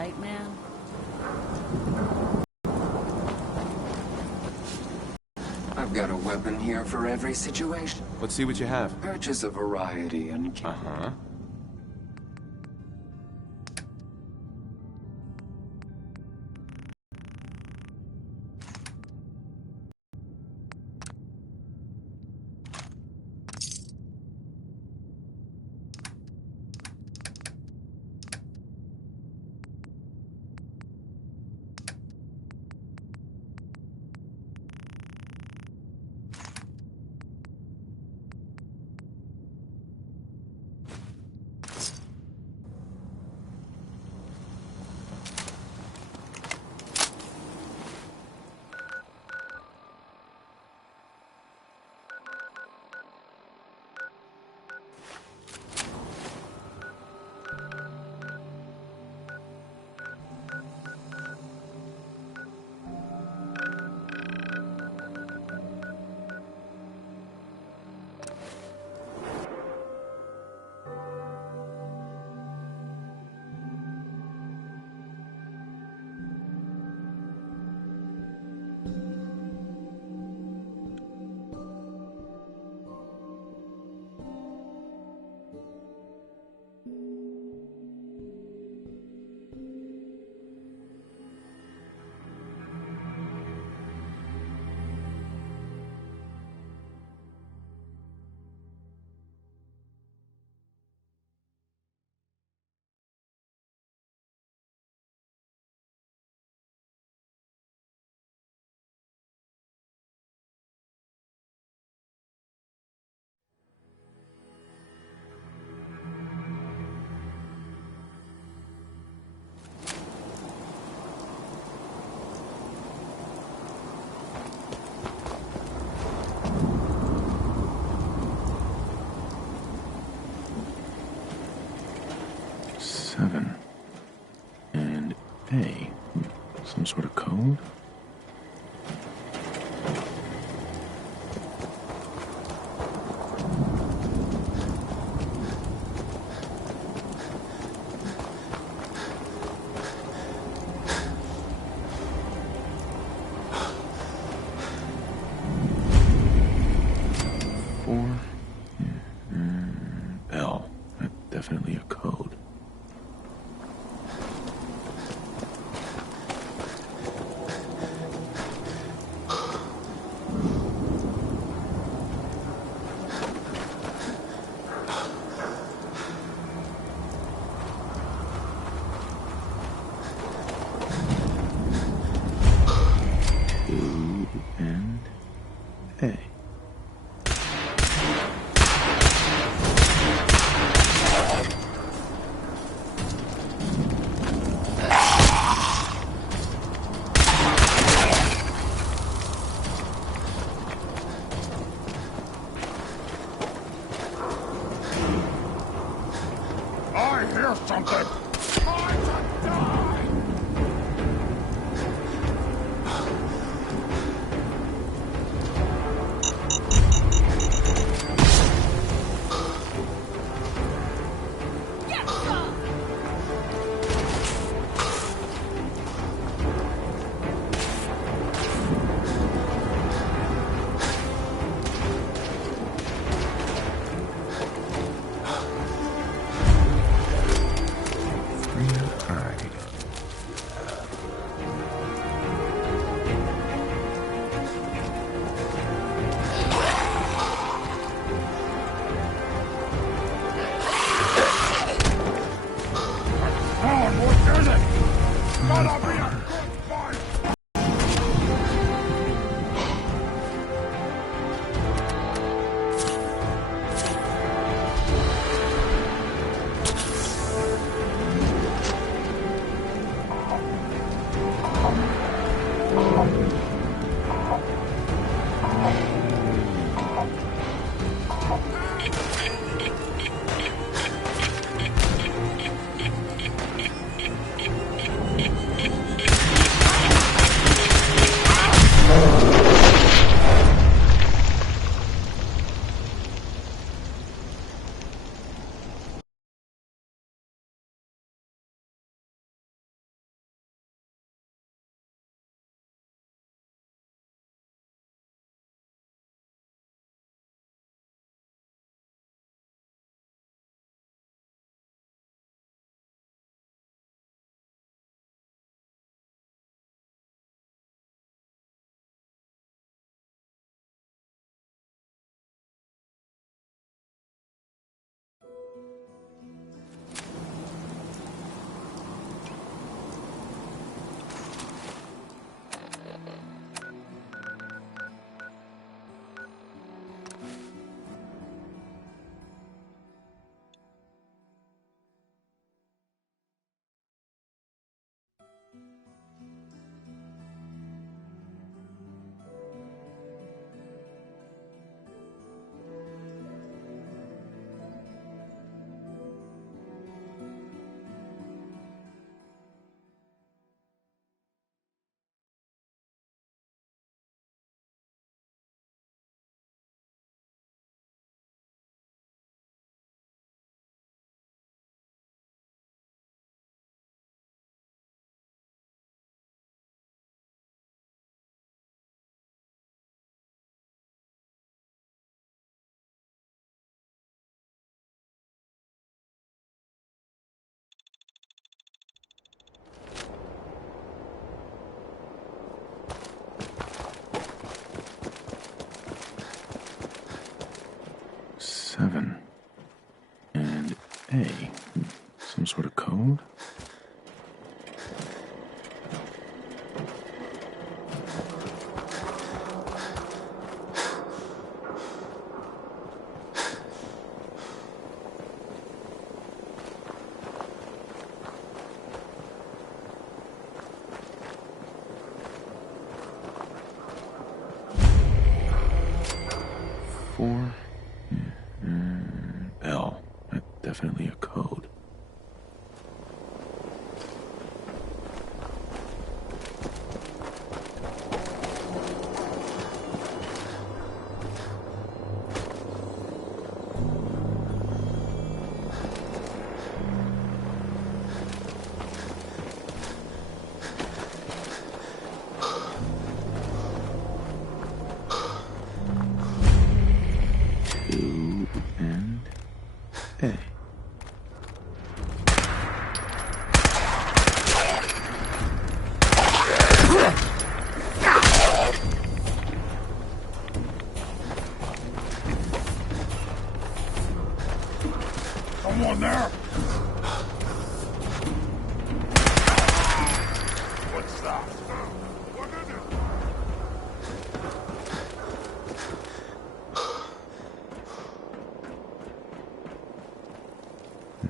Light man? I've got a weapon here for every situation. Let's see what you have. Purchase a variety and... Uh-huh. And A. Some sort of code? L. That's definitely a code. And A. I hear something! Time to die! 7 and A. Some sort of code? Four L. Definitely a code. Two and A. Someone there? What's that? What is it?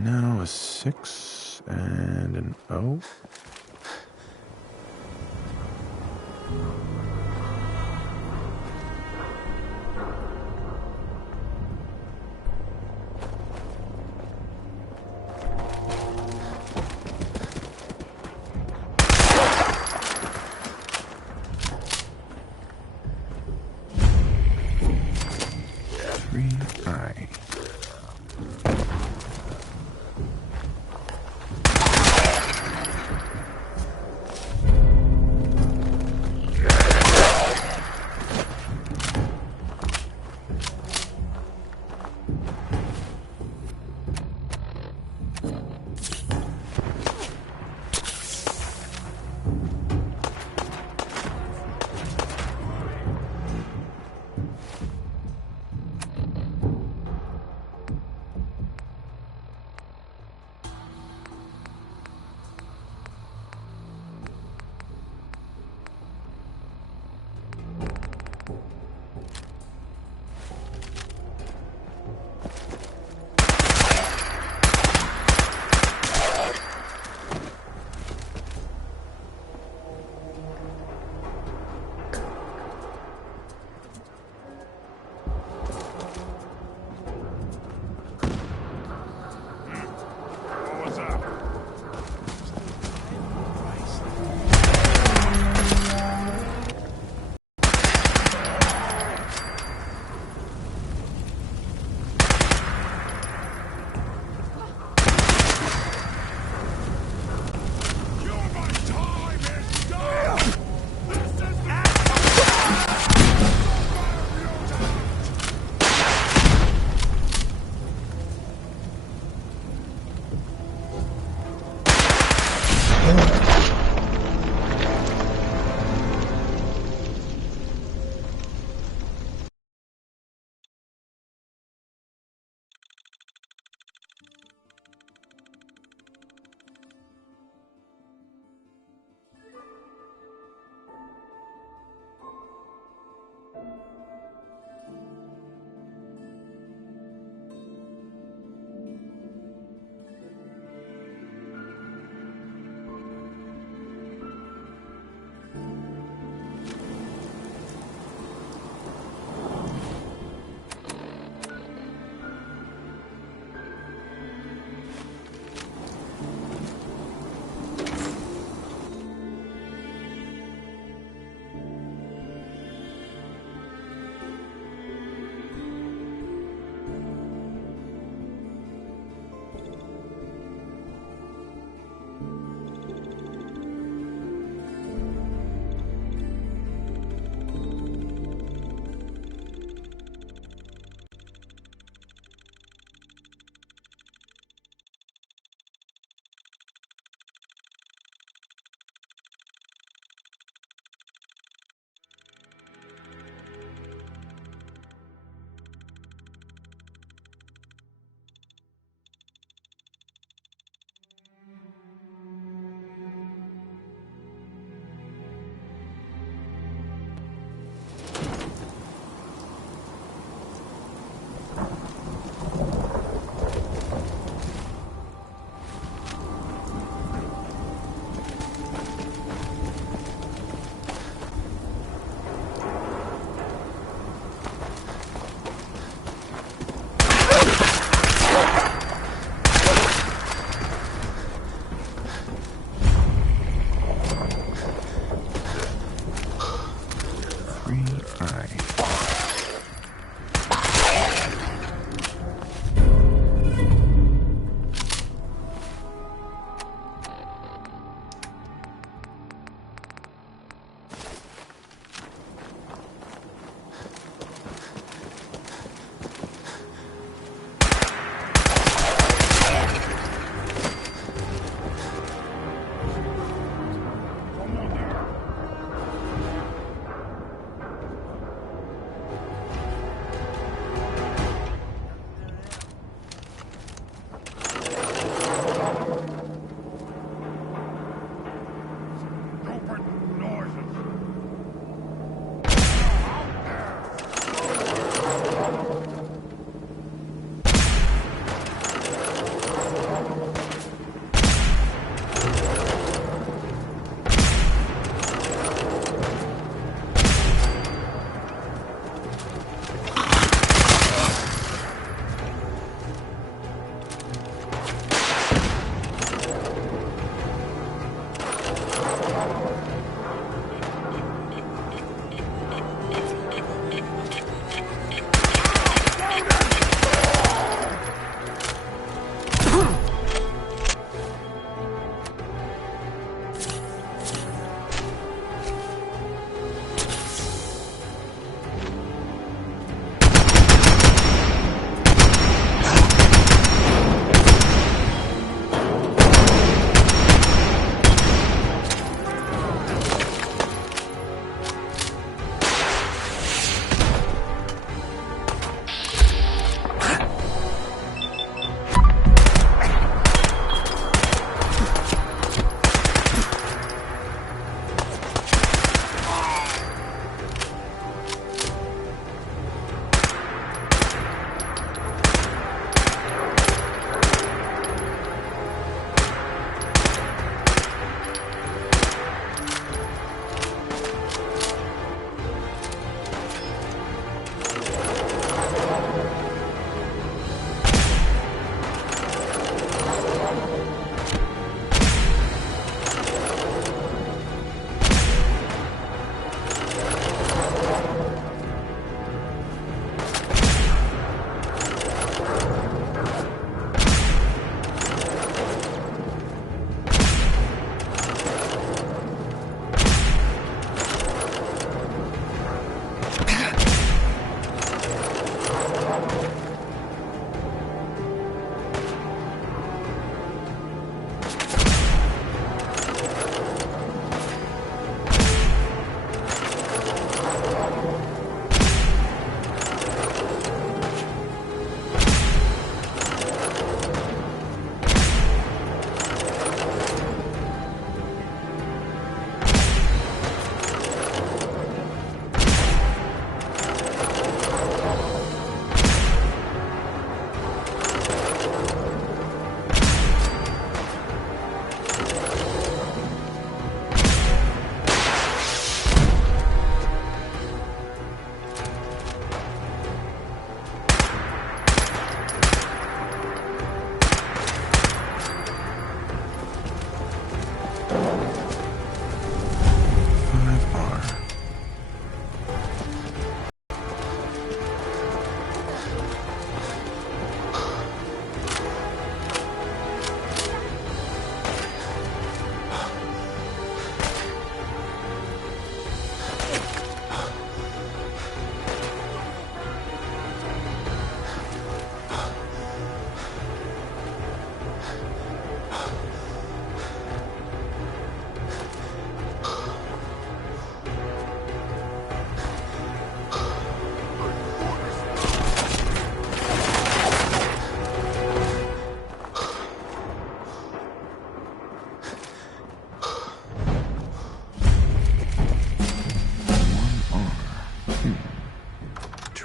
Now a 6 and an O. Three I. What was that? My time is done! This is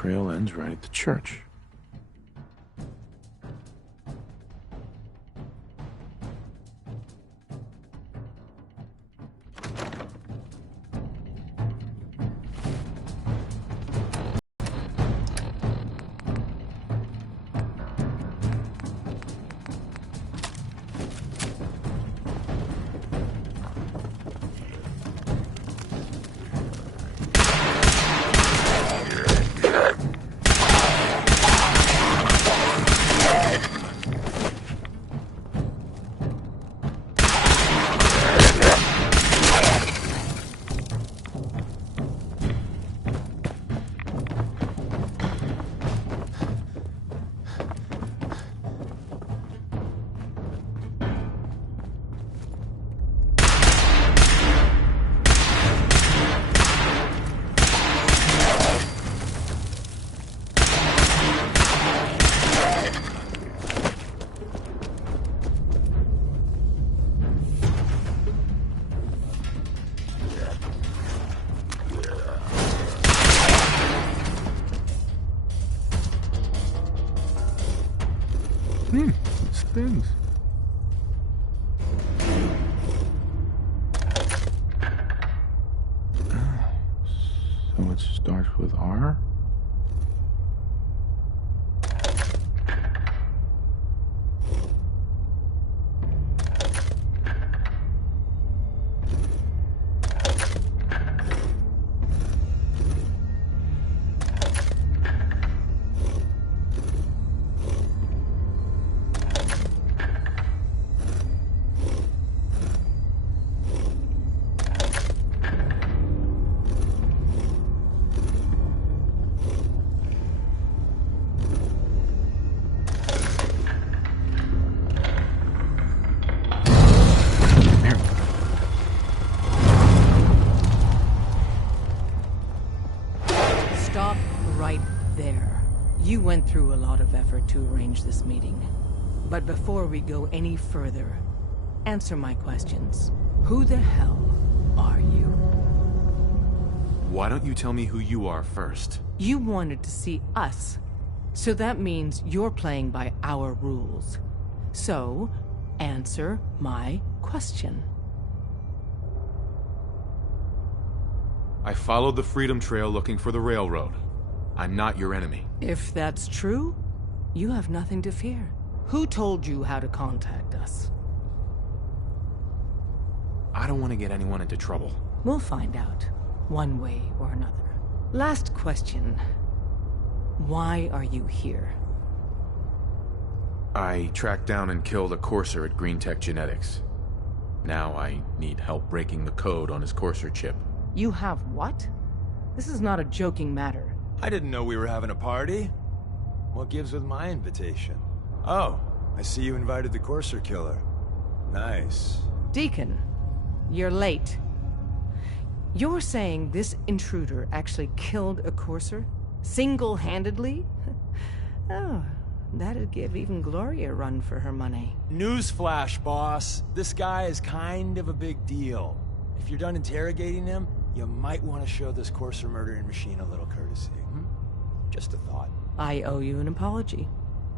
trail ends right at the church. It's things. So it starts with R? Stop right there. You went through a lot of effort to arrange this meeting. But before we go any further, answer my questions. Who the hell are you? Why don't you tell me who you are first? You wanted to see us. So that means you're playing by our rules. So, answer my question. I followed the Freedom Trail looking for the railroad. I'm not your enemy. If that's true, you have nothing to fear. Who told you how to contact us? I don't want to get anyone into trouble. We'll find out, one way or another. Last question. Why are you here? I tracked down and killed a Courser at GreenTech Genetics. Now I need help breaking the code on his Courser chip. You have what? This is not a joking matter. I didn't know we were having a party. What gives with my invitation? Oh, I see you invited the Courser killer. Nice. Deacon, you're late. You're saying this intruder actually killed a Courser? Single-handedly? Oh, that'd give even Gloria a run for her money. Newsflash, boss. This guy is kind of a big deal. If you're done interrogating him, you might want to show this Courser murdering machine a little courtesy. Just a thought. I owe you an apology.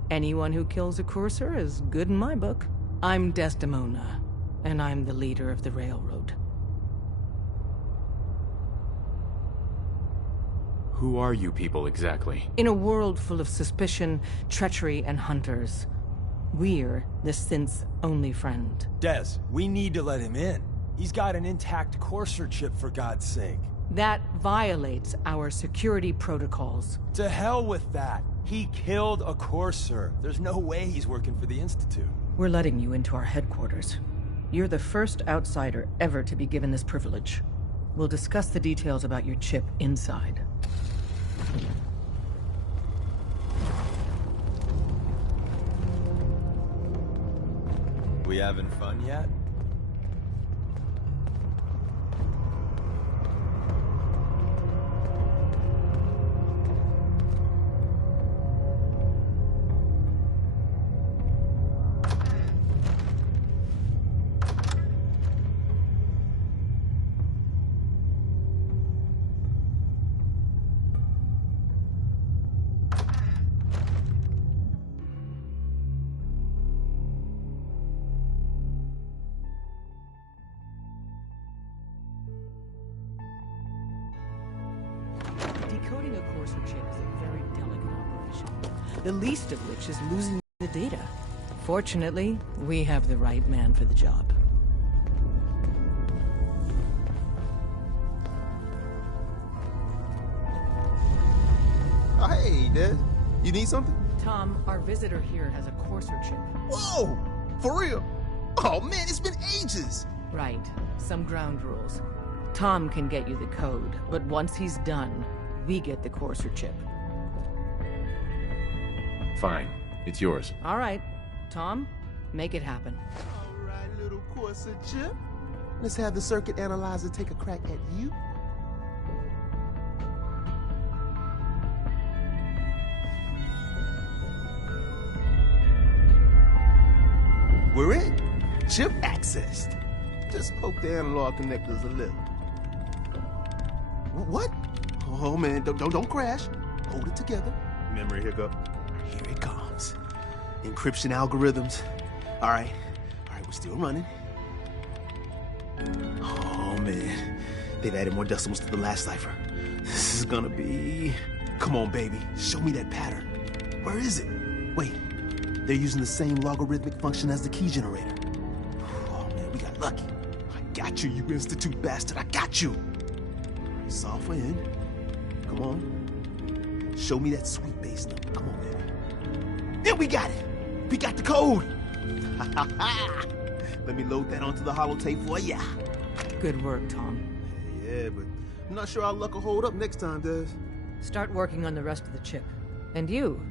Anyone who kills a Courser is good in my book. I'm Desdemona, and I'm the leader of the railroad. Who are you people exactly? In a world full of suspicion, treachery, and hunters, we're the synth's only friend. Des, we need to let him in. He's got an intact Courser chip, for God's sake. That violates our security protocols. To hell with that. He killed a Courser. There's no way he's working for the Institute. We're letting you into our headquarters. You're the first outsider ever to be given this privilege. We'll discuss the details about your chip inside. We having fun yet? Retrieving a Courser chip is a very delicate operation, the least of which is losing the data. Fortunately, we have the right man for the job. Oh, hey, Des. You need something? Tom, our visitor here has a Courser chip. Whoa! For real? Oh, man, it's been ages! Right. Some ground rules. Tom can get you the code, but once he's done, we get the Courser chip. Fine. It's yours. All right. Tom, make it happen. All right, little Corsa chip. Let's have the circuit analyzer take a crack at you. We're in. Chip accessed. Just poke the analog connectors a little. What? Oh man, don't crash. Hold it together. Memory hiccup. Here it comes. Encryption algorithms. All right, we're still running. Oh man, they've added more decimals to the last cipher. This is gonna be... Come on, baby, show me that pattern. Where is it? Wait, they're using the same logarithmic function as the key generator. Oh man, we got lucky. I got you, you Institute bastard, I got you. All right, software in. Come on. Show me that sweet bass number. Come on, baby. Yeah, we got it. We got the code. Let me load that onto the holotape for ya. Good work, Tom. Yeah, but I'm not sure our luck will hold up next time, Des. Start working on the rest of the chip. And you,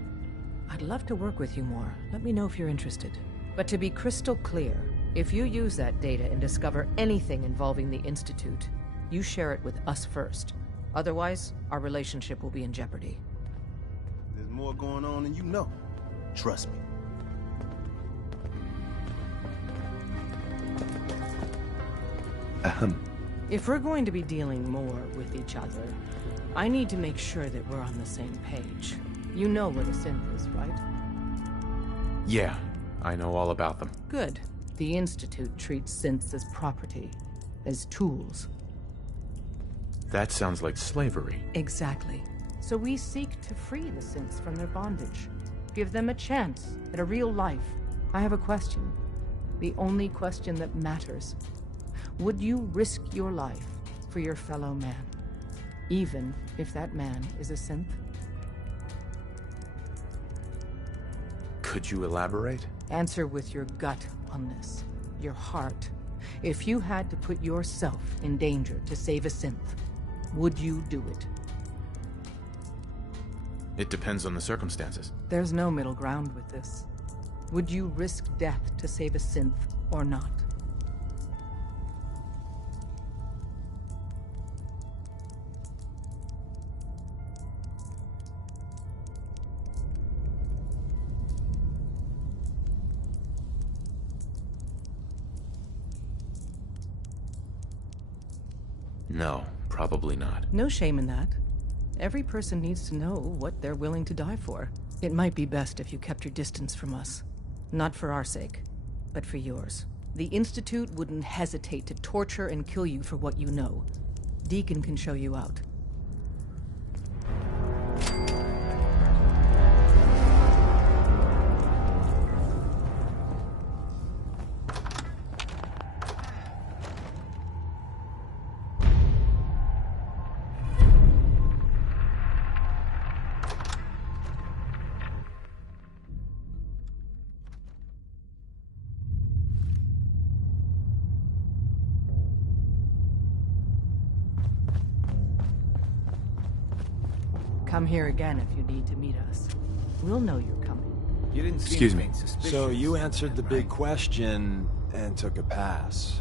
I'd love to work with you more. Let me know if you're interested. But to be crystal clear, if you use that data and discover anything involving the Institute, you share it with us first. Otherwise, our relationship will be in jeopardy. There's more going on than you know. Trust me. If we're going to be dealing more with each other, I need to make sure that we're on the same page. You know what a synth is, right? Yeah, I know all about them. Good. The Institute treats synths as property, as tools. That sounds like slavery. Exactly. So we seek to free the synths from their bondage. Give them a chance at a real life. I have a question. The only question that matters. Would you risk your life for your fellow man? Even if that man is a synth? Could you elaborate? Answer with your gut on this. Your heart. If you had to put yourself in danger to save a synth, would you do it? It depends on the circumstances. There's no middle ground with this. Would you risk death to save a synth or not? No, probably not. No shame in that. Every person needs to know what they're willing to die for. It might be best if you kept your distance from us. Not for our sake, but for yours. The Institute wouldn't hesitate to torture and kill you for what you know. Deacon can show you out. Come here again if you need to meet us. We'll know you're coming. You didn't see Excuse me. anything suspicious. So you answered the big question and took a pass.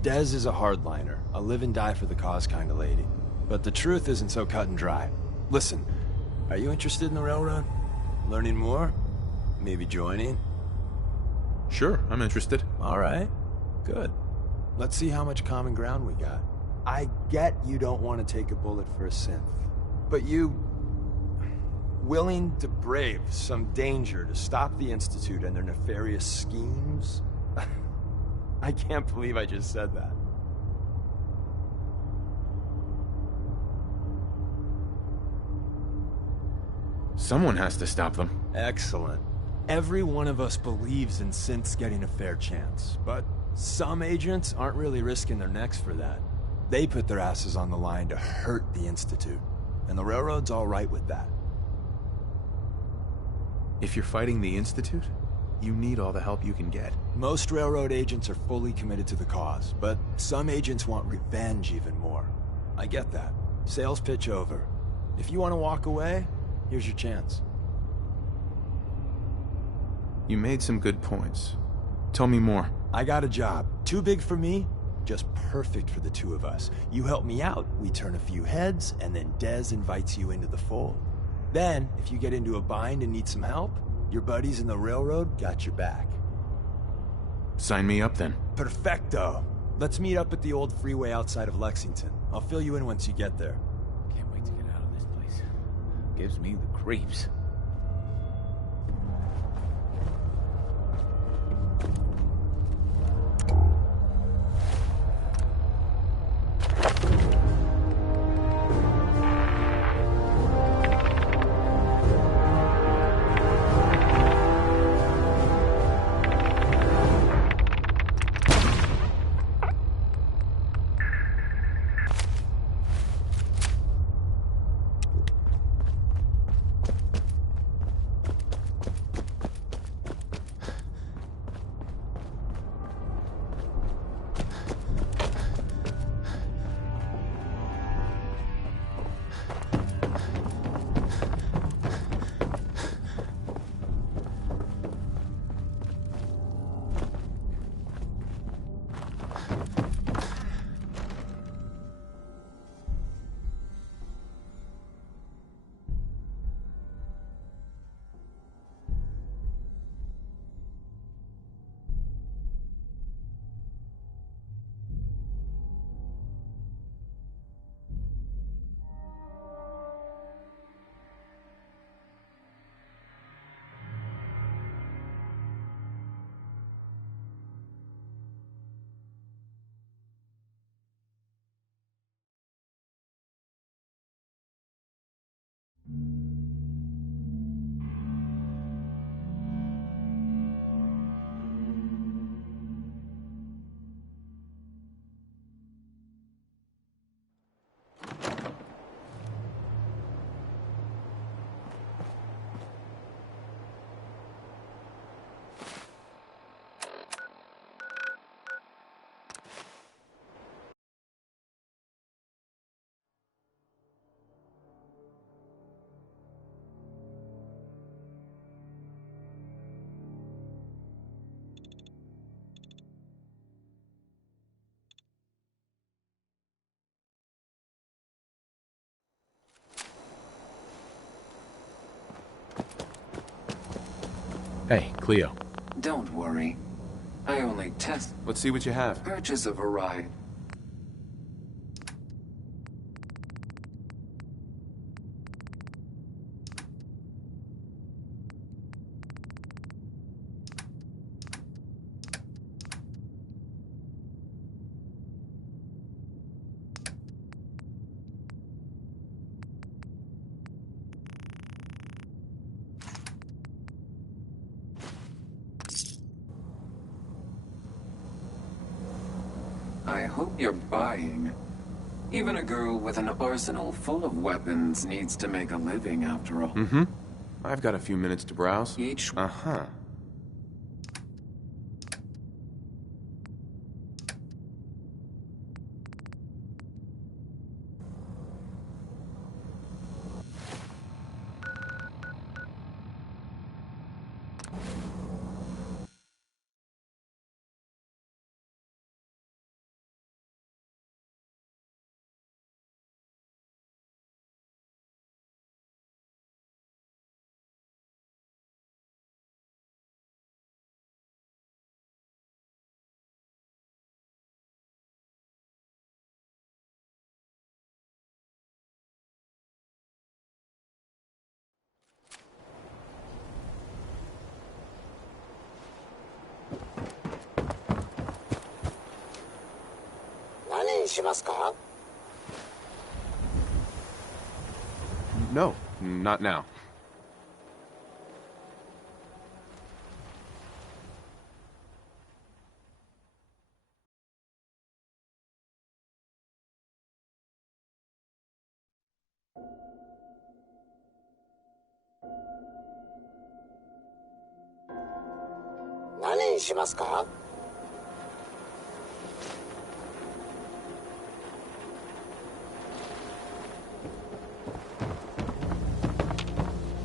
Dez is a hardliner, a live and die for the cause kind of lady. But the truth isn't so cut and dry. Listen, are you interested in the Railroad? Learning more? Maybe joining? Sure, I'm interested. All right, good. Let's see how much common ground we got. I get you don't want to take a bullet for a synth, but you... willing to brave some danger to stop the Institute and their nefarious schemes? I can't believe I just said that. Someone has to stop them. Excellent. Every one of us believes in synths getting a fair chance, but some agents aren't really risking their necks for that. They put their asses on the line to hurt the Institute, and the Railroad's all right with that. If you're fighting the Institute, you need all the help you can get. Most Railroad agents are fully committed to the cause, but some agents want revenge even more. I get that. Sales pitch over. If you want to walk away, here's your chance. You made some good points. Tell me more. I got a job. Too big for me, just perfect for the two of us. You help me out, we turn a few heads, and then Dez invites you into the fold. Then, if you get into a bind and need some help, your buddies in the Railroad got your back. Sign me up then. Perfecto. Let's meet up at the old freeway outside of Lexington. I'll fill you in once you get there. Can't wait to get out of this place. Gives me the creeps. Hey, Cleo. Don't worry. I only test. Let's see what you have. Purchase of a ride. I hope you're buying. Even a girl with an arsenal full of weapons needs to make a living after all. Mm-hmm. I've got a few minutes to browse. Each... Uh-huh. No, not now. にしますか?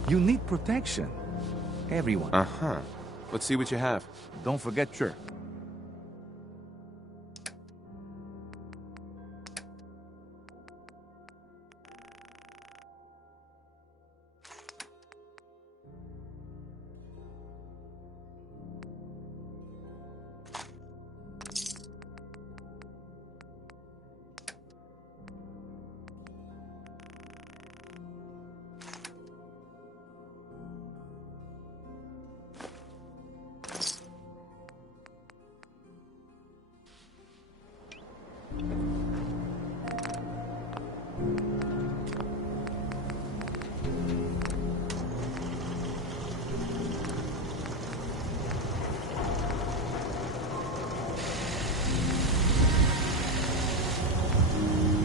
You need protection. Everyone. Uh-huh. Let's see what you have. Don't forget your...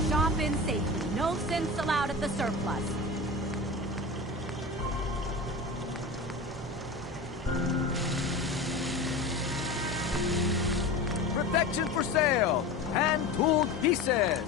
Shop in safely. No synths allowed at the surplus. Protection for sale! Hand-tooled pieces!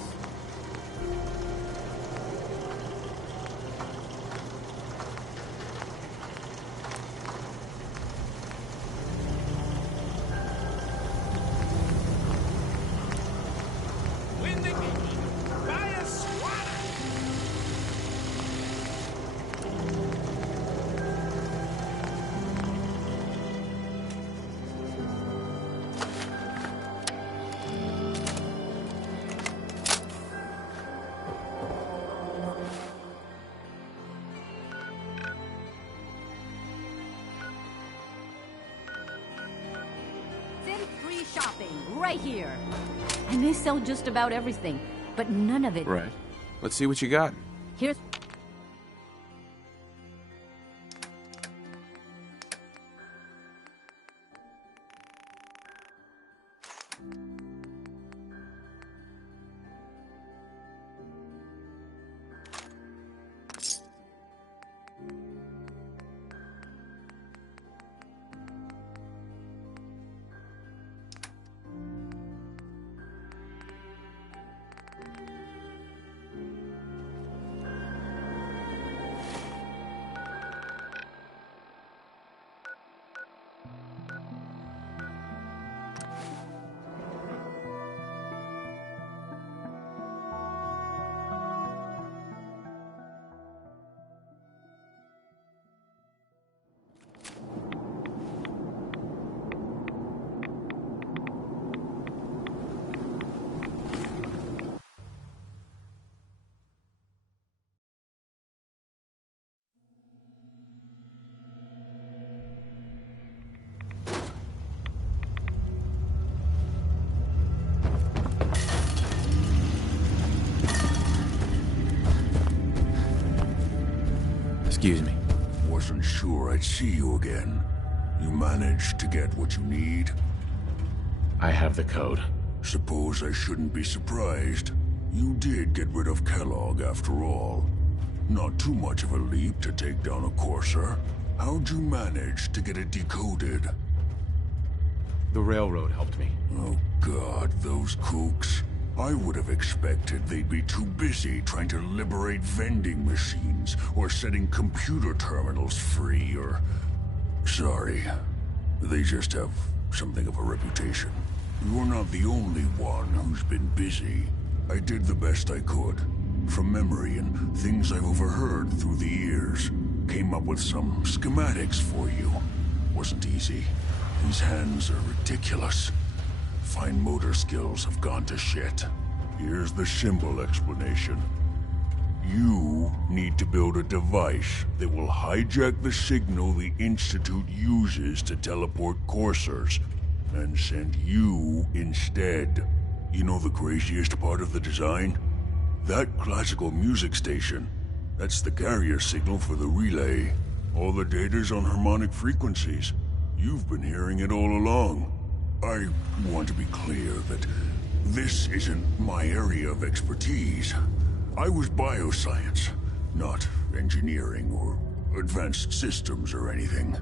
Synth-free shopping, right here. And they sell just about everything, but none of it... Right. Let's see what you got. Here's... Excuse me. Wasn't sure I'd see you again. You managed to get what you need? I have the code. Suppose I shouldn't be surprised. You did get rid of Kellogg after all. Not too much of a leap to take down a Courser. How'd you manage to get it decoded? The railroad helped me. Oh God, those kooks. I would have expected they'd be too busy trying to liberate vending machines or setting computer terminals free or... Sorry. They just have something of a reputation. You're not the only one who's been busy. I did the best I could. From memory and things I've overheard through the years. Came up with some schematics for you. Wasn't easy. These hands are ridiculous. Fine motor skills have gone to shit. Here's the symbol explanation. You need to build a device that will hijack the signal the Institute uses to teleport coursers, and send you instead. You know the craziest part of the design? That classical music station. That's the carrier signal for the relay. All the data's on harmonic frequencies. You've been hearing it all along. I want to be clear that this isn't my area of expertise. I was bioscience, not engineering or advanced systems or anything.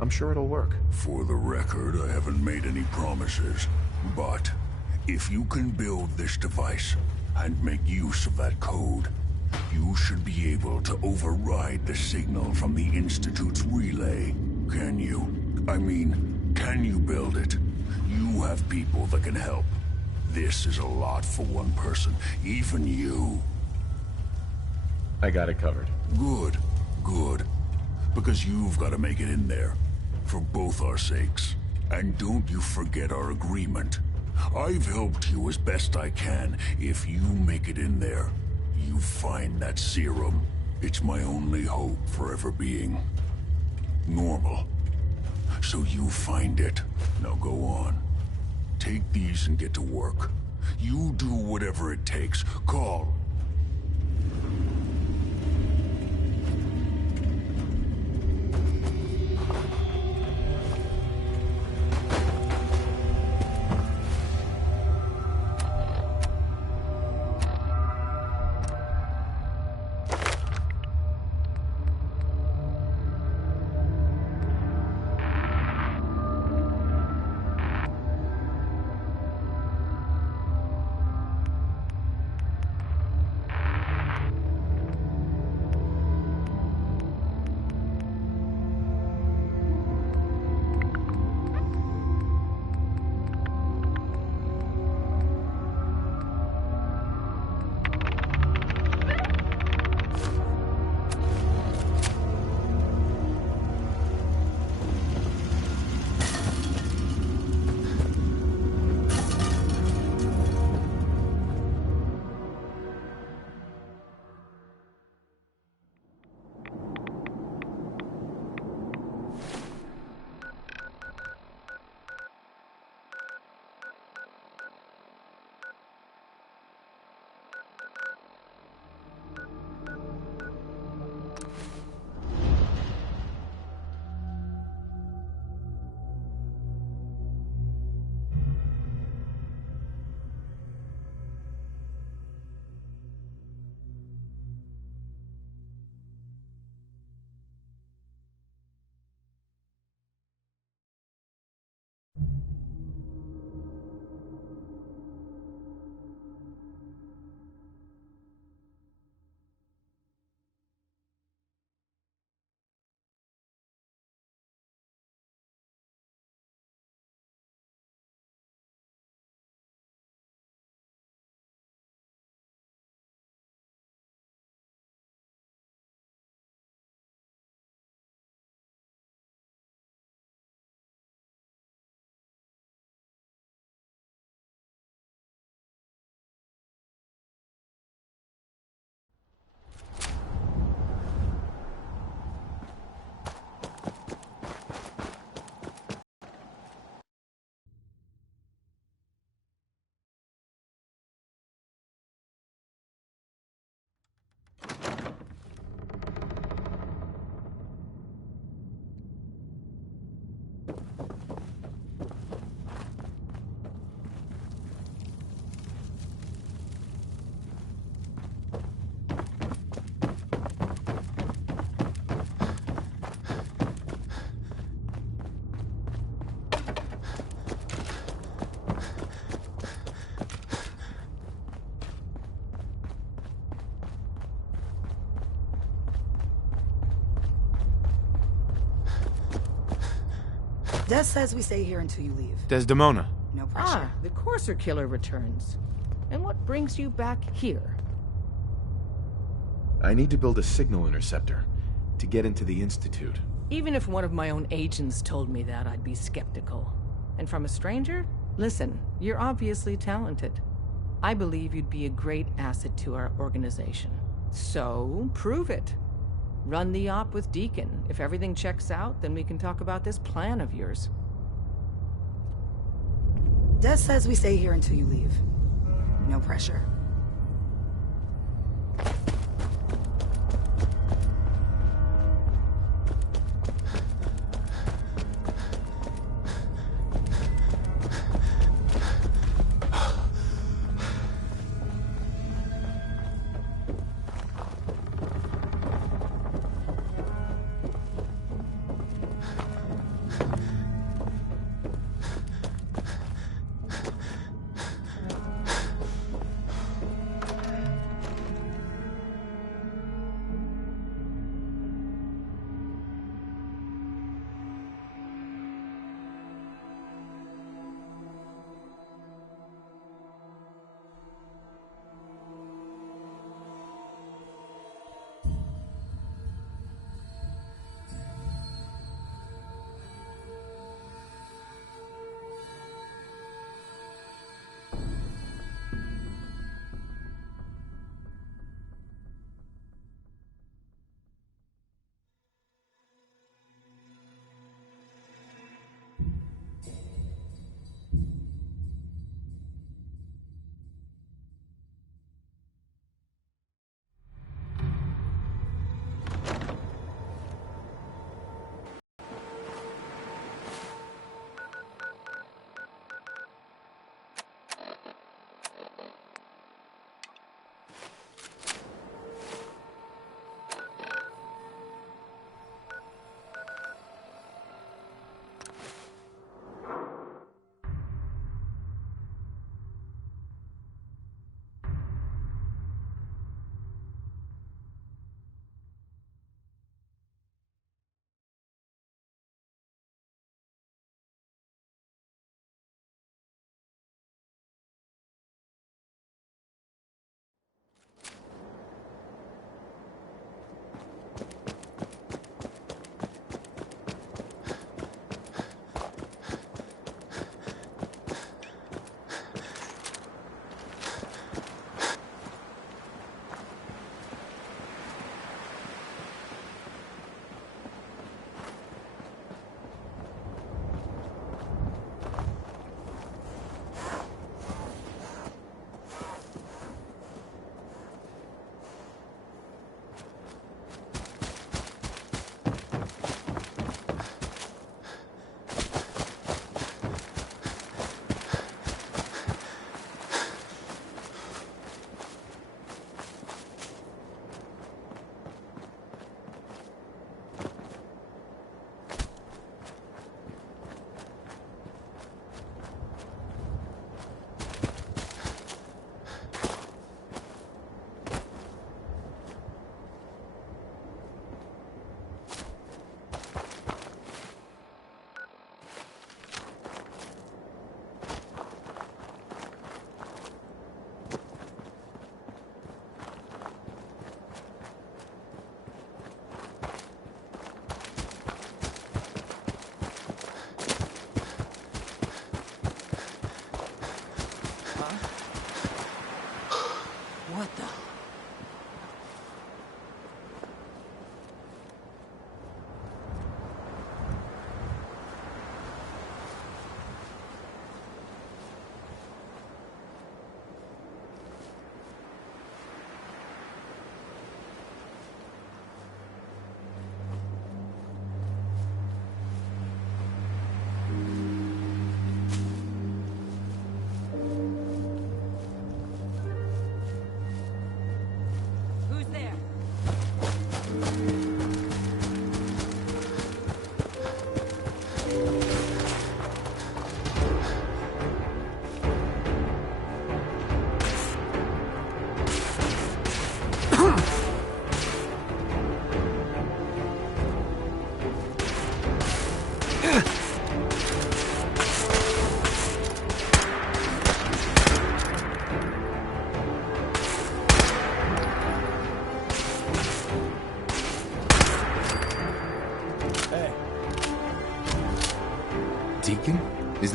I'm sure it'll work. For the record, I haven't made any promises. But if you can build this device and make use of that code, you should be able to override the signal from the Institute's relay. Can you? I mean, can you build it? You have people that can help. This is a lot for one person, even you. I got it covered. Good, good. Because you've got to make it in there. For both our sakes. And don't you forget our agreement. I've helped you as best I can. If you make it in there, you find that serum. It's my only hope for ever being normal. So you find it. Now go on. Take these and get to work. You do whatever it takes. Call. Des says we stay here until you leave. Desdemona. No pressure. Ah, the Courser Killer returns. And what brings you back here? I need to build a signal interceptor to get into the Institute. Even if one of my own agents told me that, I'd be skeptical. And from a stranger? Listen, you're obviously talented. I believe you'd be a great asset to our organization. So, prove it. Run the op with Deacon. If everything checks out, then we can talk about this plan of yours. Des says we stay here until you leave. No pressure.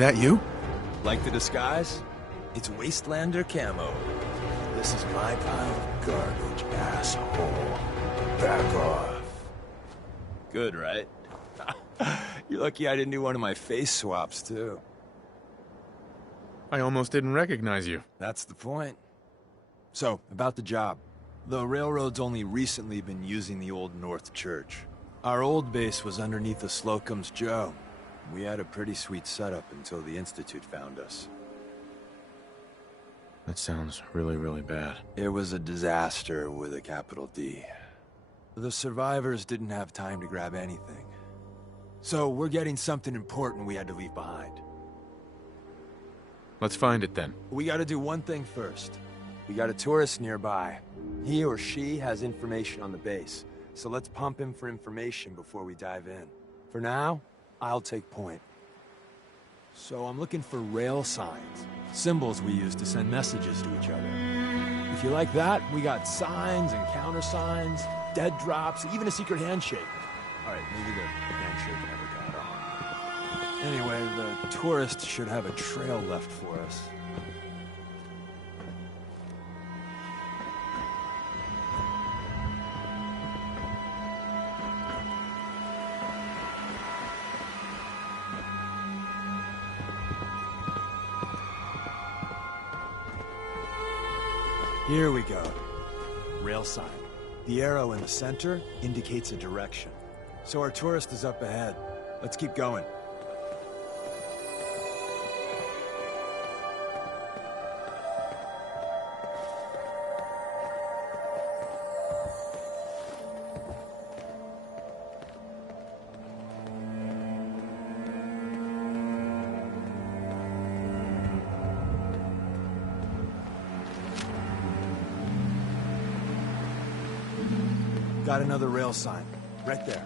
that you? Like the disguise? It's Wastelander camo. This is my pile of garbage, asshole. Back off. Good, right? You're lucky I didn't do one of my face swaps, too. I almost didn't recognize you. That's the point. So, about the job. The railroad's only recently been using the Old North Church. Our old base was underneath the Slocum's Joe. We had a pretty sweet setup until the Institute found us. That sounds really, really bad. It was a disaster with a capital D. The survivors didn't have time to grab anything. So we're getting something important we had to leave behind. Let's find it then. We gotta do one thing first. We got a tourist nearby. He or she has information on the base, so let's pump him for information before we dive in. For now, I'll take point. So I'm looking for rail signs, symbols we use to send messages to each other. If you like that, we got signs and countersigns, dead drops, even a secret handshake. All right, maybe the handshake never got on. Anyway, the tourist should have a trail left for us. Here we go. Rail sign. The arrow in the center indicates a direction. So our tourist is up ahead. Let's keep going. Got another rail sign. Right there.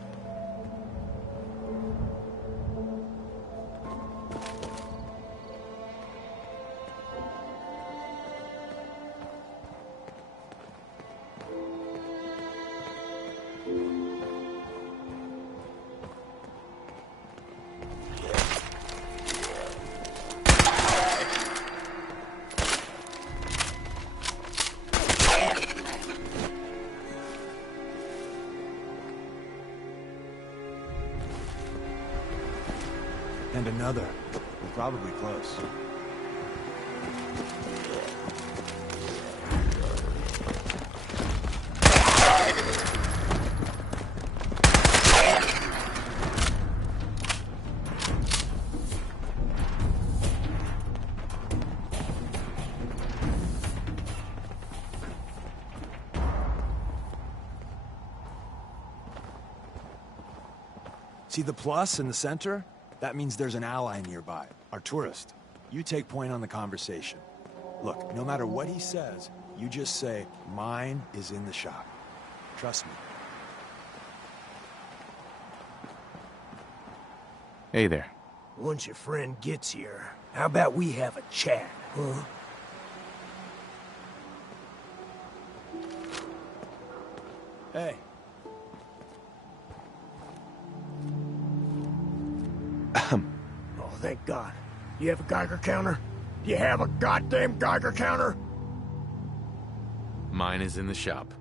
And another. We're probably close. See the plus in the center? That means there's an ally nearby, our tourist. You take point on the conversation. Look, no matter what he says, you just say, mine is in the shop. Trust me. Hey there. Once your friend gets here, how about we have a chat, huh? Hey. Oh, thank God. You have a Geiger counter? You have a goddamn Geiger counter? Mine is in the shop.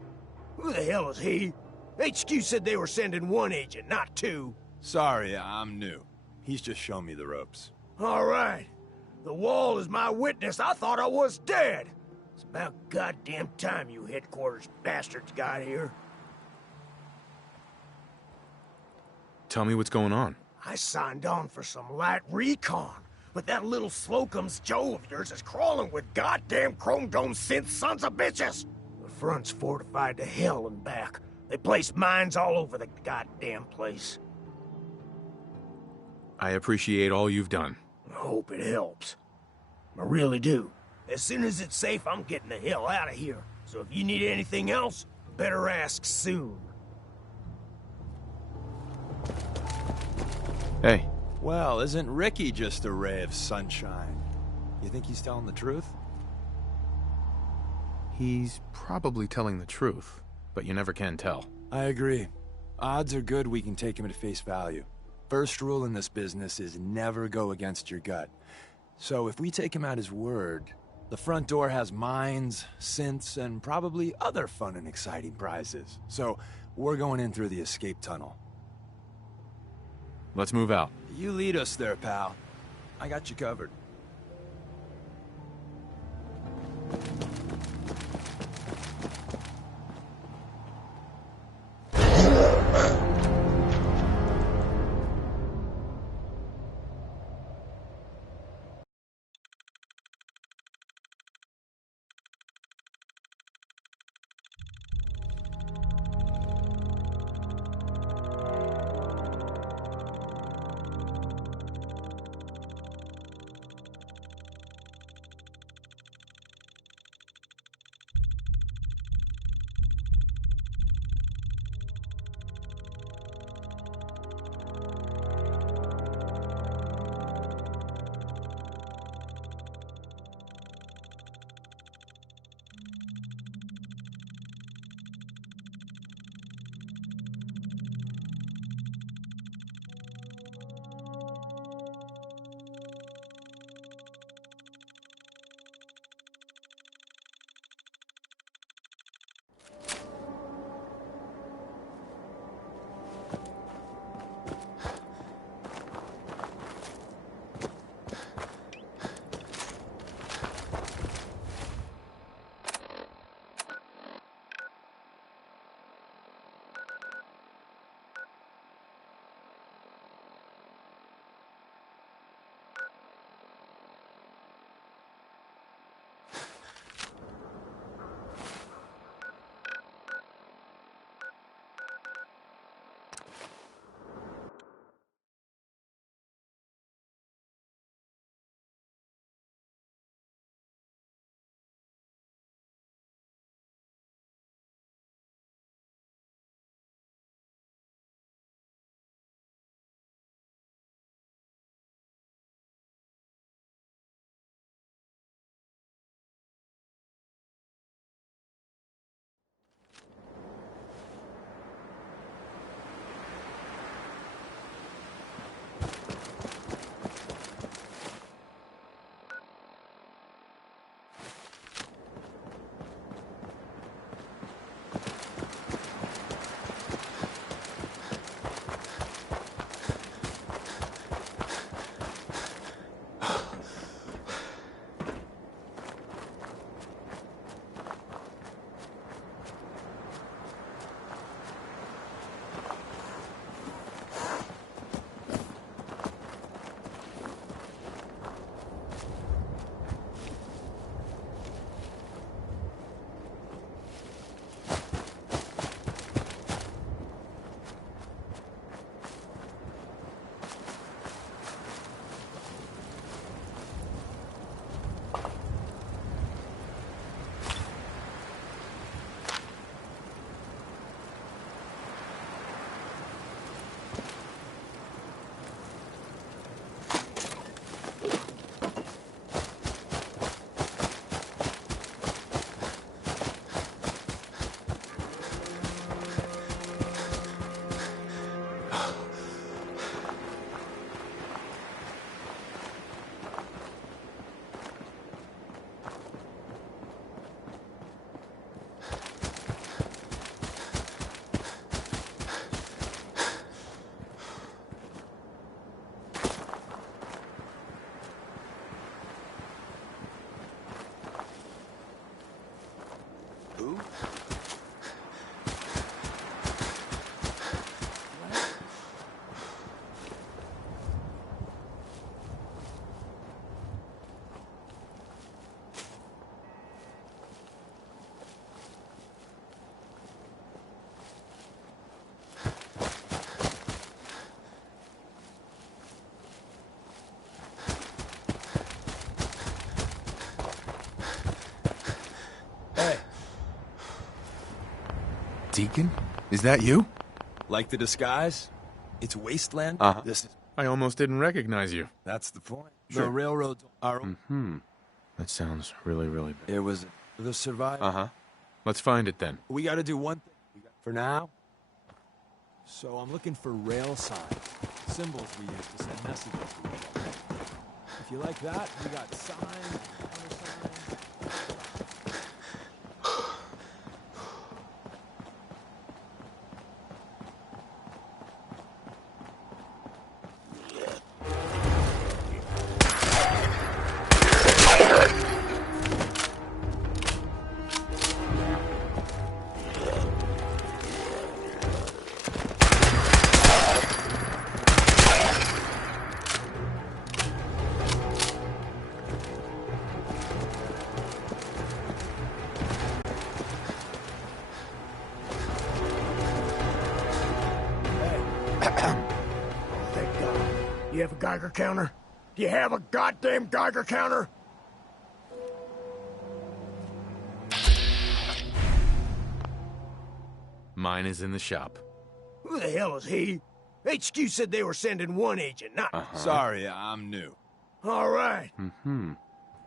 Who the hell is he? HQ said they were sending one agent, not two. Sorry, I'm new. He's just showing me the ropes. All right. The wall is my witness. I thought I was dead. It's about goddamn time you headquarters bastards got here. Tell me what's going on. I signed on for some light recon, but that little Slocum's Joe of yours is crawling with goddamn Chrome Dome synth sons of bitches. The front's fortified to hell and back. They placed mines all over the goddamn place. I appreciate all you've done. I hope it helps. I really do. As soon as it's safe, I'm getting the hell out of here. So if you need anything else, better ask soon. Hey. Well, isn't Ricky just a ray of sunshine? You think he's telling the truth? He's probably telling the truth, but you never can tell. I agree. Odds are good we can take him at face value. First rule in this business is never go against your gut. So if we take him at his word, the front door has mines, synths, and probably other fun and exciting prizes. So we're going in through the escape tunnel. Let's move out. You lead us there, pal. I got you covered. Deacon? Is that you? Like the disguise? It's wasteland? Uh-huh. This is... I almost didn't recognize you. That's the point. Sure. The railroads are... Mm-hmm. That sounds really, really bad. It was the survivor. Uh-huh. Let's find it then. We gotta do one thing. For now, So I'm looking for rail signs, symbols we use to send messages to each other. If you like that, we got signs, countersigns. You have a Geiger counter? Do you have a goddamn Geiger counter? Mine is in the shop. Who the hell is he? HQ said they were sending one agent, not... Sorry, I'm new. All right.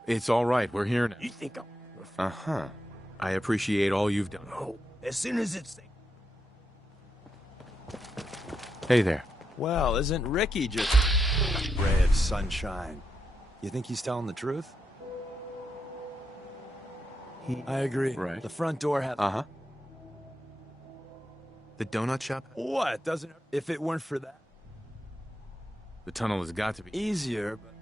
It's all right. We're here now. You think I'm... I appreciate all you've done. Oh, as soon as it's... Hey there. Well, isn't Ricky just a ray of sunshine? You think he's telling the truth? I agree. Right. The front door has... The donut shop? What? Doesn't... If it weren't for that... The tunnel has got to be... Easier, but...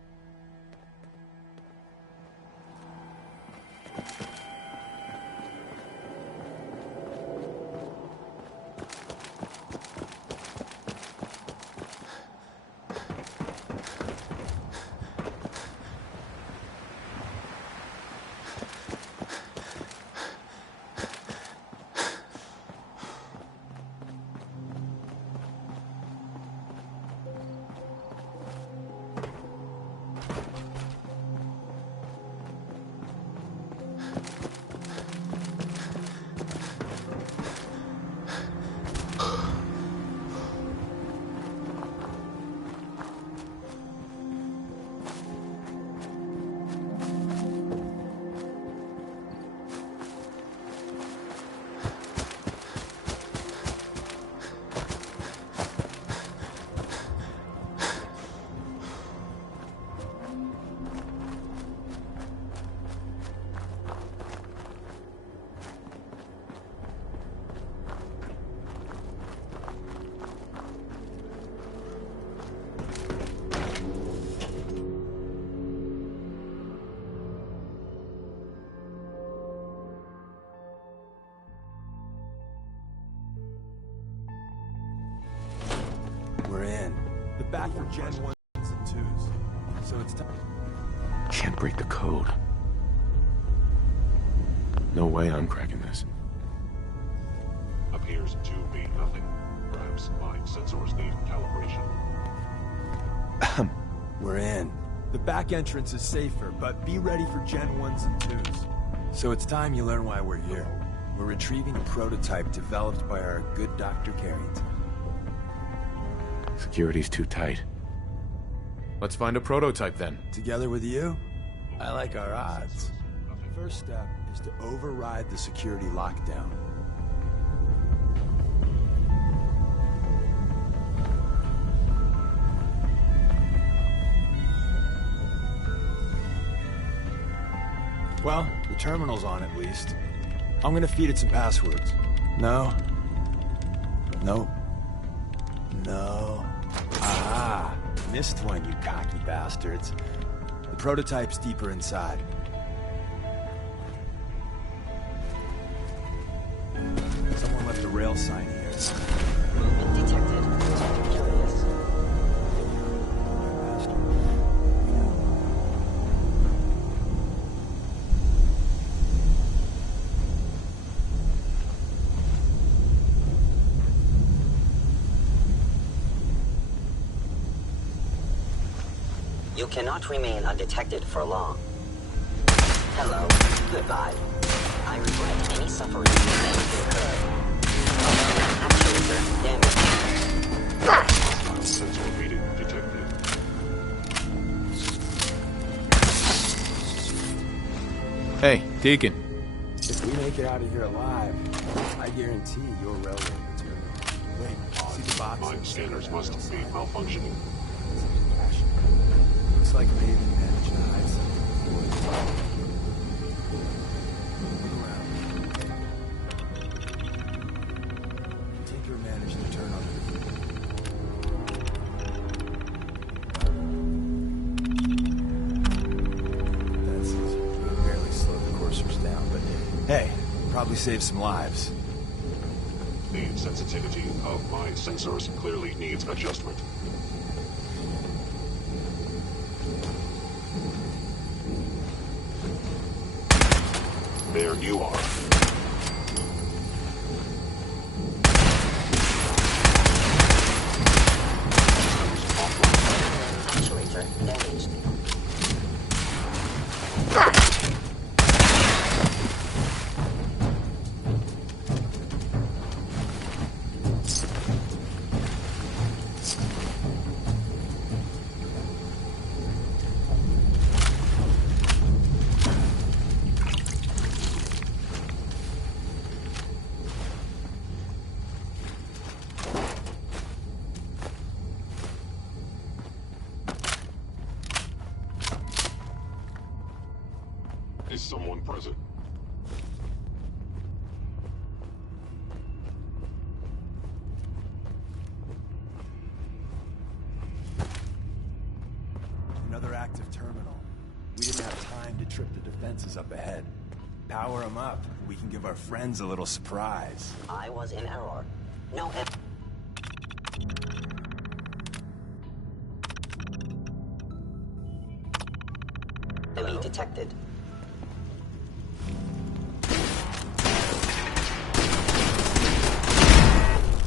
We're in. The back for Gen 1s and 2s. So it's time. Can't break the code. No way I'm cracking this. Appears to be nothing. Perhaps my sensors need calibration. We're in. The back entrance is safer, but be ready for Gen 1s and 2s. So it's time you learn why we're here. We're retrieving a prototype developed by our good Dr. Carrington. Security's too tight. Let's find a prototype then. Together with you, I like our odds. First step is to override the security lockdown. Well, the terminal's on at least. I'm gonna feed it some passwords. No. No. No. Ah, missed one, you cocky bastards. The prototype's deeper inside. Someone left a rail sign here. Detected. Curious. You cannot remain undetected for long. Hello. Goodbye. I regret any suffering you may have incurred. Actuator damage. Sensor reading detected. Hey, Deacon. If we make it out of here alive, I guarantee you're railroad material. Wait, pause. See the box? Mind scanners must be malfunctioning. Looks like maybe managed to hide something. Tinker managed to turn on That's easy. We barely slowed the coursers down, but hey, probably saved some lives. The sensitivity of my sensors clearly needs adjustment. There you are. Actuator damaged. Is someone present? Another active terminal. We didn't have time to trip the defenses up ahead. Power them up. We can give our friends a little surprise. I was in error. No enemy detected.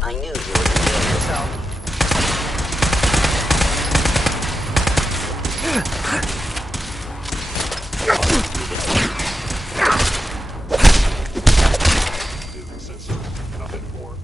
I knew you would reveal yourself. Sensor, nothing more.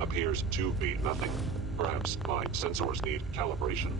Appears to be nothing. Perhaps my sensors need calibration.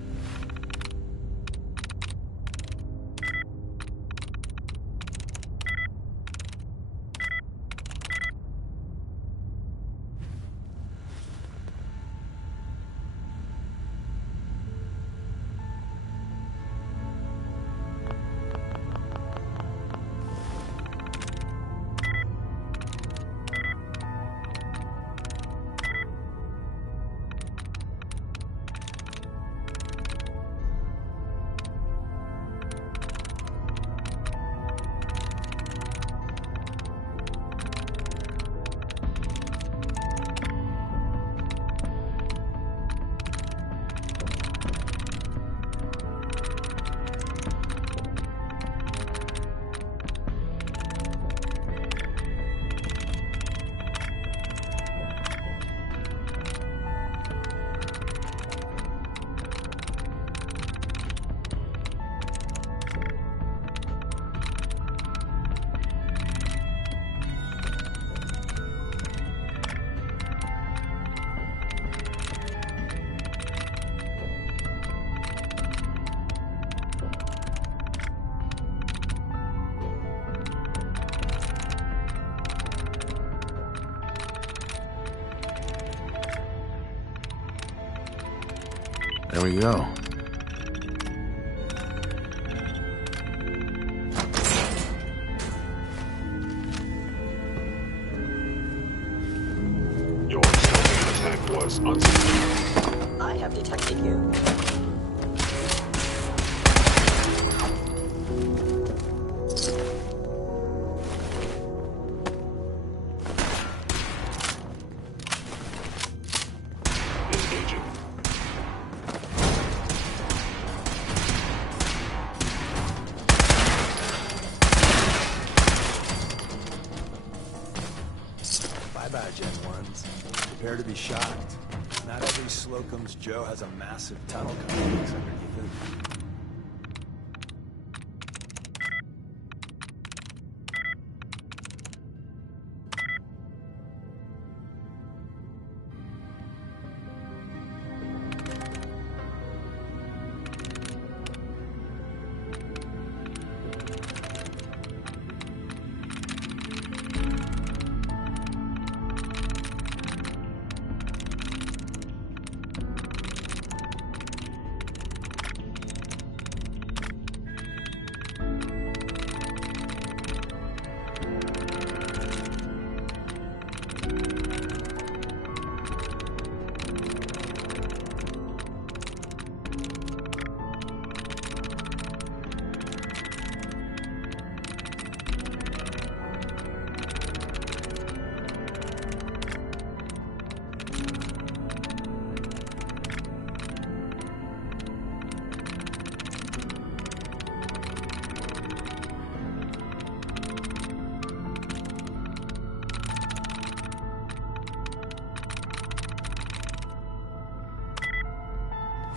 There we go. Your stealthy attack was unsuccessful. I have detected you. Engaging. Bye-bye, Gen 1s. Prepare to be shocked. Not every Slocum's Joe has a massive tunnel complex underneath it.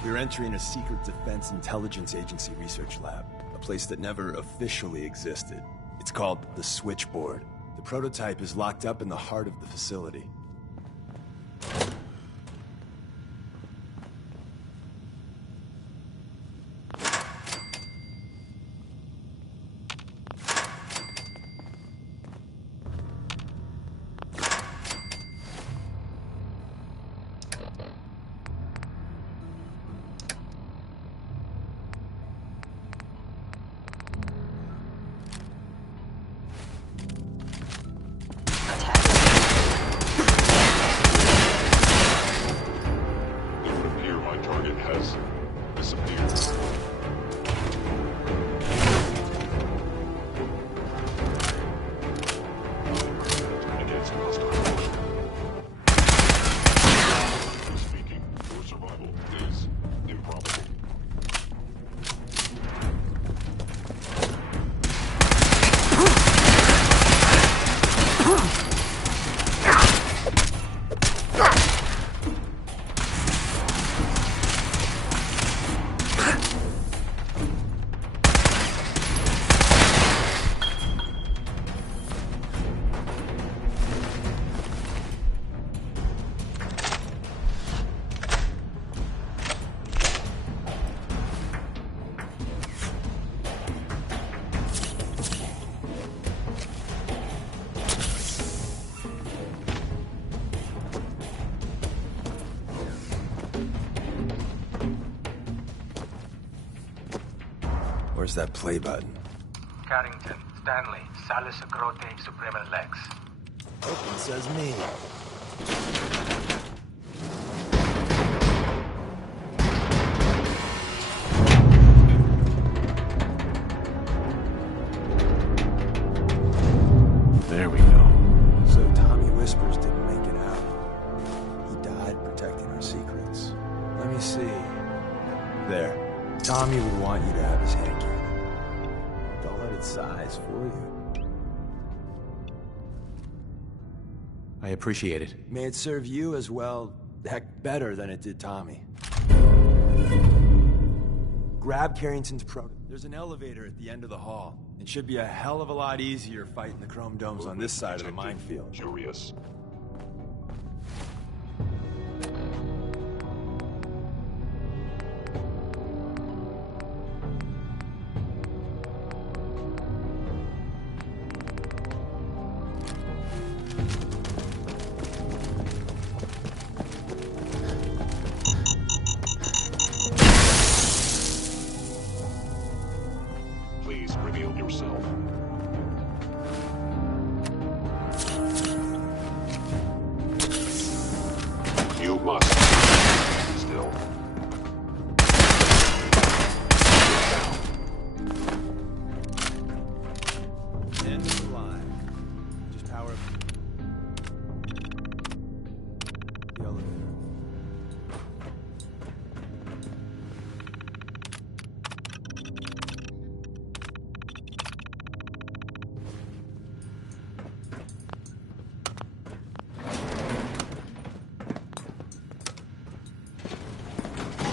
You're entering a secret Defense Intelligence Agency research lab, a place that never officially existed. It's called the Switchboard. The prototype is locked up in the heart of the facility. Where's that play button? Carrington, Stanley, Salus Grote, Suprema Lex. Open says me. There we go. So Tommy Whispers didn't make it out. He died protecting our secrets. Let me see. There. Tommy would want you to have his hand cannon. Don't let it size for you. I appreciate it. May it serve you as well, heck, better than it did Tommy. Grab Carrington's proto. There's an elevator at the end of the hall. It should be a hell of a lot easier fighting the Chrome Domes on this side of the minefield. Curious. You must. Still. End of the line. Just power up the elevator.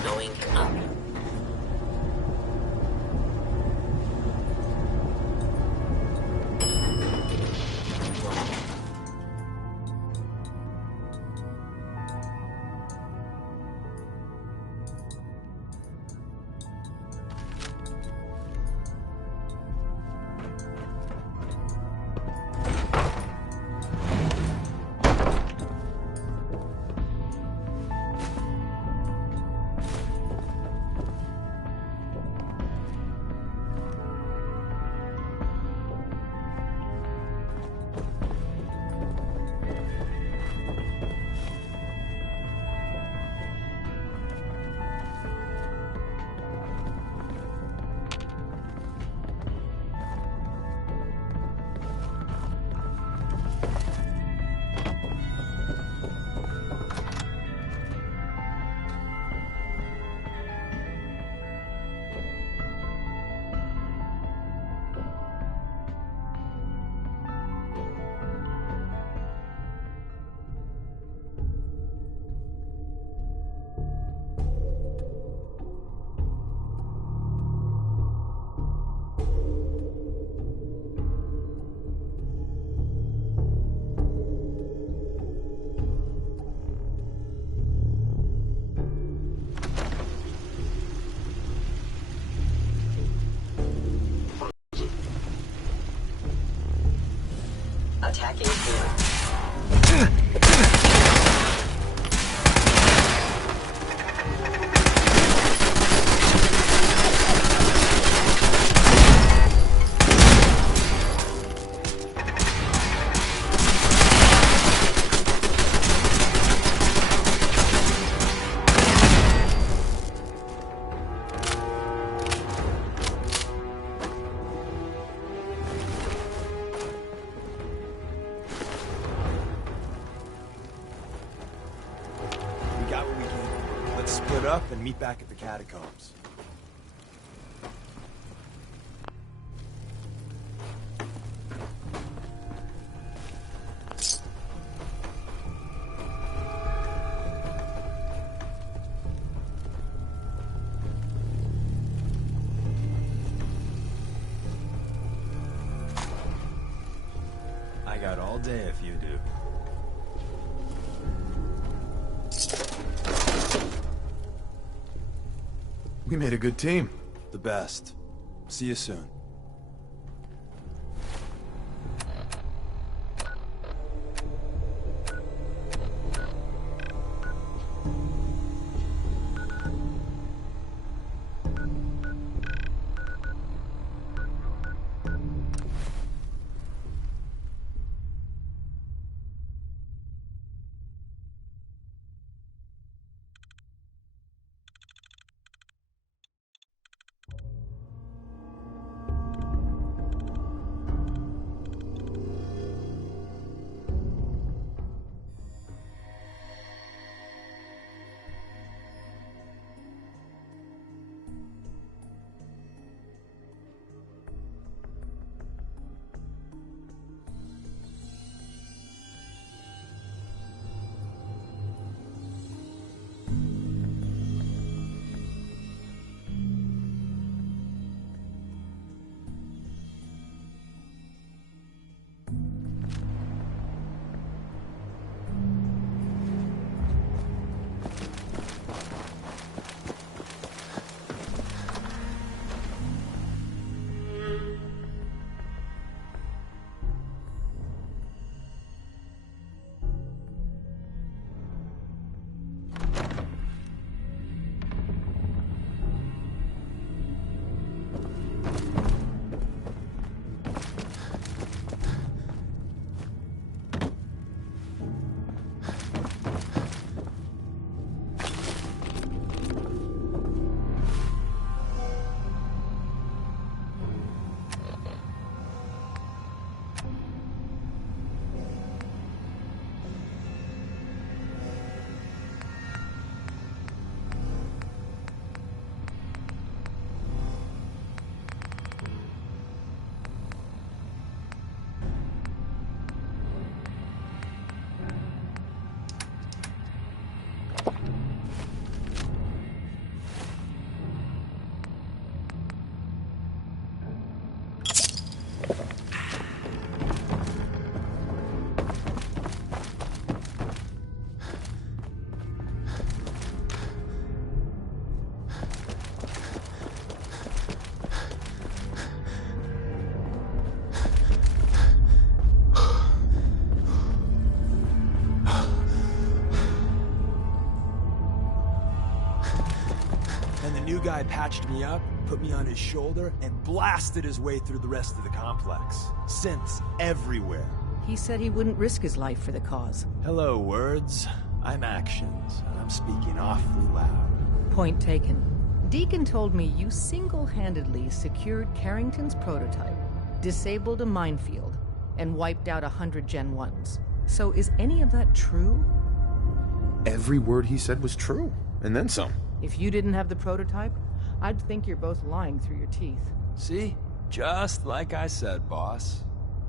Going up. Attacking here. We got what we came for. Let's split up and meet back at the catacombs. I got all day if you do. We made a good team. The best. See you soon. And the new guy patched me up, put me on his shoulder, and blasted his way through the rest of the complex. Synths everywhere. He said he wouldn't risk his life for the cause. Hello, words. I'm actions, and I'm speaking awfully loud. Point taken. Deacon told me you single-handedly secured Carrington's prototype, disabled a minefield, and wiped out 100 Gen 1s. So is any of that true? Every word he said was true, and then some. If you didn't have the prototype, I'd think you're both lying through your teeth. See? Just like I said, boss.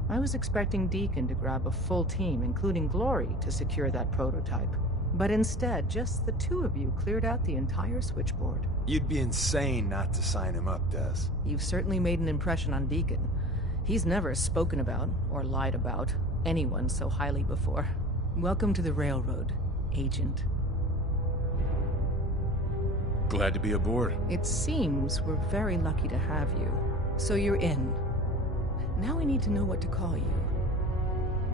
I was expecting Deacon to grab a full team, including Glory, to secure that prototype. But instead, just the two of you cleared out the entire switchboard. You'd be insane not to sign him up, Des. You've certainly made an impression on Deacon. He's never spoken about, or lied about, anyone so highly before. Welcome to the Railroad, Agent. Glad to be aboard. It seems we're very lucky to have you. So you're in. Now we need to know what to call you.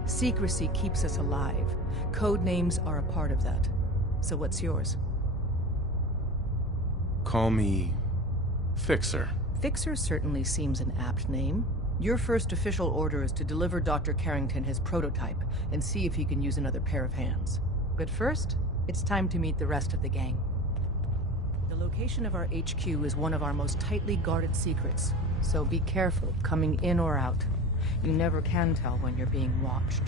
Secrecy keeps us alive. Code names are a part of that. So what's yours? Call me... Fixer. Fixer certainly seems an apt name. Your first official order is to deliver Dr. Carrington his prototype and see if he can use another pair of hands. But first, it's time to meet the rest of the gang. The location of our HQ is one of our most tightly guarded secrets, so be careful coming in or out. You never can tell when you're being watched.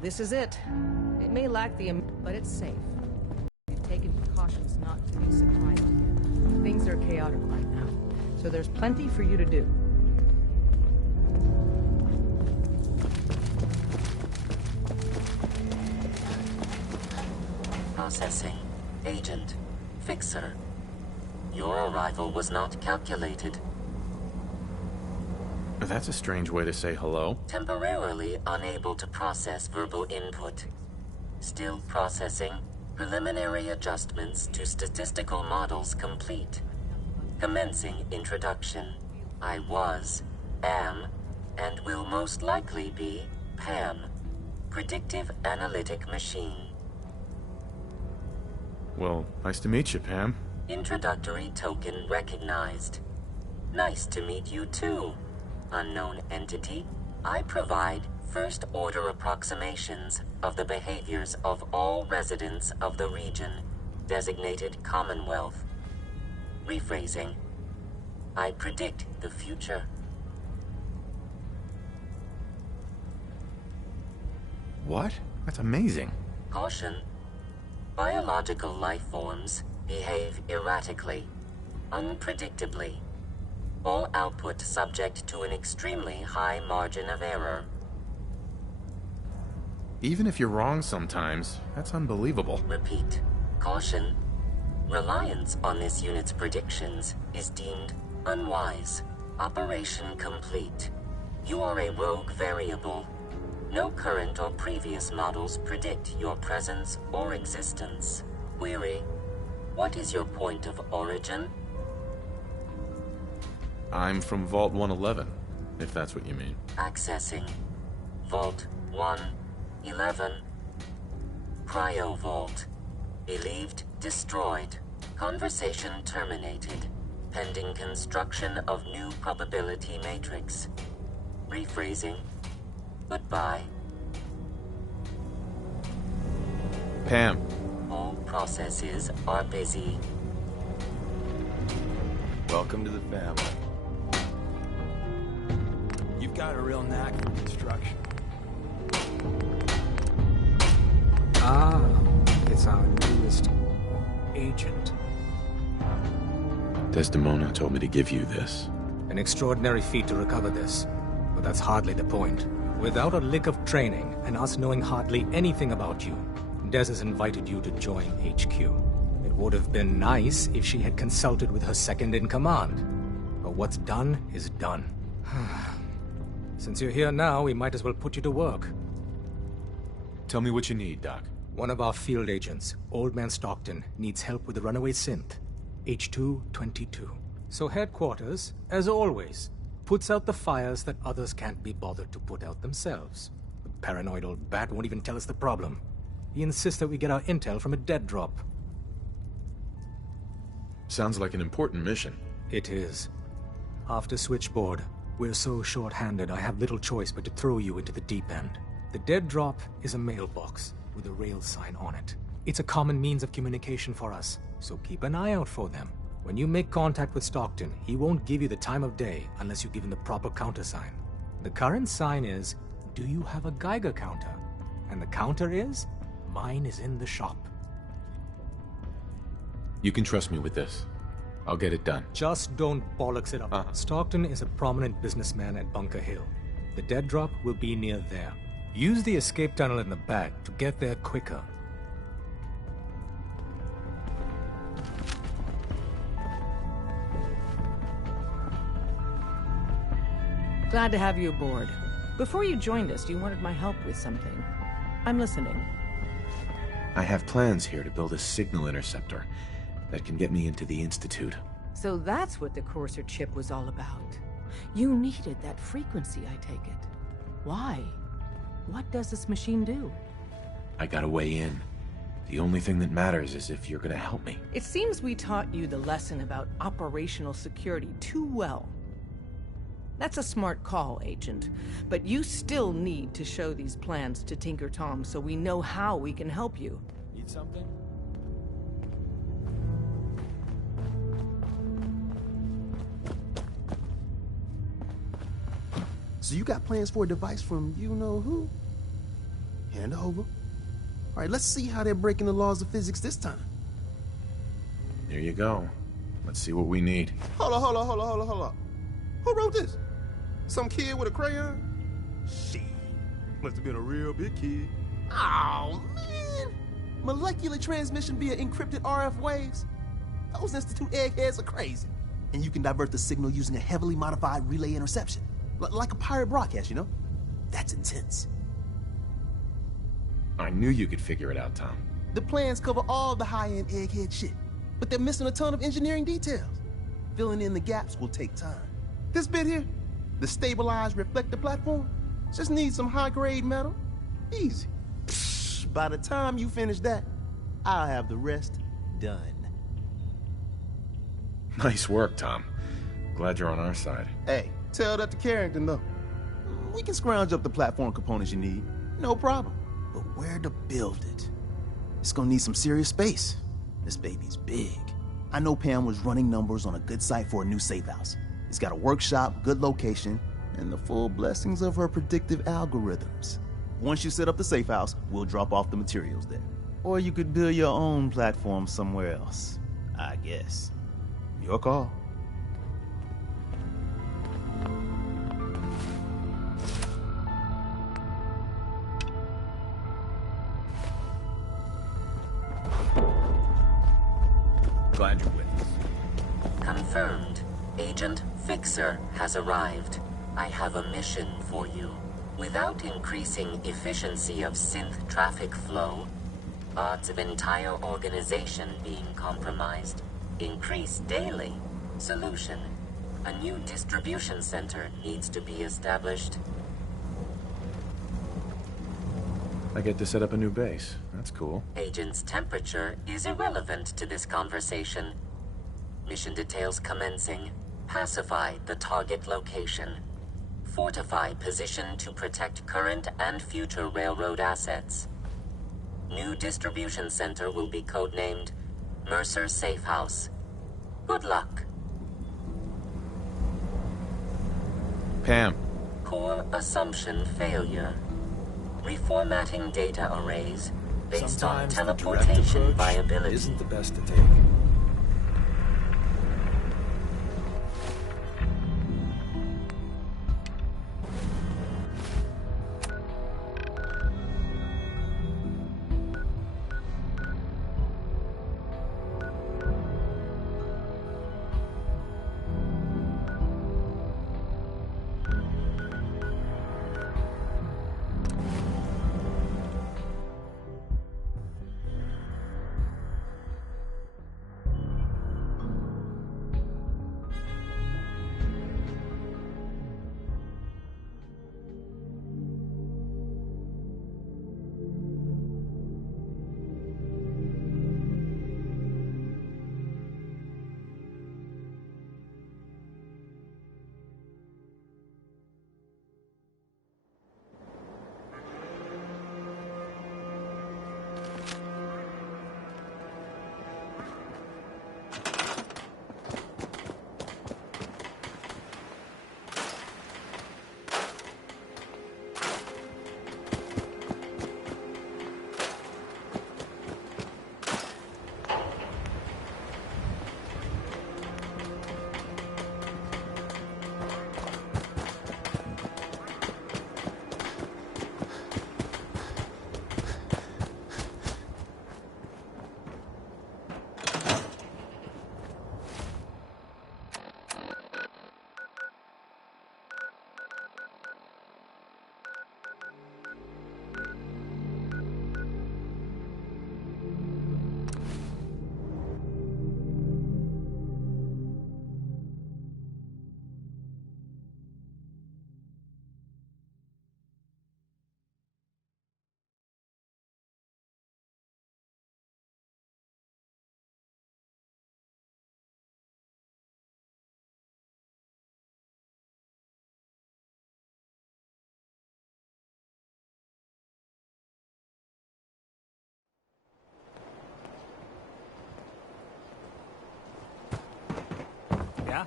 This is it. It may lack the but it's safe. We've taken precautions not to be surprised again. Things are chaotic right now, so there's plenty for you to do. Processing. Agent. Fixer. Your arrival was not calculated. That's a strange way to say hello. Temporarily unable to process verbal input. Still processing. Preliminary adjustments to statistical models complete. Commencing introduction. I was, am, and will most likely be Pam. Predictive Analytic Machine. Well, nice to meet you, Pam. Introductory token recognized. Nice to meet you too. Unknown entity, I provide first-order approximations of the behaviors of all residents of the region, designated Commonwealth. Rephrasing, I predict the future. What? That's amazing. Caution. Biological life forms behave erratically, unpredictably. All output subject to an extremely high margin of error. Even if you're wrong sometimes, that's unbelievable. Repeat. Caution. Reliance on this unit's predictions is deemed unwise. Operation complete. You are a rogue variable. No current or previous models predict your presence or existence. Query. What is your point of origin? I'm from Vault 111, if that's what you mean. Accessing. Vault 111. Cryo Vault. Believed destroyed. Conversation terminated. Pending construction of new probability matrix. Rephrasing. Goodbye. Pam. All processes are busy. Welcome to the family. You've got a real knack for construction. Ah, it's our newest agent. Desdemona told me to give you this. An extraordinary feat to recover this, but that's hardly the point. Without a lick of training, and us knowing hardly anything about you, Des has invited you to join HQ. It would have been nice if she had consulted with her second-in-command. But what's done is done. Since you're here now, we might as well put you to work. Tell me what you need, Doc. One of our field agents, Old Man Stockton, needs help with the runaway synth. H222. So headquarters, as always, puts out the fires that others can't be bothered to put out themselves. The paranoid old bat won't even tell us the problem. He insists that we get our intel from a dead drop. Sounds like an important mission. It is. After Switchboard, we're so short-handed I have little choice but to throw you into the deep end. The dead drop is a mailbox with a rail sign on it. It's a common means of communication for us, so keep an eye out for them. When you make contact with Stockton, he won't give you the time of day unless you give him the proper countersign. The current sign is, do you have a Geiger counter? And the counter is, mine is in the shop. You can trust me with this. I'll get it done. Just don't bollocks it up. Stockton is a prominent businessman at Bunker Hill. The dead drop will be near there. Use the escape tunnel in the back to get there quicker. Glad to have you aboard. Before you joined us, you wanted my help with something. I'm listening. I have plans here to build a signal interceptor that can get me into the Institute. So that's what the Courser chip was all about. You needed that frequency, I take it. Why? What does this machine do? I gotta weigh in. The only thing that matters is if you're gonna help me. It seems we taught you the lesson about operational security too well. That's a smart call, Agent. But you still need to show these plans to Tinker Tom so we know how we can help you. Need something? So you got plans for a device from you-know-who? Hand it over. All right, let's see how they're breaking the laws of physics this time. Here you go. Let's see what we need. Hold on. Who wrote this? Some kid with a crayon? Shit. Must have been a real big kid. Oh, man. Molecular transmission via encrypted RF waves? Those Institute eggheads are crazy. And you can divert the signal using a heavily modified relay interception. Like a pirate broadcast, you know? That's intense. I knew you could figure it out, Tom. The plans cover all the high-end egghead shit, but they're missing a ton of engineering details. Filling in the gaps will take time. This bit here, the stabilized reflector platform, just needs some high-grade metal. Easy. Psh, by the time you finish that, I'll have the rest done. Nice work, Tom. Glad you're on our side. Hey, tell that to Carrington, though. We can scrounge up the platform components you need. No problem. But where to build it? It's gonna need some serious space. This baby's big. I know Pam was running numbers on a good site for a new safe house. It's got a workshop, good location, and the full blessings of her predictive algorithms. Once you set up the safe house, we'll drop off the materials there. Or you could build your own platform somewhere else, I guess. Your call. Glad you're with us. Confirmed. Agent Fixer has arrived. I have a mission for you. Without increasing efficiency of synth traffic flow, odds of entire organization being compromised increase daily. Solution: a new distribution center needs to be established. I get to set up a new base. That's cool. Agent's temperature is irrelevant to this conversation. Mission details commencing. Pacify the target location. Fortify position to protect current and future railroad assets. New distribution center will be codenamed Mercer Safe House. Good luck. Pam. Core assumption failure. Reformatting data arrays based on Sometimes the direct teleportation approach viability. isn't the best to take. Yeah?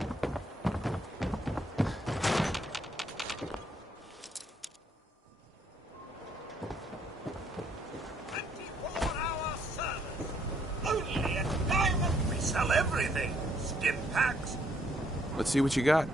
Only at Diamond we sell everything. Stim packs. Let's see what you got.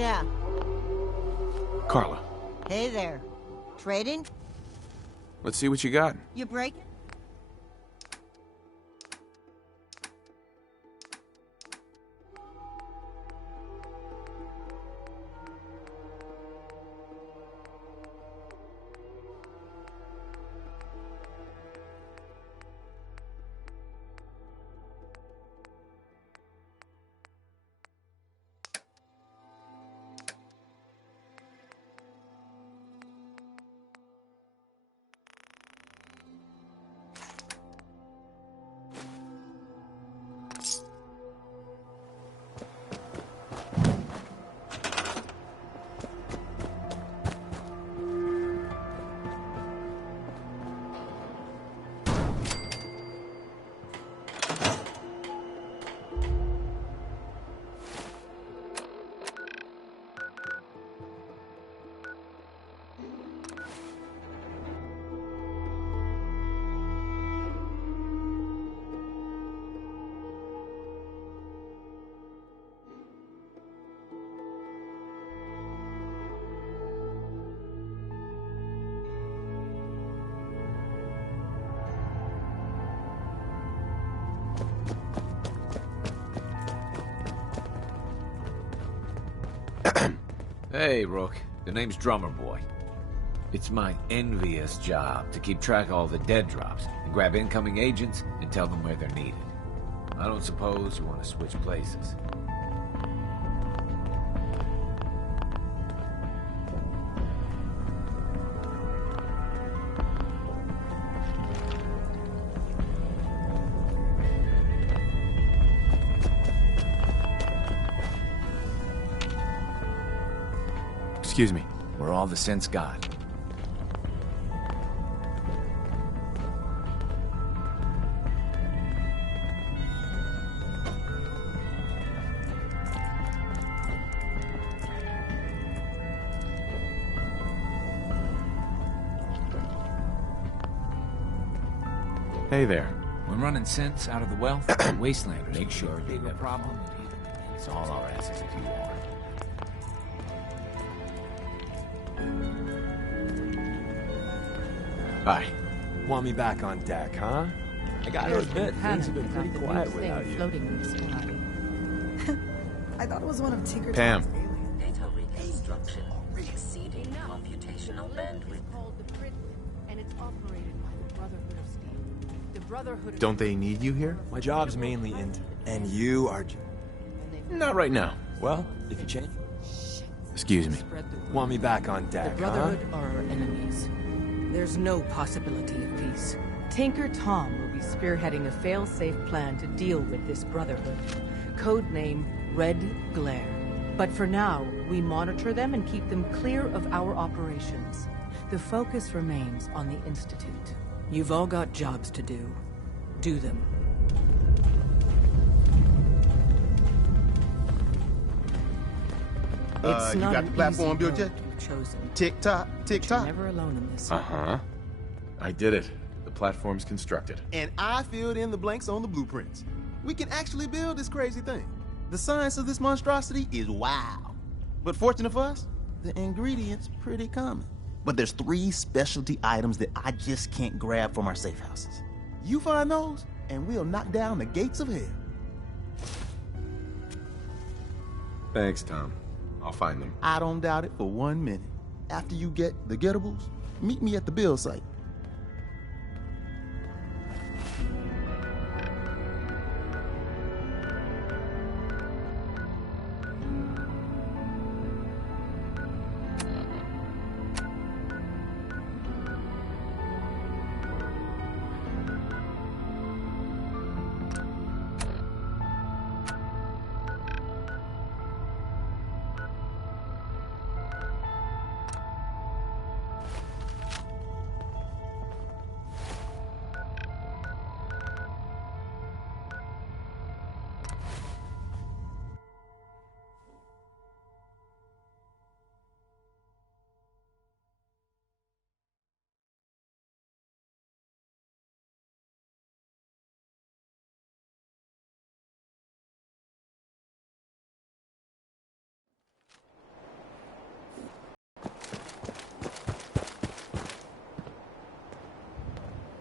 Yeah. Carla, Hey there. Trading? Let's see what you got. You break? Hey, Rook. The name's Drummer Boy. It's my envious job to keep track of all the dead drops and grab incoming agents and tell them where they're needed. I don't suppose you want to switch places. Excuse me. We're all the sense got. Hey there. When running sense out of the wealth, wastelanders make sure they have a problem. It's all our asses if you are. Hi. Want me back on deck, huh? I gotta admit, things have been pretty quiet without you. Floating in the sky. I thought it was one of Tinker Pam. Town's aliens. Data reconstruction exceeding computational bandwidth. Called the Brit, and it's operated by the Brotherhood of Steel. The Brotherhood of Don't they need you here? My job's mainly intel. And you are... Not right now. Well, if you change... Excuse me. Want me back on The deck, huh? Brotherhood are our enemies. There's no possibility of peace. Tinker Tom will be spearheading a fail-safe plan to deal with this Brotherhood. Codename Red Glare. But for now, we monitor them and keep them clear of our operations. The focus remains on the Institute. You've all got jobs to do. Do them. It's You not got the an platform easy built road yet? you've chosen. Tick tock, tick But you're tock. never alone in this. Uh-huh. I did it. The platform's constructed. And I filled in the blanks on the blueprints. We can actually build this crazy thing. The science of this monstrosity is wow. But fortunate for us, the ingredients pretty common. But there's 3 specialty items that I just can't grab from our safe houses. You find those, and we'll knock down the gates of hell. Thanks, Tom. I'll find them. I don't doubt it for 1 minute. After you get the gettables, meet me at the build site.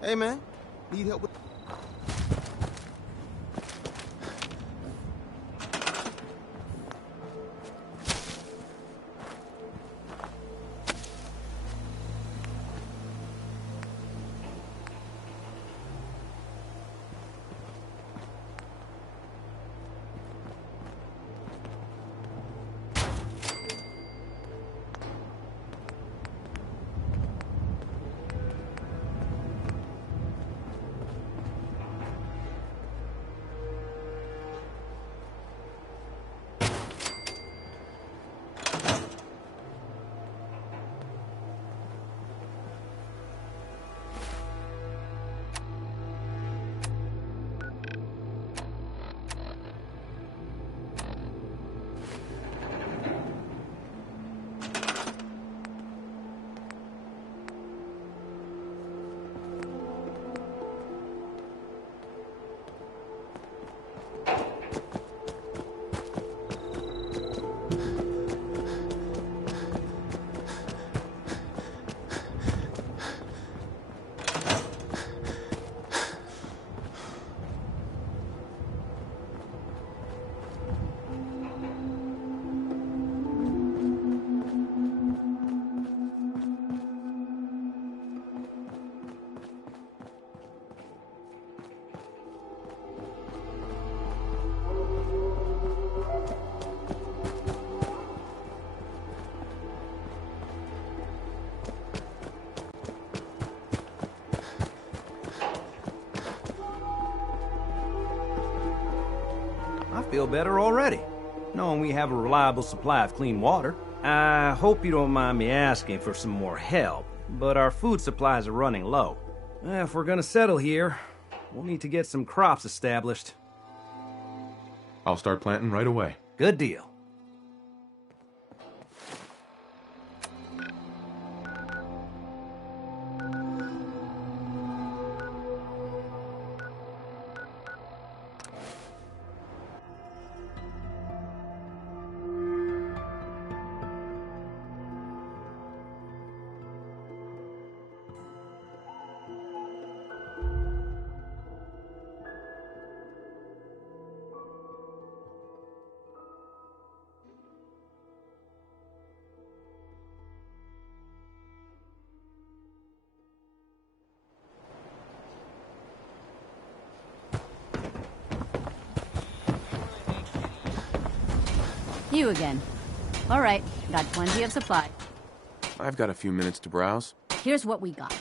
Hey, man. Need help with... I feel better already, knowing we have a reliable supply of clean water. I hope you don't mind me asking for some more help, but our food supplies are running low. If we're gonna settle here, we'll need to get some crops established. I'll start planting right away. Good deal. You again. All right, got plenty of supply. I've got a few minutes to browse. Here's what we got.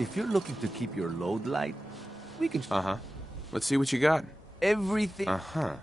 If you're looking to keep your load light, we can... Uh-huh. Let's see what you got. Everything... Uh-huh.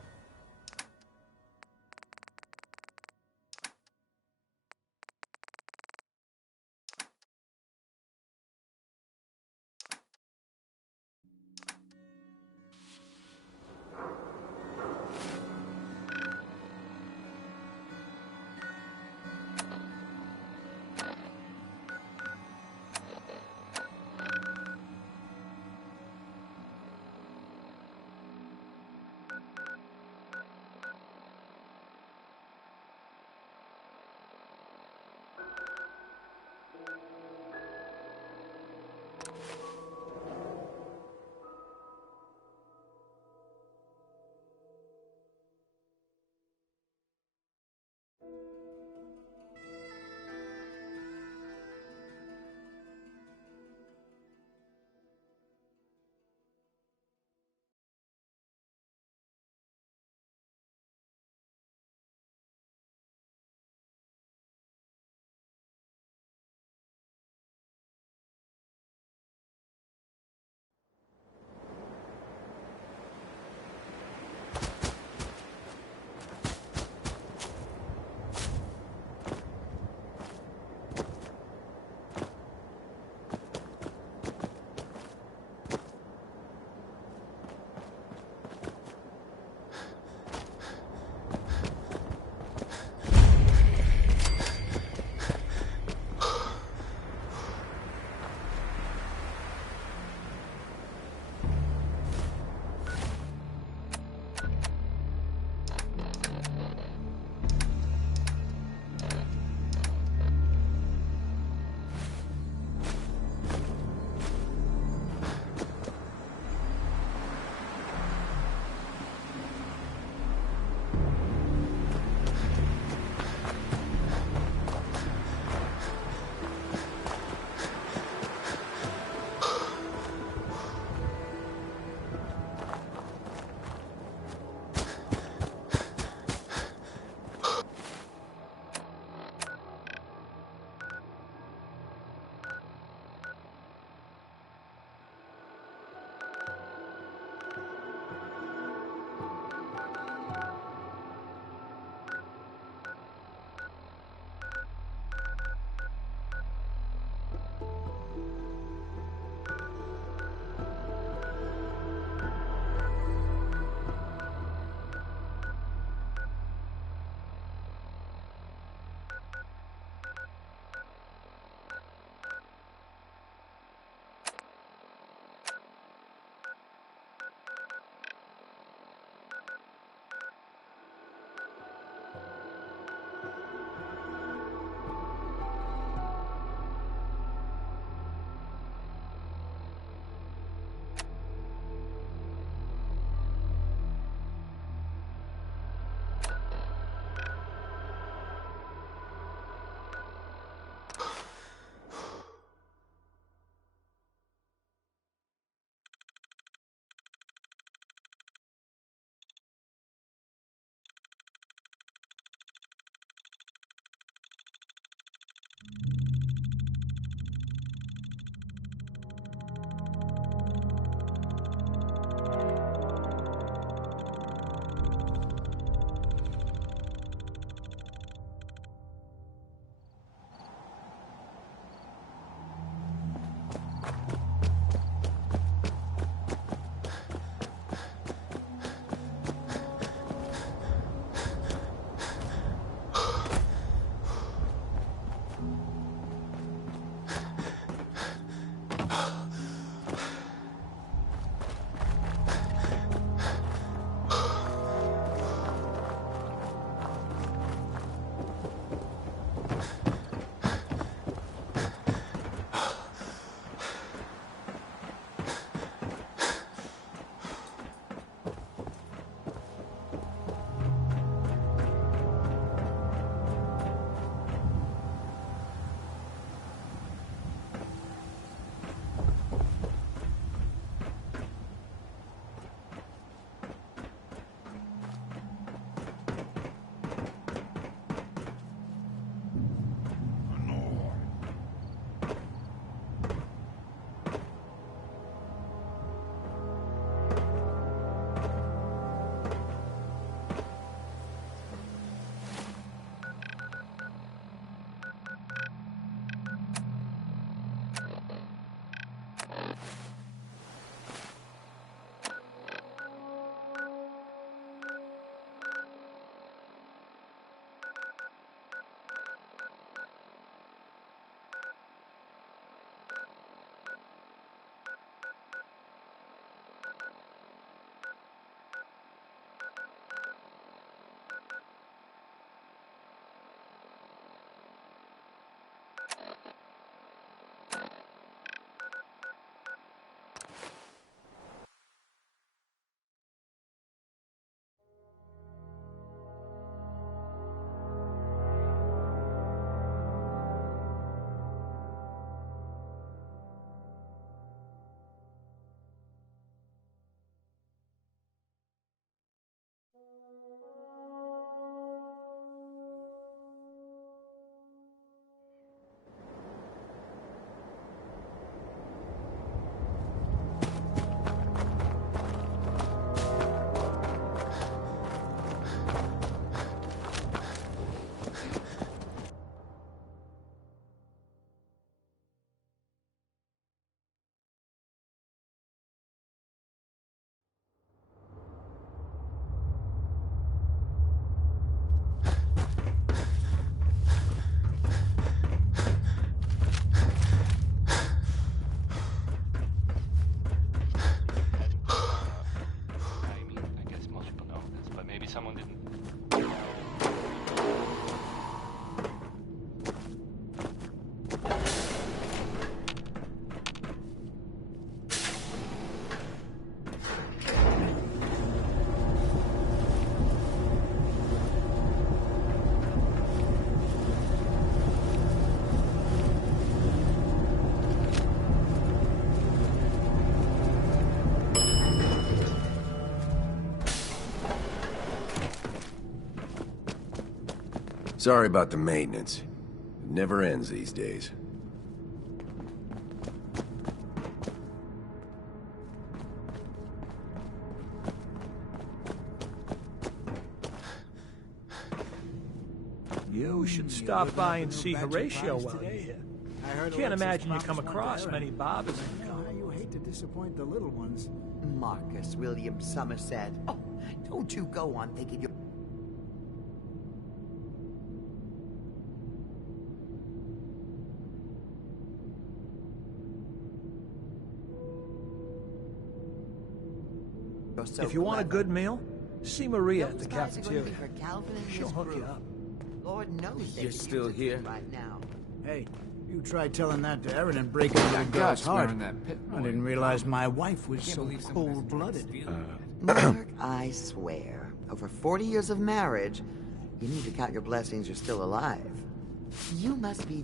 Sorry about the maintenance. It never ends these days. You should stop by and see Horatio while you're here. Can't imagine you come across many barbers. You hate to disappoint the little ones. Marcus William Somerset. Oh, don't you go on thinking you're... So if you want a clever. good meal, see Maria at Those the guys are gonna cafeteria. be for Calvin and She'll his hook you crew. up. Lord knows they You're could still use it here? right now. Hey, you try telling that to Erin and break into the girl's guts heart. wearing that pit I boy. didn't realize my wife was Can't so believe some of this cold-blooded. Mark, I swear, over 40 years of marriage, you need to count your blessings you're still alive. You must be...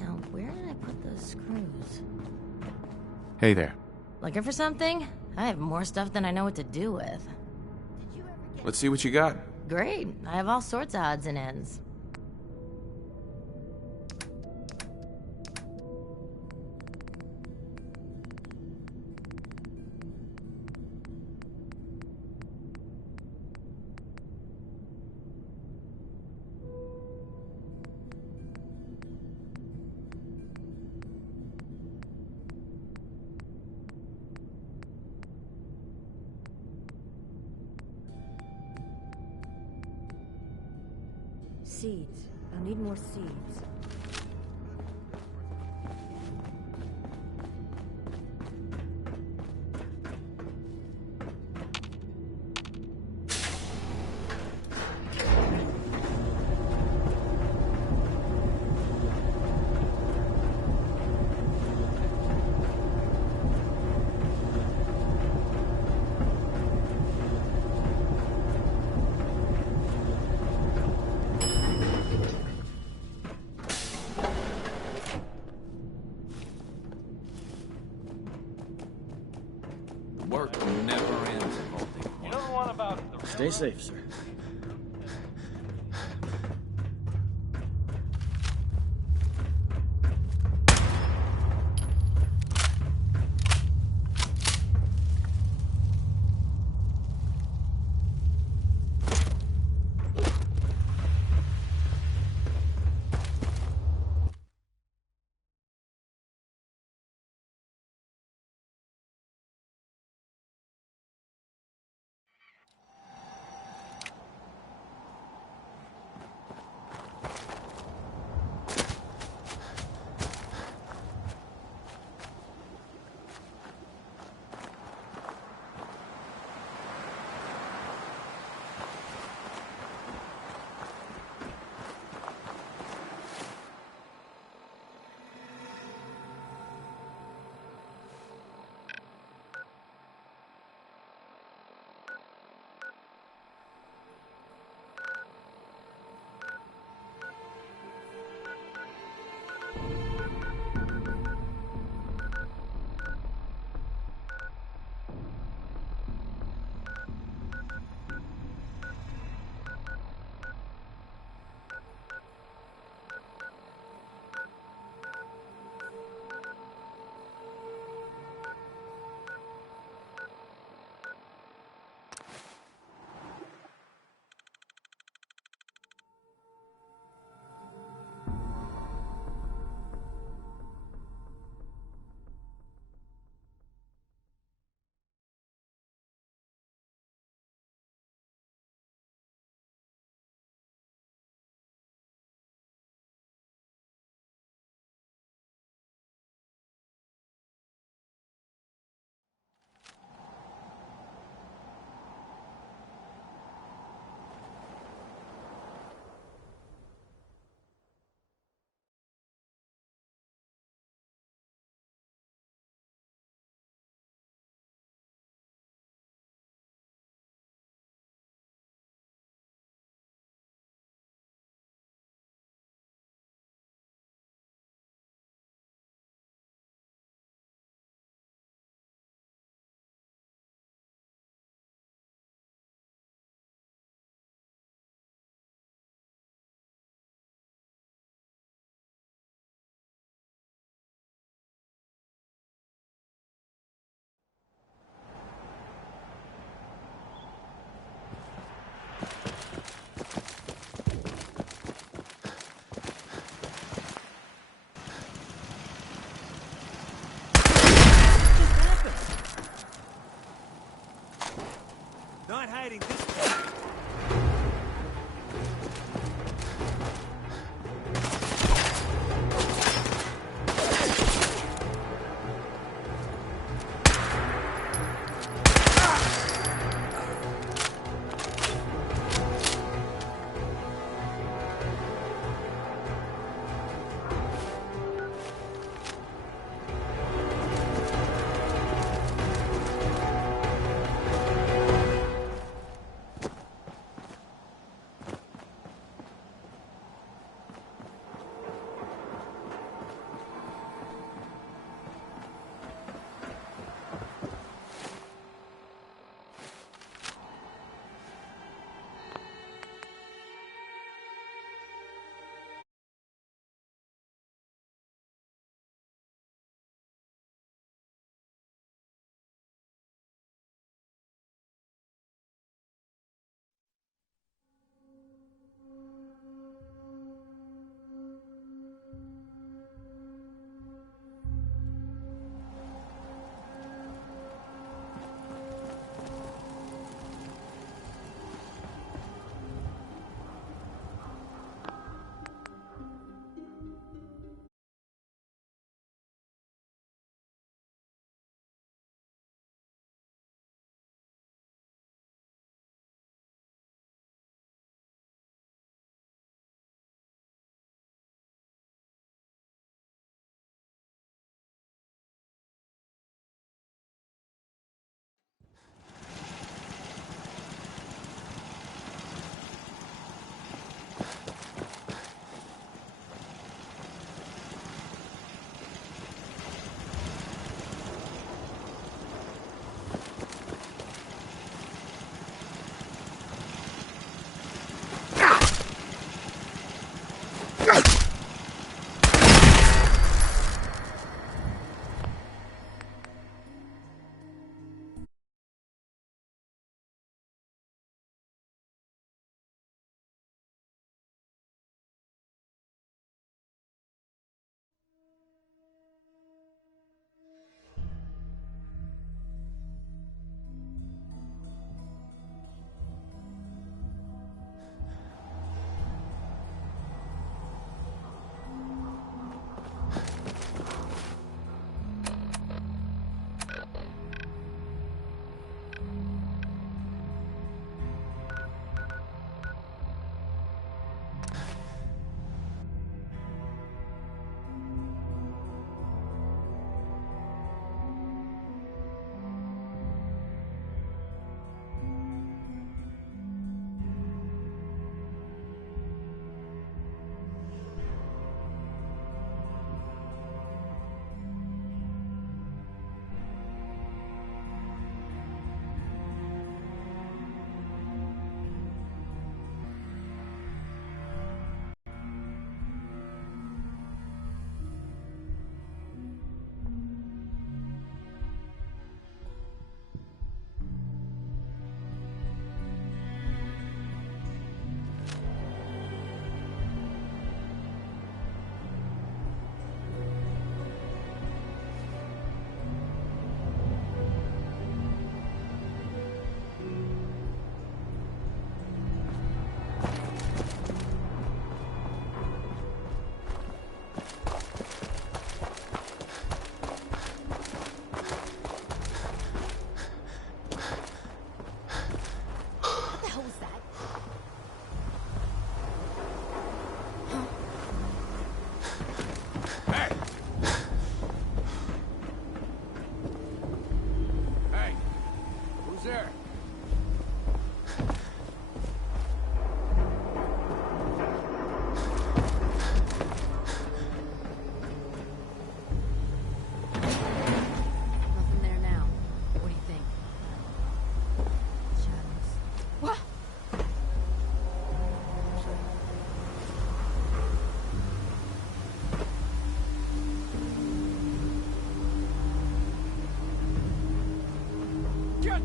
Now, where did I put those screws? Hey there. Looking for something? I have more stuff than I know what to do with. Let's see what you got. Great. I have all sorts of odds and ends. Seeds. I'll need more seeds. Work never ends in Volta. You know the one about the Stay safe, sir. heading this way.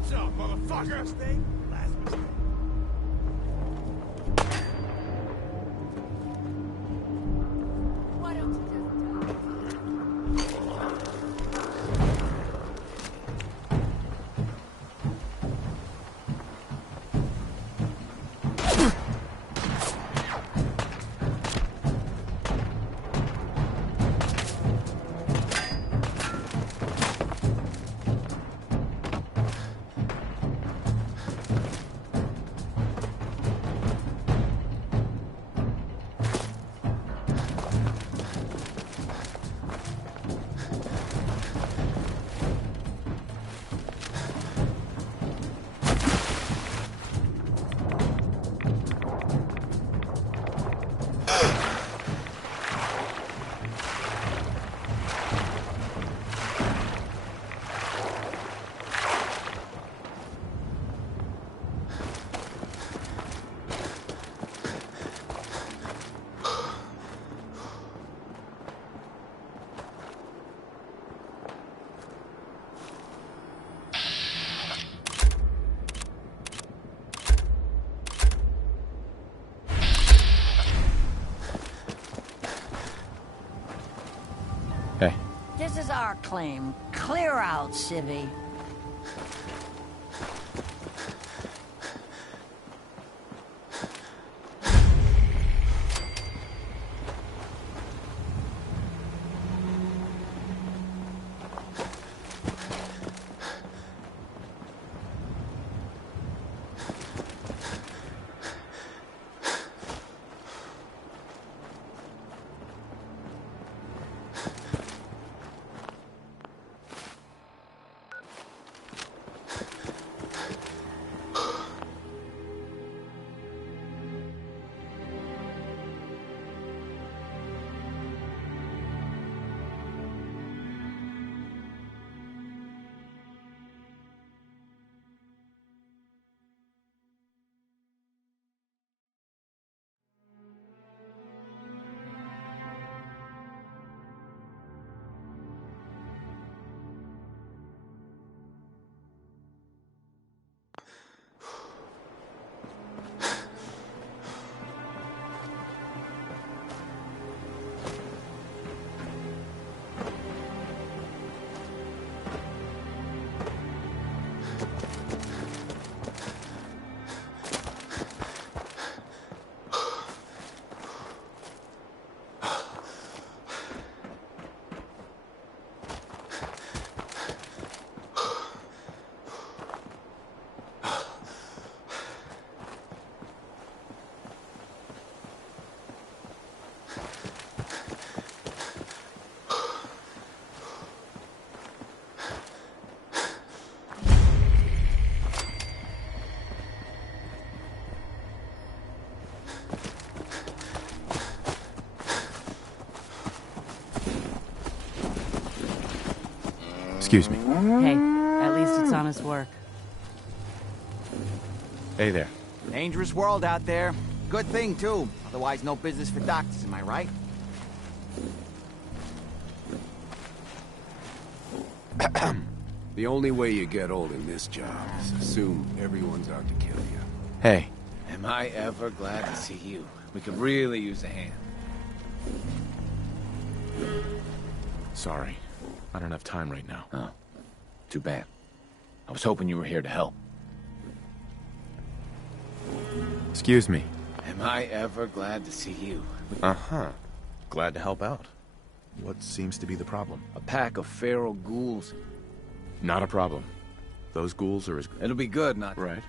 What's up, motherfucker? Mistake? Last mistake. Why don't you just Hey. This is our claim. Clear out, civvy. Excuse me. Hey, at least it's honest work. Hey there. Dangerous world out there. Good thing, too. Otherwise, no business for doctors, am I right? The only way you get old in this job is assume everyone's out to kill you. Hey. Am I ever glad to see you? We could really use a hand. Sorry. I don't have time right now. Oh. Too bad. I was hoping you were here to help. Excuse me. Am I ever glad to see you? Uh-huh. Glad to help out. What seems to be the problem? A pack of feral ghouls. Not a problem. Those ghouls are as... It'll be good, not... Right.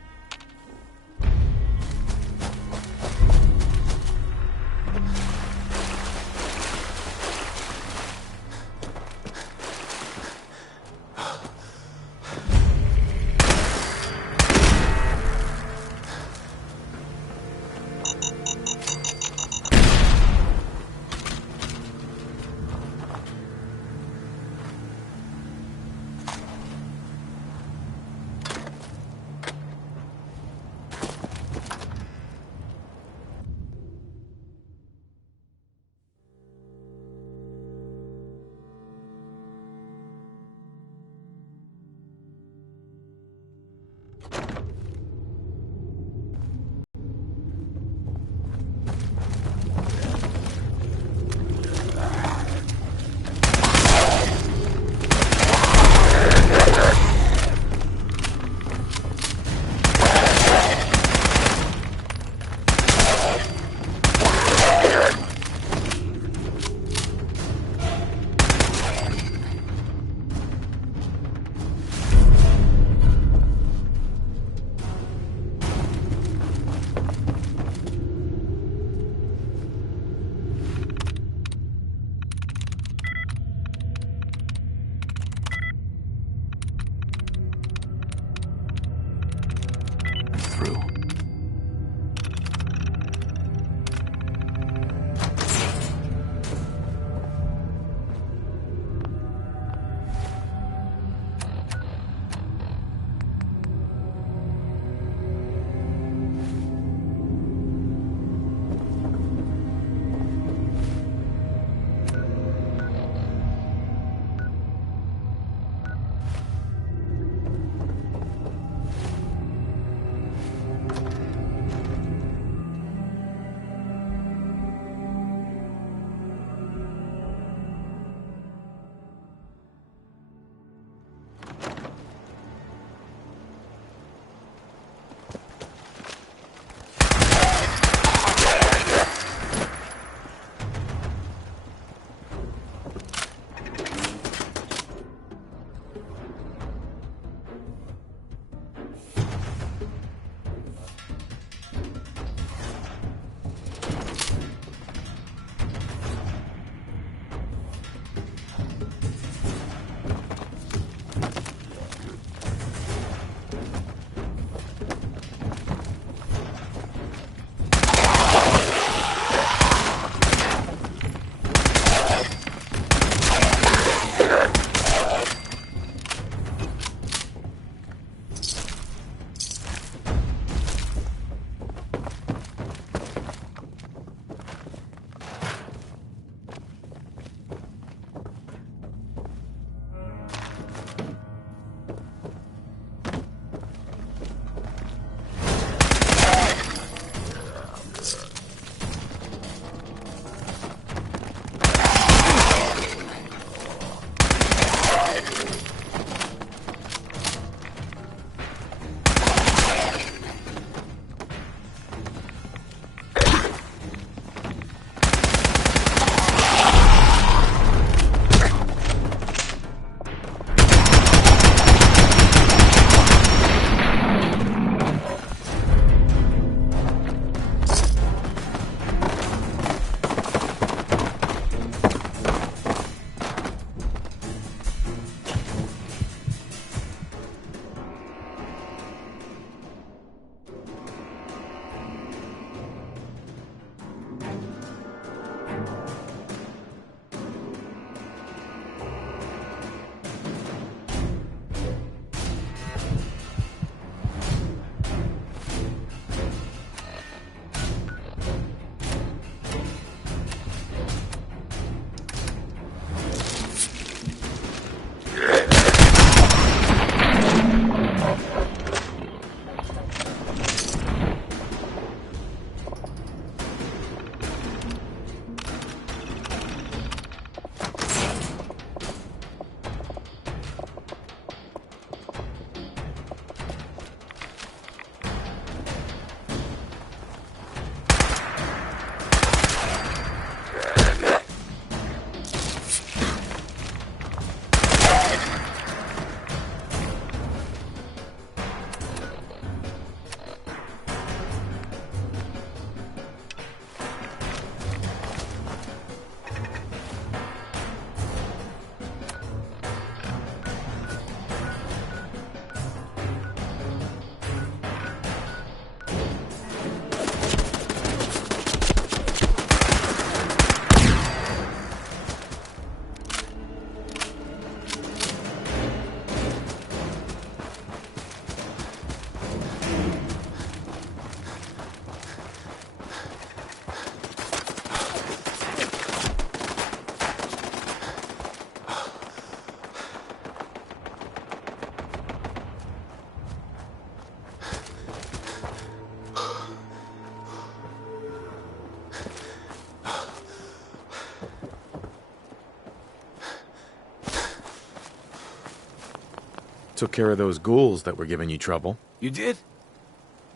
Took care of those ghouls that were giving you trouble. You did?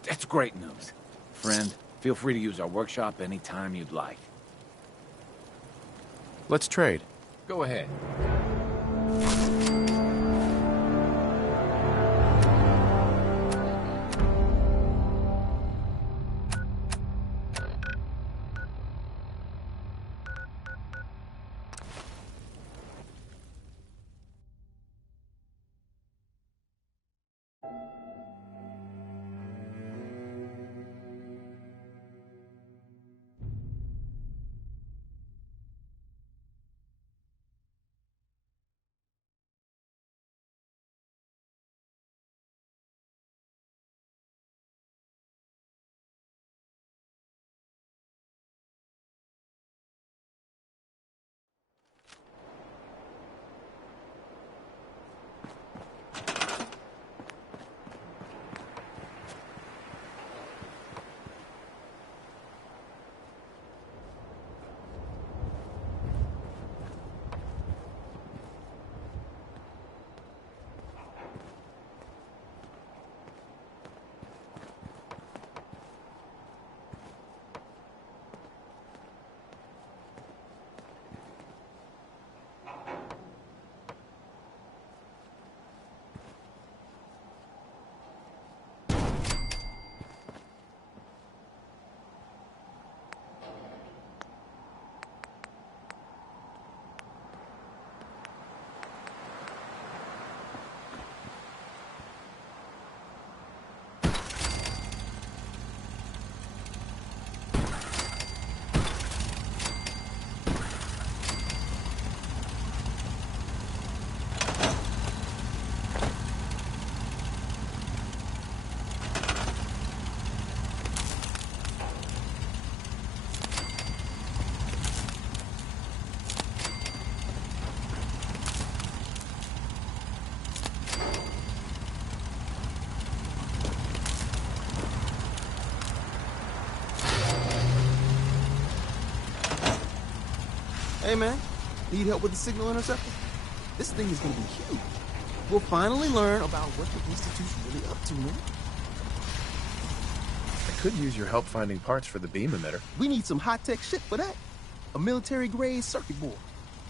That's great news. Friend, feel free to use our workshop anytime you'd like. Let's trade. Go ahead. Hey, man. Need help with the signal interceptor? This thing is gonna be huge. We'll finally learn about what the Institute's really up to, man. I could use your help finding parts for the beam emitter. We need some high-tech shit for that. A military-grade circuit board.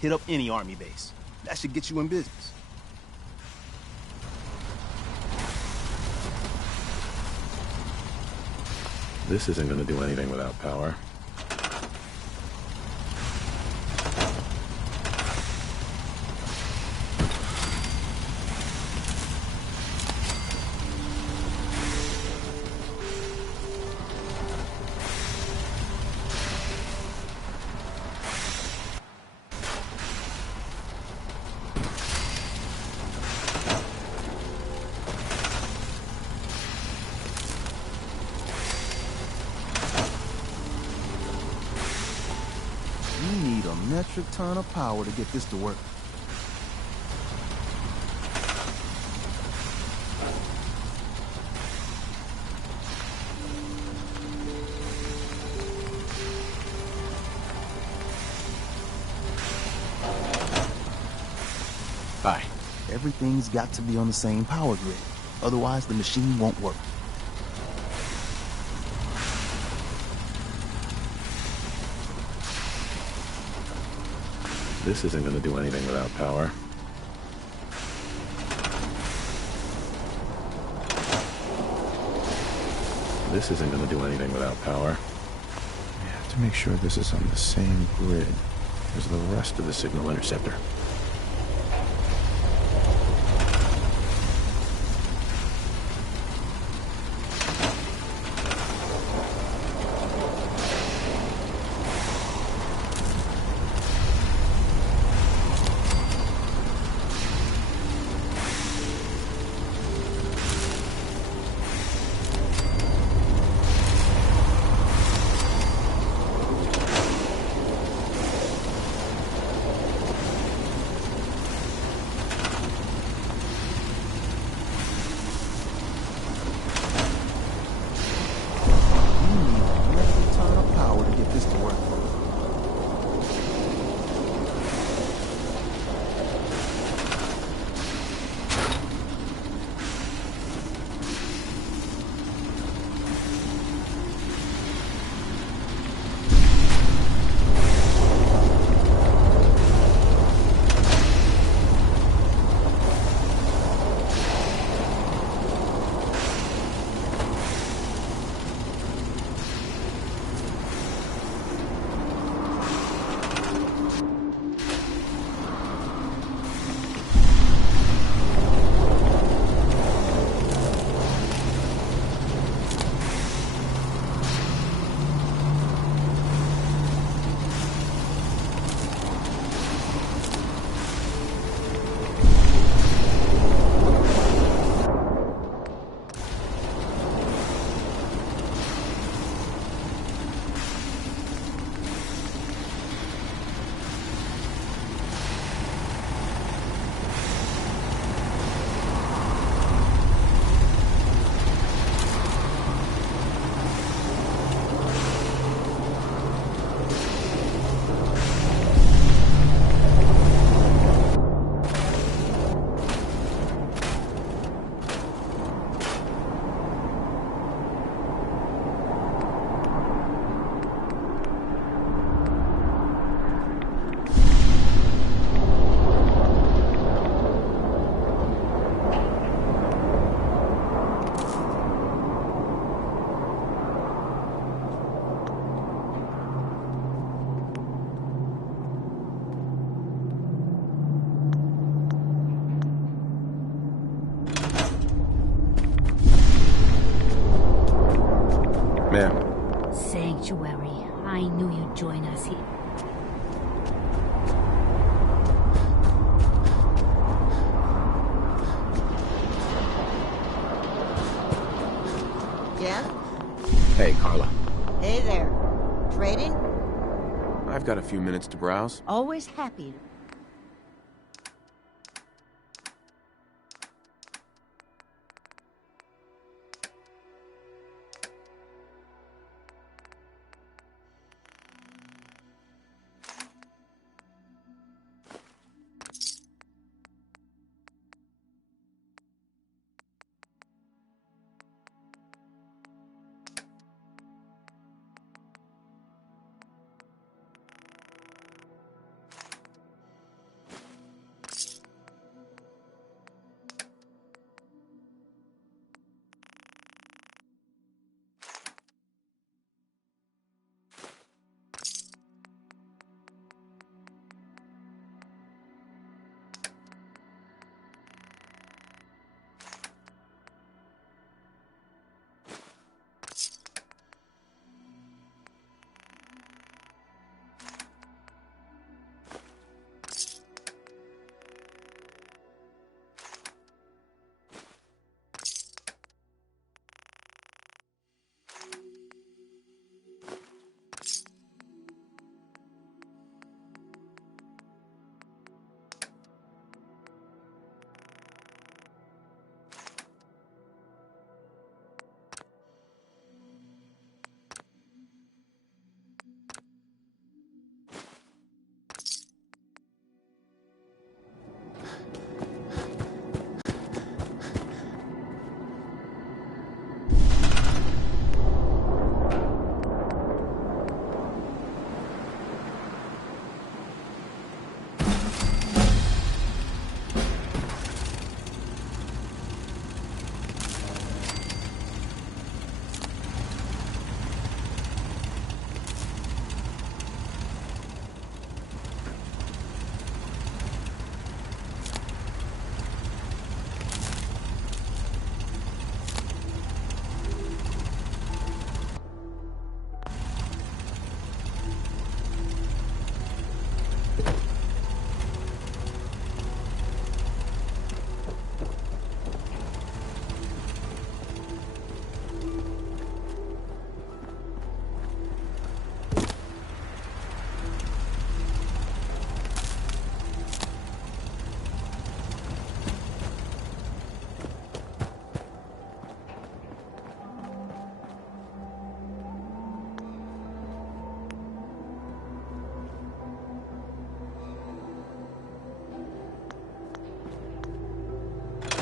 Hit up any army base. That should get you in business. This isn't going to do anything without power. You need a metric ton of power to get this to work. Bye. Everything's got to be on the same power grid. Otherwise, the machine won't work. This isn't going to do anything without power. This isn't going to do anything without power. I have to make sure this is on the same grid as the rest of the signal interceptor. Ma'am. Sanctuary. I knew you'd join us here. Yeah? Hey, Carla. Hey there. Trading? I've got a few minutes to browse. Always happy.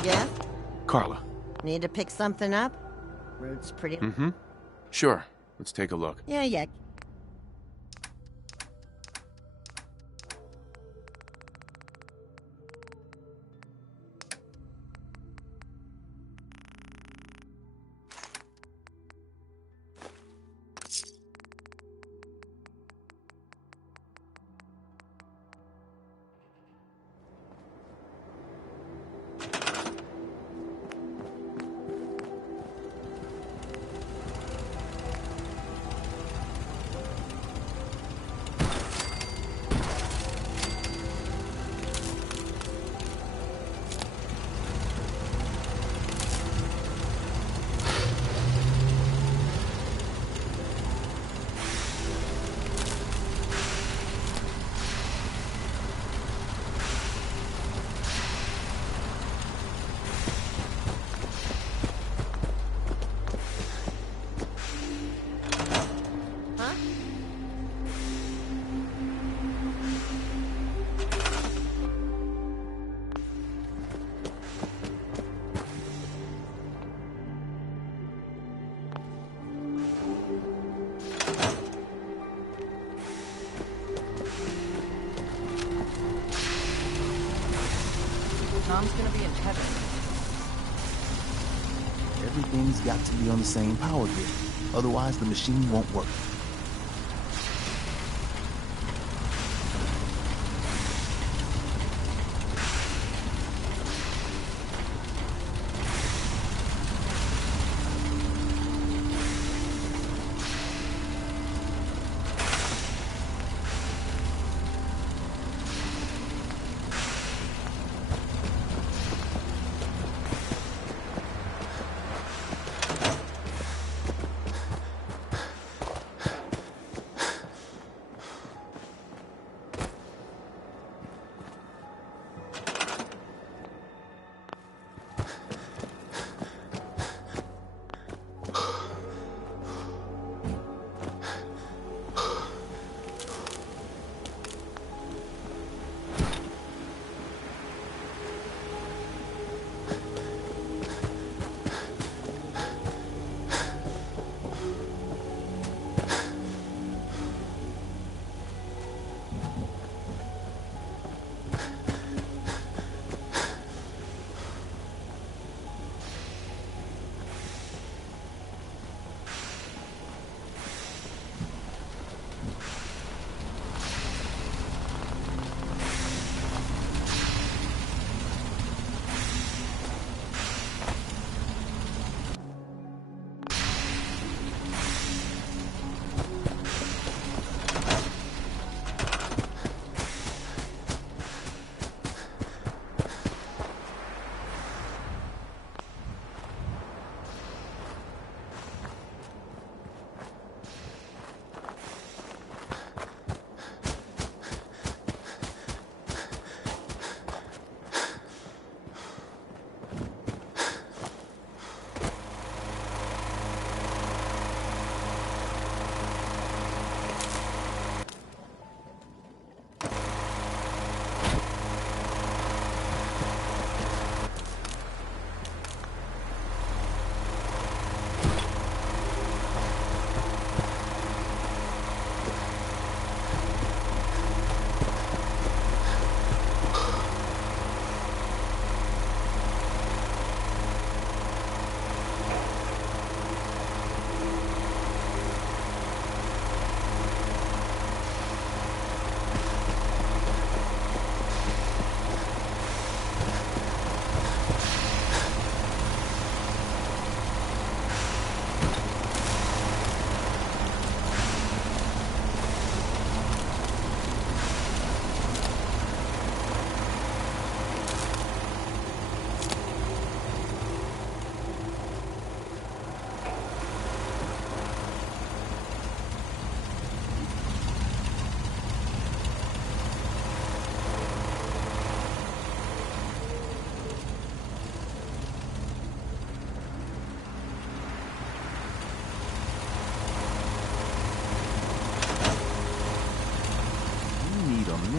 Yeah? Carla. Need to pick something up? Route's pretty... Mm-hmm. Sure. Let's take a look. Yeah. Tom's gonna be in heaven. Everything's got to be on the same power grid. Otherwise, the machine won't work.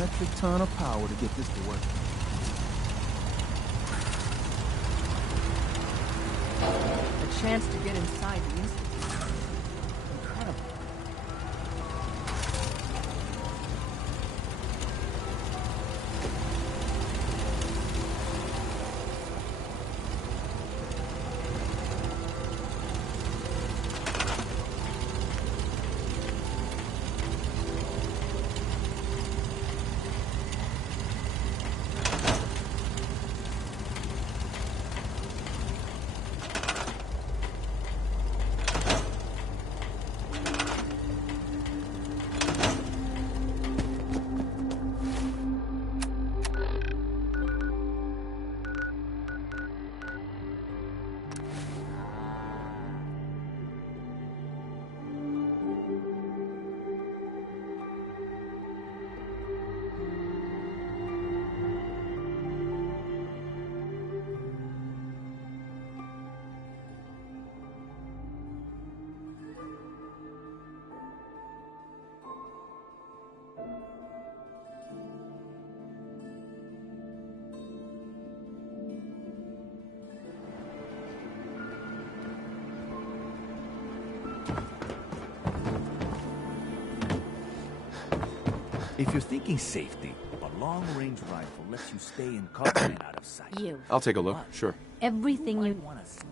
metric ton of power to get this to work. A chance to get inside the Institute. Incredible. If you're thinking safety, a long-range rifle lets you stay in cover and out of sight. You. I'll take a look, sure. Everything you want to.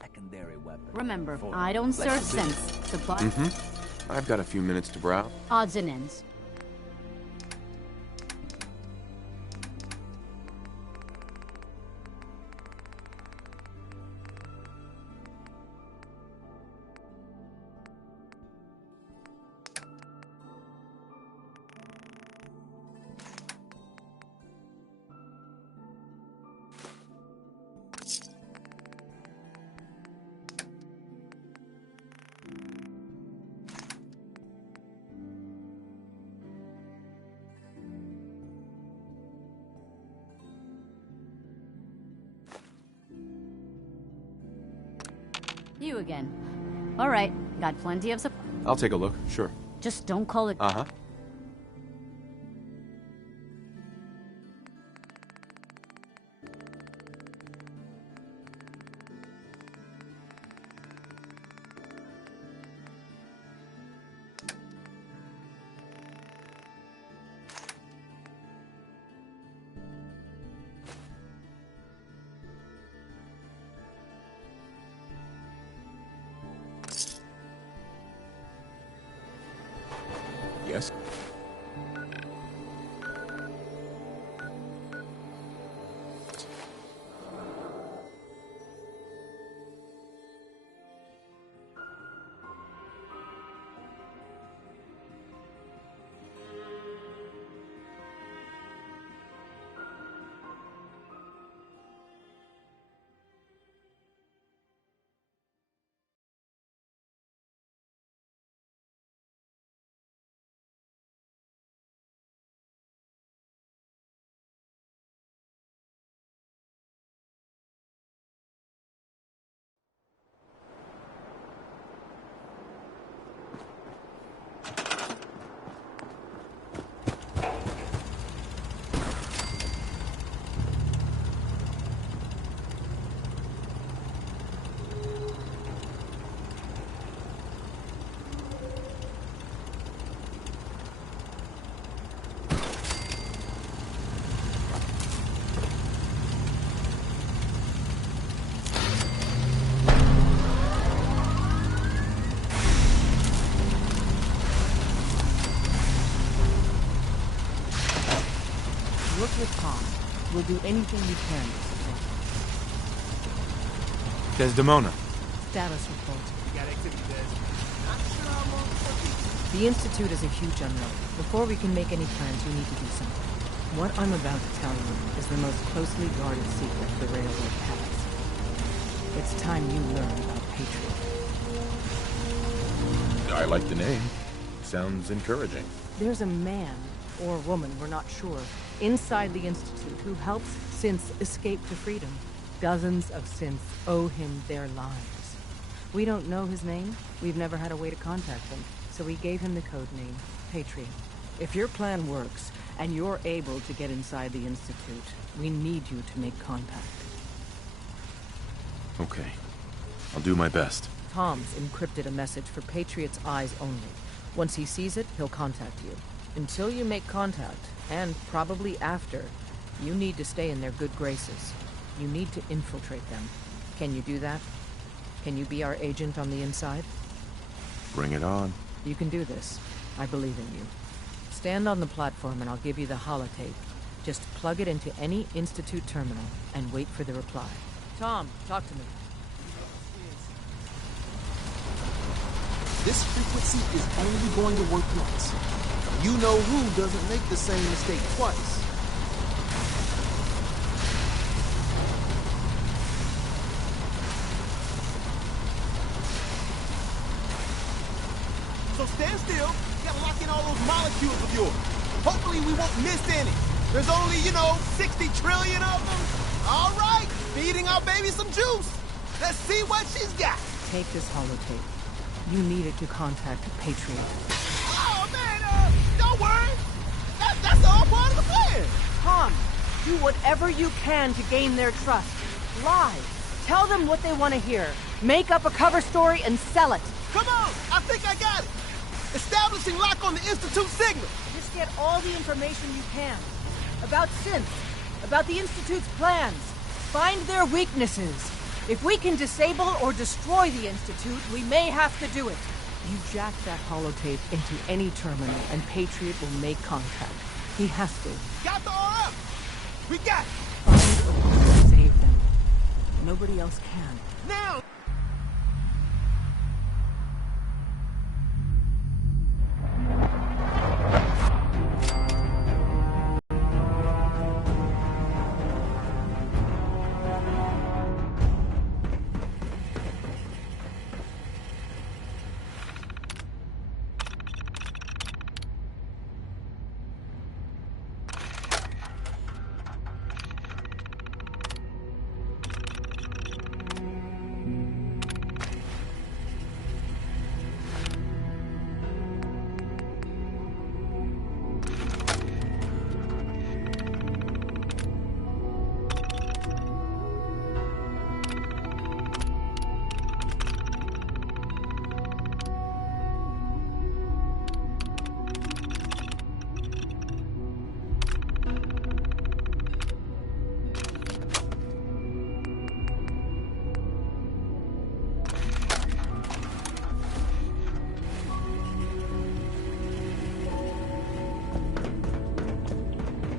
Secondary weapon. remember. I don't serve sense. Supply I've got a few minutes to browse. odds and ends. You again. All right, got plenty of supply. I'll take a look, sure. Just don't call it. Uh-huh. Yes? with Tom. We'll do anything we can to support you. Desdemona. Status report. The Institute is a huge unknown. Before we can make any plans, you need to do something. What I'm about to tell you is the most closely guarded secret the Railroad has. It's time you learn about Patriot. I like the name. Sounds encouraging. There's a man, or woman, we're not sure, inside the Institute who helps synths escape to freedom. Dozens of synths owe him their lives. We don't know his name. We've never had a way to contact him, so we gave him the code name, Patriot. If your plan works, and you're able to get inside the Institute, we need you to make contact. Okay. I'll do my best. Tom's encrypted a message for Patriot's eyes only. Once he sees it, he'll contact you. Until you make contact, and probably after, you need to stay in their good graces. You need to infiltrate them. Can you do that? Can you be our agent on the inside? Bring it on. You can do this. I believe in you. Stand on the platform and I'll give you the holotape. Just plug it into any Institute terminal and wait for the reply. Tom, talk to me. This frequency is only going to work once. You know who doesn't make the same mistake twice. So stand still. You gotta lock in all those molecules of yours. Hopefully we won't miss any. There's only, 60 trillion of them. All right, feeding our baby some juice. Let's see what she's got. Take this holotape. You need it to contact Patriot. Oh, man, don't worry. That's all part of the plan. Tom, do whatever you can to gain their trust. Lie. Tell them what they want to hear. Make up a cover story and sell it. Come on, I think I got it. Establishing lock on the Institute signal. Just get all the information you can. About synths. About the Institute's plans. Find their weaknesses. If we can disable or destroy the Institute, we may have to do it. You jack that holotape into any terminal, and Patriot will make contact. He has to. Got the RF! We got it! Find a way to save them. Nobody else can. Now!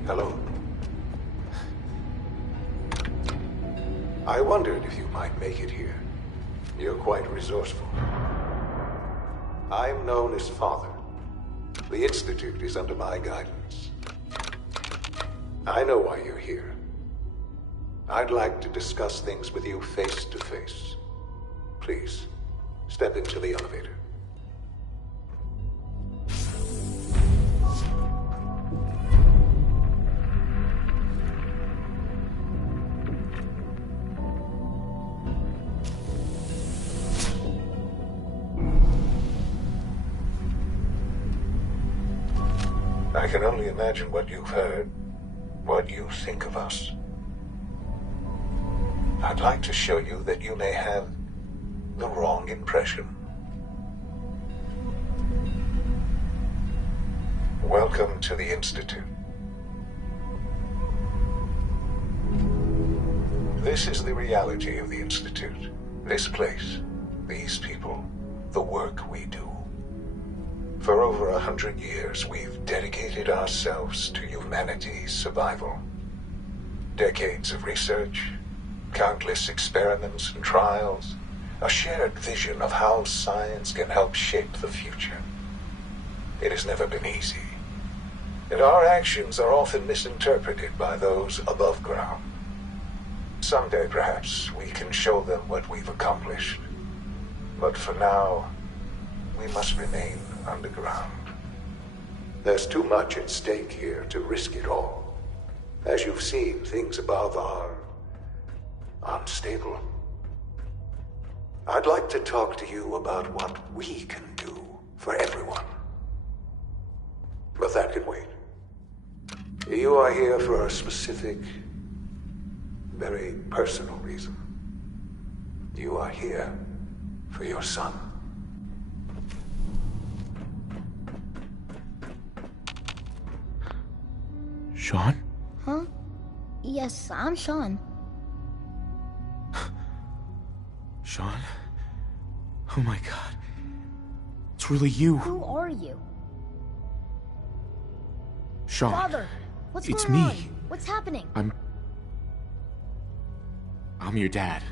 Hello. I wondered if you might make it here. You're quite resourceful. I'm known as Father. The Institute is under my guidance. I know why you're here. I'd like to discuss things with you face to face. Please, step into the elevator. I can only imagine what you've heard, what you think of us. I'd like to show you that you may have the wrong impression. Welcome to the Institute. This is the reality of the Institute. This place, these people, the work we do. For over 100 years, we've dedicated ourselves to humanity's survival. Decades of research, countless experiments and trials, a shared vision of how science can help shape the future. It has never been easy, and our actions are often misinterpreted by those above ground. Someday, perhaps, we can show them what we've accomplished. But for now, we must remain underground. There's too much at stake here to risk it all. As you've seen, things above are unstable. I'd like to talk to you about what we can do for everyone. But that can wait. You are here for a specific, very personal reason. You are here for your son. Sean? Huh? Yes, I'm Sean. Sean? Oh my god. It's really you. Who are you? Sean. Father, what's It's going me. on? What's happening? I'm your dad.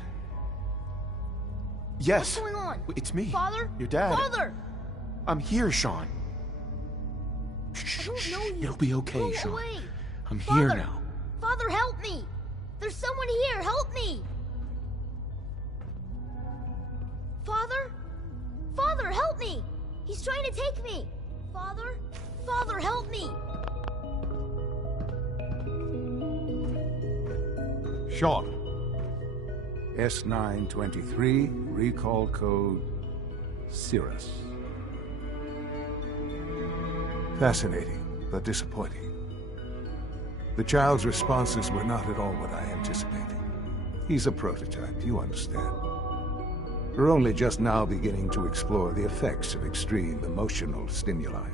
Yes. What's going on? It's me. Father? Your dad. Father! I'm here, Sean. I don't know you. It'll be okay, Go Sean. away. I'm Father! here now. Father, help me! There's someone here. Help me! Father? Father, help me! He's trying to take me! Father? Father, help me! Sean. S923, recall code Cirrus. Fascinating, but disappointing. The child's responses were not at all what I anticipated. He's a prototype, you understand. We're only just now beginning to explore the effects of extreme emotional stimuli.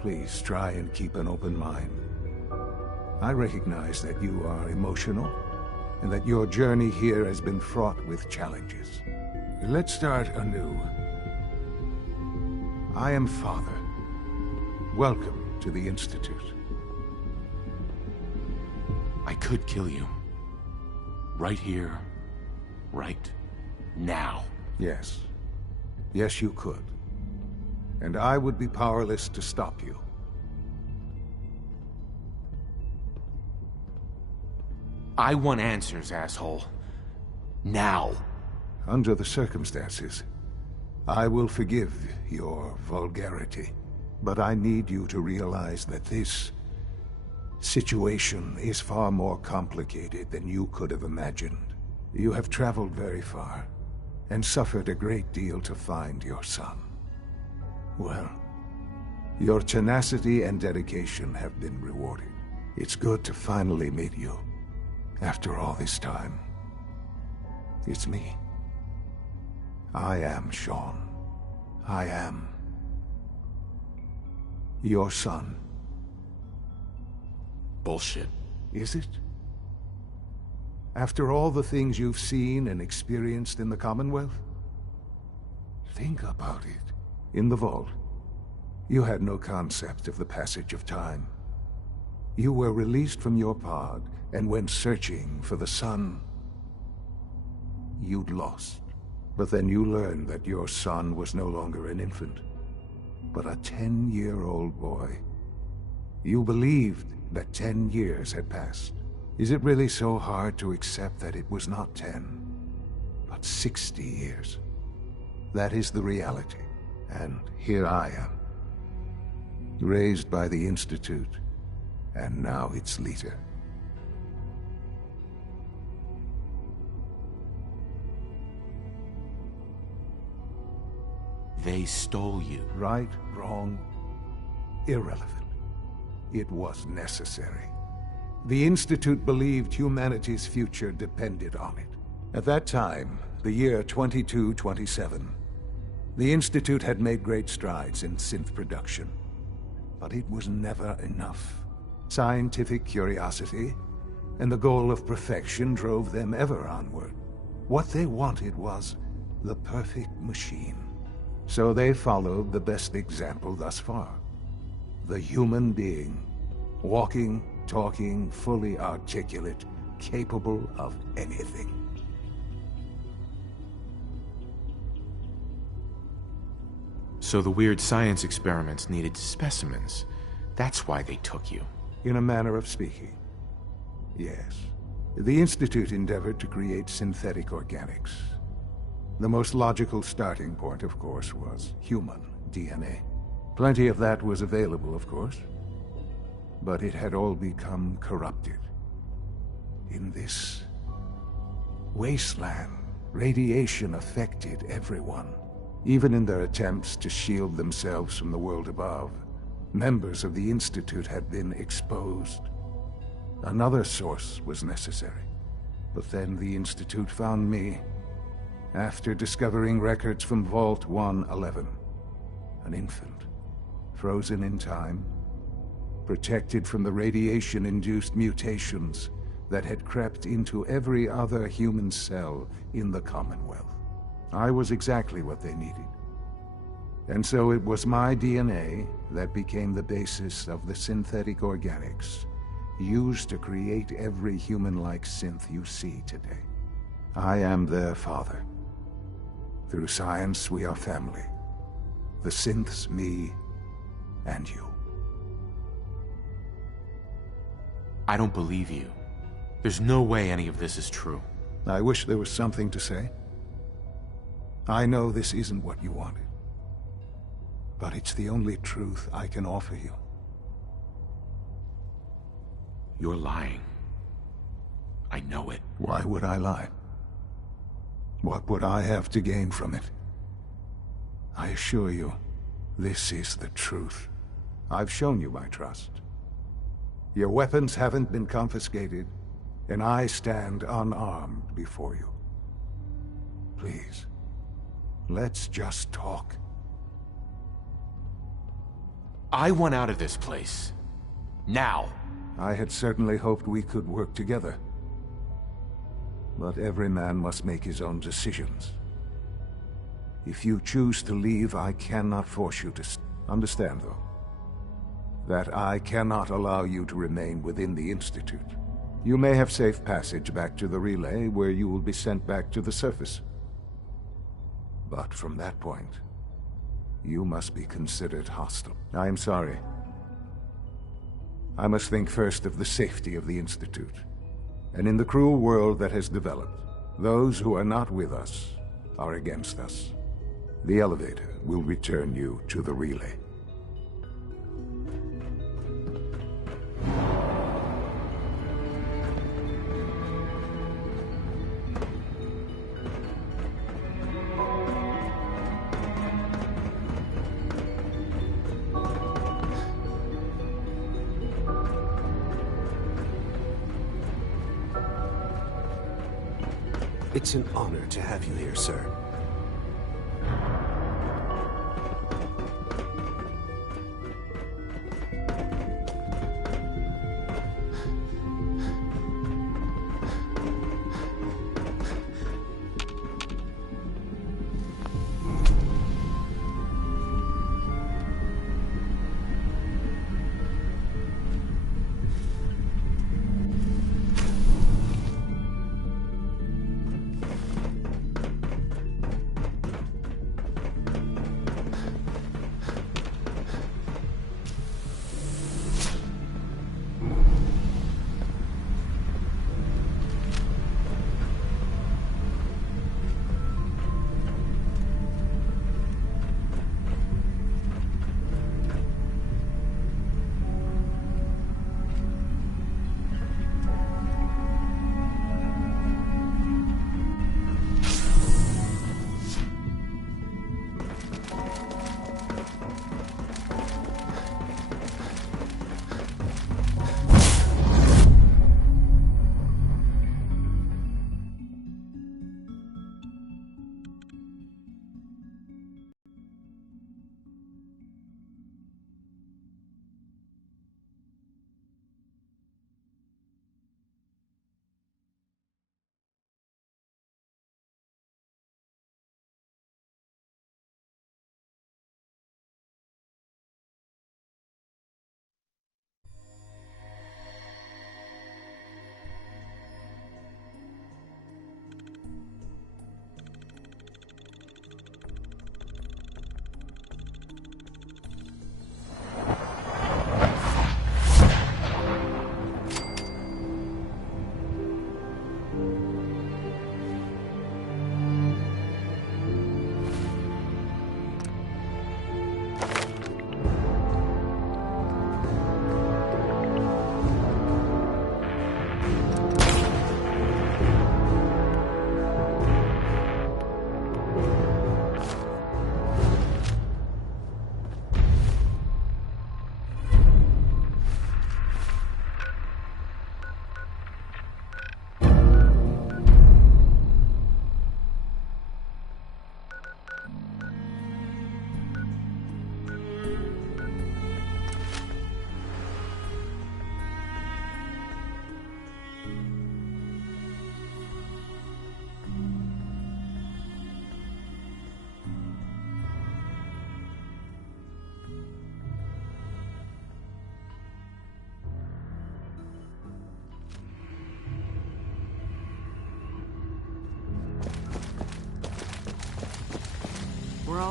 Please try and keep an open mind. I recognize that you are emotional, and that your journey here has been fraught with challenges. Let's start anew. I am Father. Welcome to the Institute. I could kill you. Right here. Right now. Yes. Yes, you could. And I would be powerless to stop you. I want answers, asshole. Now. Under the circumstances, I will forgive your vulgarity. But I need you to realize that this situation is far more complicated than you could have imagined. You have traveled very far, and suffered a great deal to find your son. Well, your tenacity and dedication have been rewarded. It's good to finally meet you. After all this time, it's me. I am Sean. I am your son. Bullshit. Is it? After all the things you've seen and experienced in the Commonwealth? Think about it. In the vault, you had no concept of the passage of time. You were released from your pod and went searching for the sun you'd lost. But then you learned that your son was no longer an infant, but a 10-year-old boy. You believed that 10 years had passed. Is it really so hard to accept that it was not 10, but 60 years? That is the reality, and here I am, raised by the Institute, and now its leader. They stole you. Right, wrong, irrelevant. It was necessary. The Institute believed humanity's future depended on it. At that time, the year 2227, the Institute had made great strides in synth production. But it was never enough. Scientific curiosity and the goal of perfection drove them ever onward. What they wanted was the perfect machine. So they followed the best example thus far. The human being, walking, talking, fully articulate, capable of anything. So the weird science experiments needed specimens. That's why they took you. In a manner of speaking, yes. The Institute endeavored to create synthetic organics. The most logical starting point, of course, was human DNA. Plenty of that was available, of course. But it had all become corrupted. In this wasteland, radiation affected everyone. Even in their attempts to shield themselves from the world above, members of the Institute had been exposed. Another source was necessary. But then the Institute found me, after discovering records from Vault 111. An infant, frozen in time, protected from the radiation-induced mutations that had crept into every other human cell in the Commonwealth. I was exactly what they needed. And so it was my DNA that became the basis of the synthetic organics used to create every human-like synth you see today. I am their father. Through science, we are family. The synths, me, and you. I don't believe you. There's no way any of this is true. I wish there was something to say. I know this isn't what you wanted. But it's the only truth I can offer you. You're lying. I know it. Why would I lie? What would I have to gain from it? I assure you, this is the truth. I've shown you my trust. Your weapons haven't been confiscated, and I stand unarmed before you. Please, let's just talk. I want out of this place. Now. I had certainly hoped we could work together. But every man must make his own decisions. If you choose to leave, I cannot force you to understand, though, that I cannot allow you to remain within the Institute. You may have safe passage back to the relay, where you will be sent back to the surface. But from that point, you must be considered hostile. I am sorry. I must think first of the safety of the Institute. And in the cruel world that has developed, those who are not with us are against us. The elevator will return you to the relay. It's an honor to have you here, sir.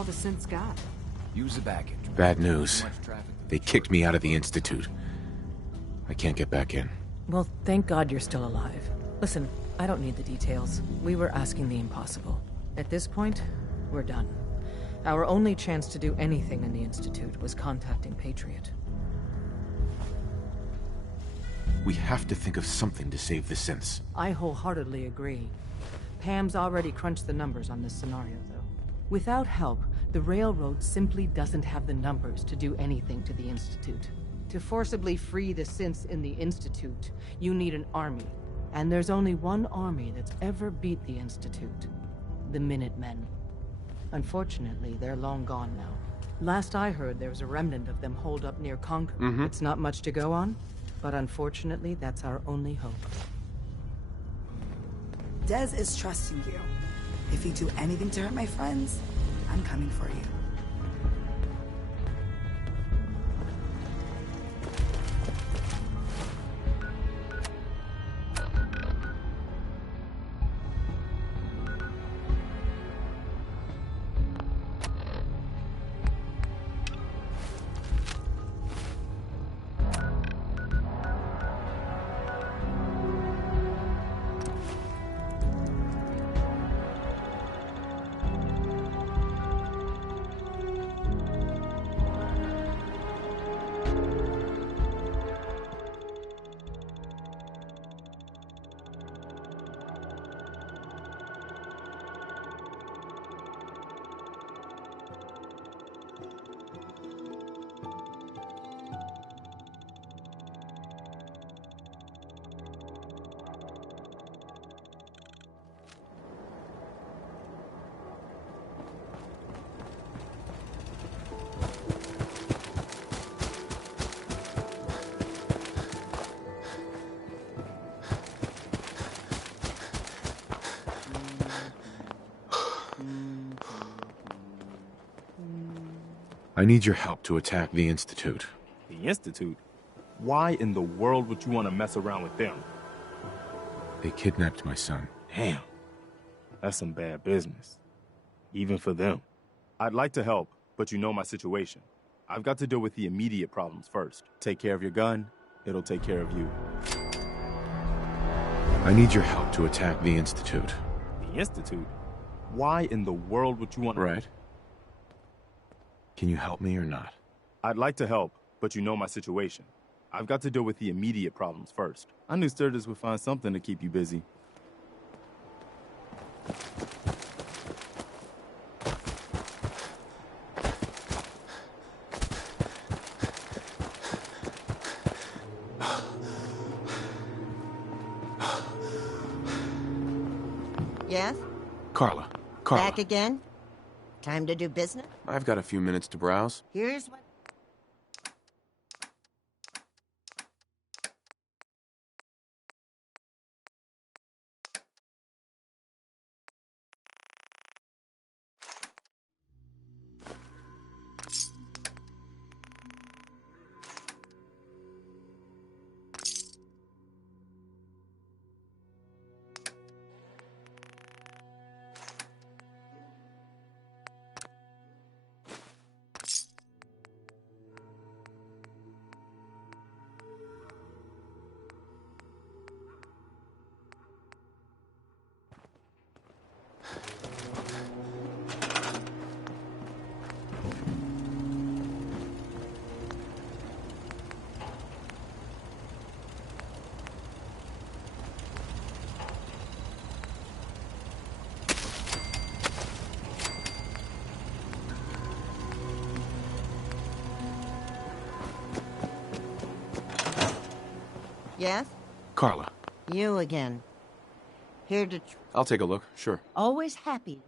the synths got? Use the back entry. Bad news. They kicked me out of the Institute. I can't get back in. Well, thank God you're still alive. Listen, I don't need the details. We were asking the impossible. At this point, we're done. Our only chance to do anything in the Institute was contacting Patriot. We have to think of something to save the synths. I wholeheartedly agree. Pam's already crunched the numbers on this scenario, though. Without help, the Railroad simply doesn't have the numbers to do anything to the Institute. To forcibly free the synths in the Institute, you need an army. And there's only one army that's ever beat the Institute. The Minutemen. Unfortunately, they're long gone now. Last I heard, there was a remnant of them holed up near Concord. It's not much to go on, but unfortunately, that's our only hope. Dez is trusting you. If you do anything to hurt my friends, I'm coming for you. I need your help to attack the Institute. The Institute? Why in the world would you want to mess around with them? They kidnapped my son. Damn. That's some bad business. Even for them. I'd like to help, but you know my situation. I've got to deal with the immediate problems first. Take care of your gun, it'll take care of you. I need your help to attack the Institute. The Institute? Why in the world would you want to... Right. Can you help me or not? I'd like to help, but you know my situation. I've got to deal with the immediate problems first. I knew Sturgis would find something to keep you busy. Yes? Carla. Back again? Time to do business? I've got a few minutes to browse. Here's what... Yes? Carla. You again. Here to... I'll take a look, sure. Always happy.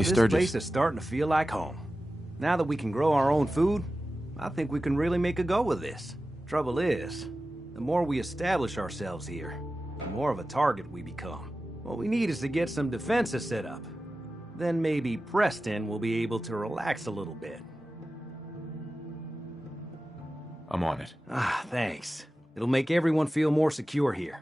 Hey, This Sturgis. place is starting to feel like home. Now that we can grow our own food, I think we can really make a go of this. Trouble is, the more we establish ourselves here, the more of a target we become. What we need is to get some defenses set up. Then maybe Preston will be able to relax a little bit. I'm on it. Ah, thanks. It'll make everyone feel more secure here.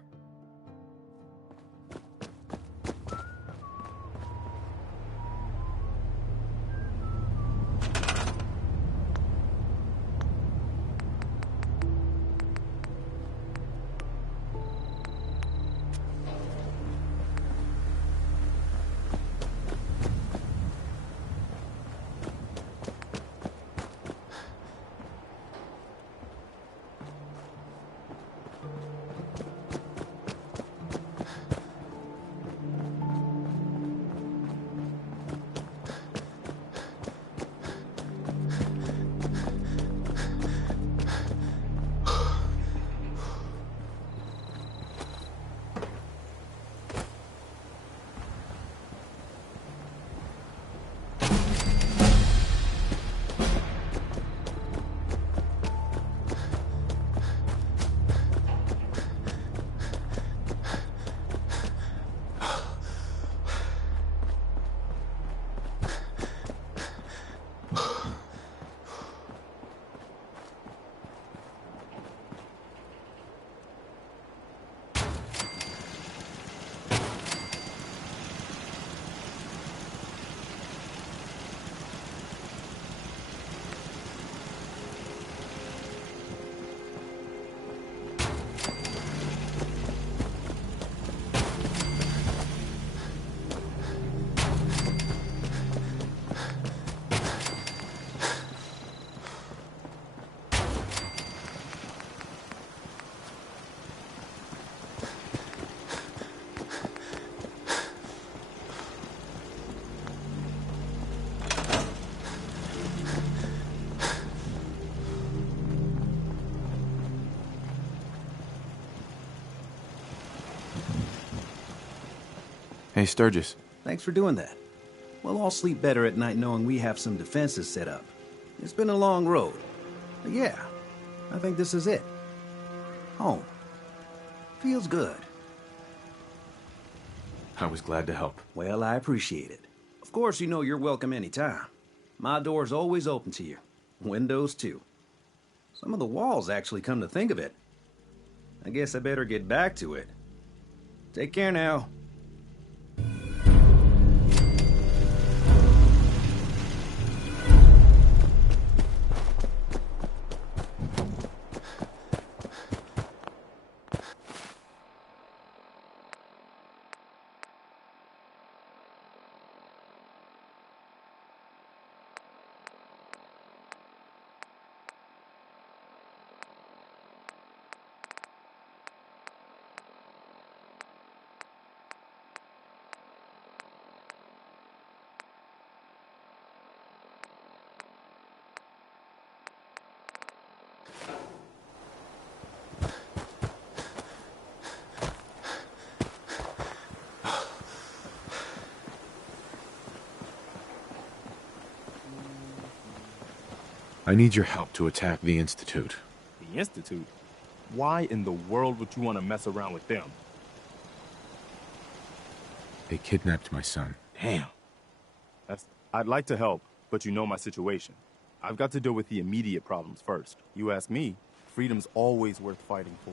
Hey, Sturgis. Thanks for doing that. We'll all sleep better at night knowing we have some defenses set up. It's been a long road. But yeah, I think this is it. Home. Feels good. I was glad to help. Well, I appreciate it. Of course, you know you're welcome anytime. My door's always open to you. Windows, too. Some of the walls actually come to think of it. I guess I better get back to it. Take care now. I need your help to attack the Institute. The Institute? Why in the world would you want to mess around with them? They kidnapped my son. Damn. I'd like to help, but you know my situation. I've got to deal with the immediate problems first. You ask me, freedom's always worth fighting for.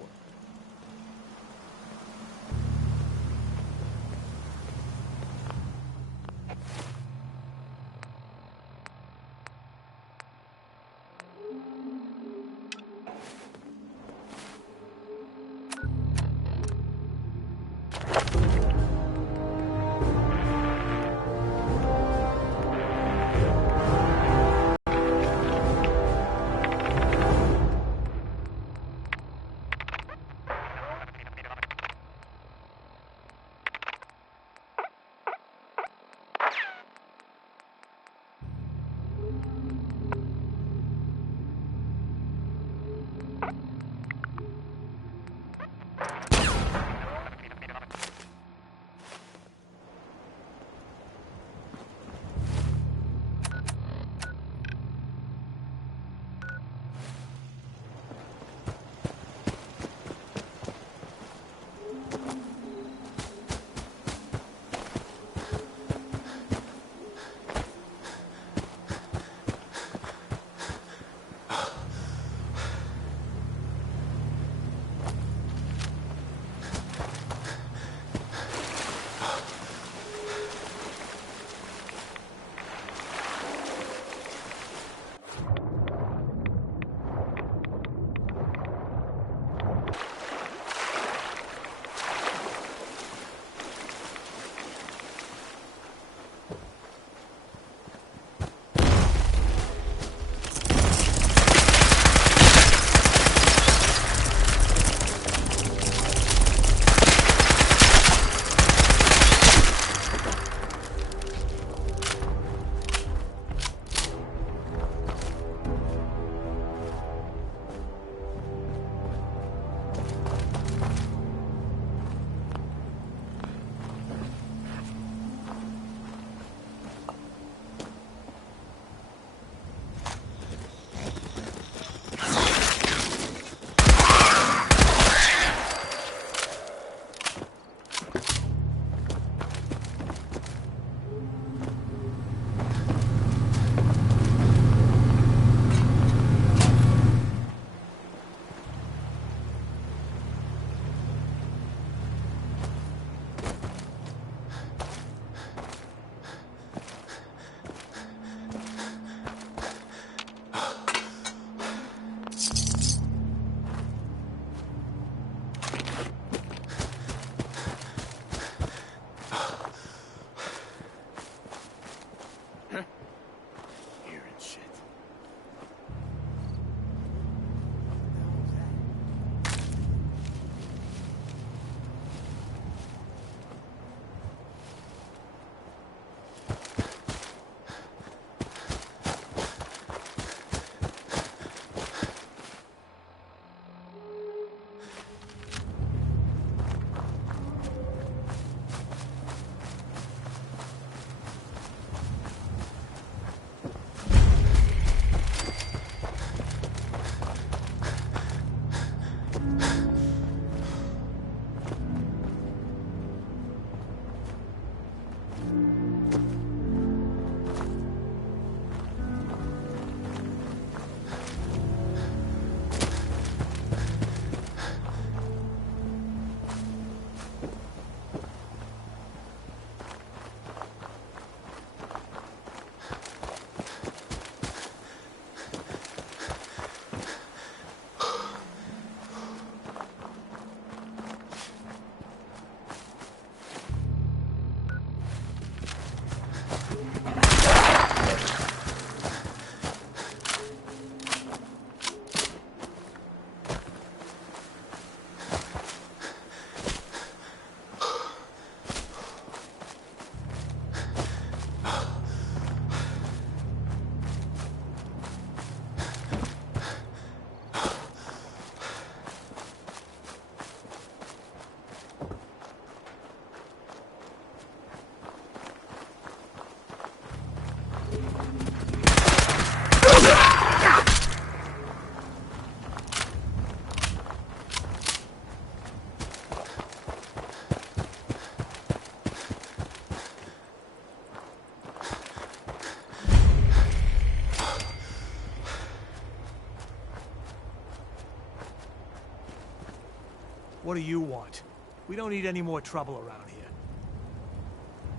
What do you want? We don't need any more trouble around here.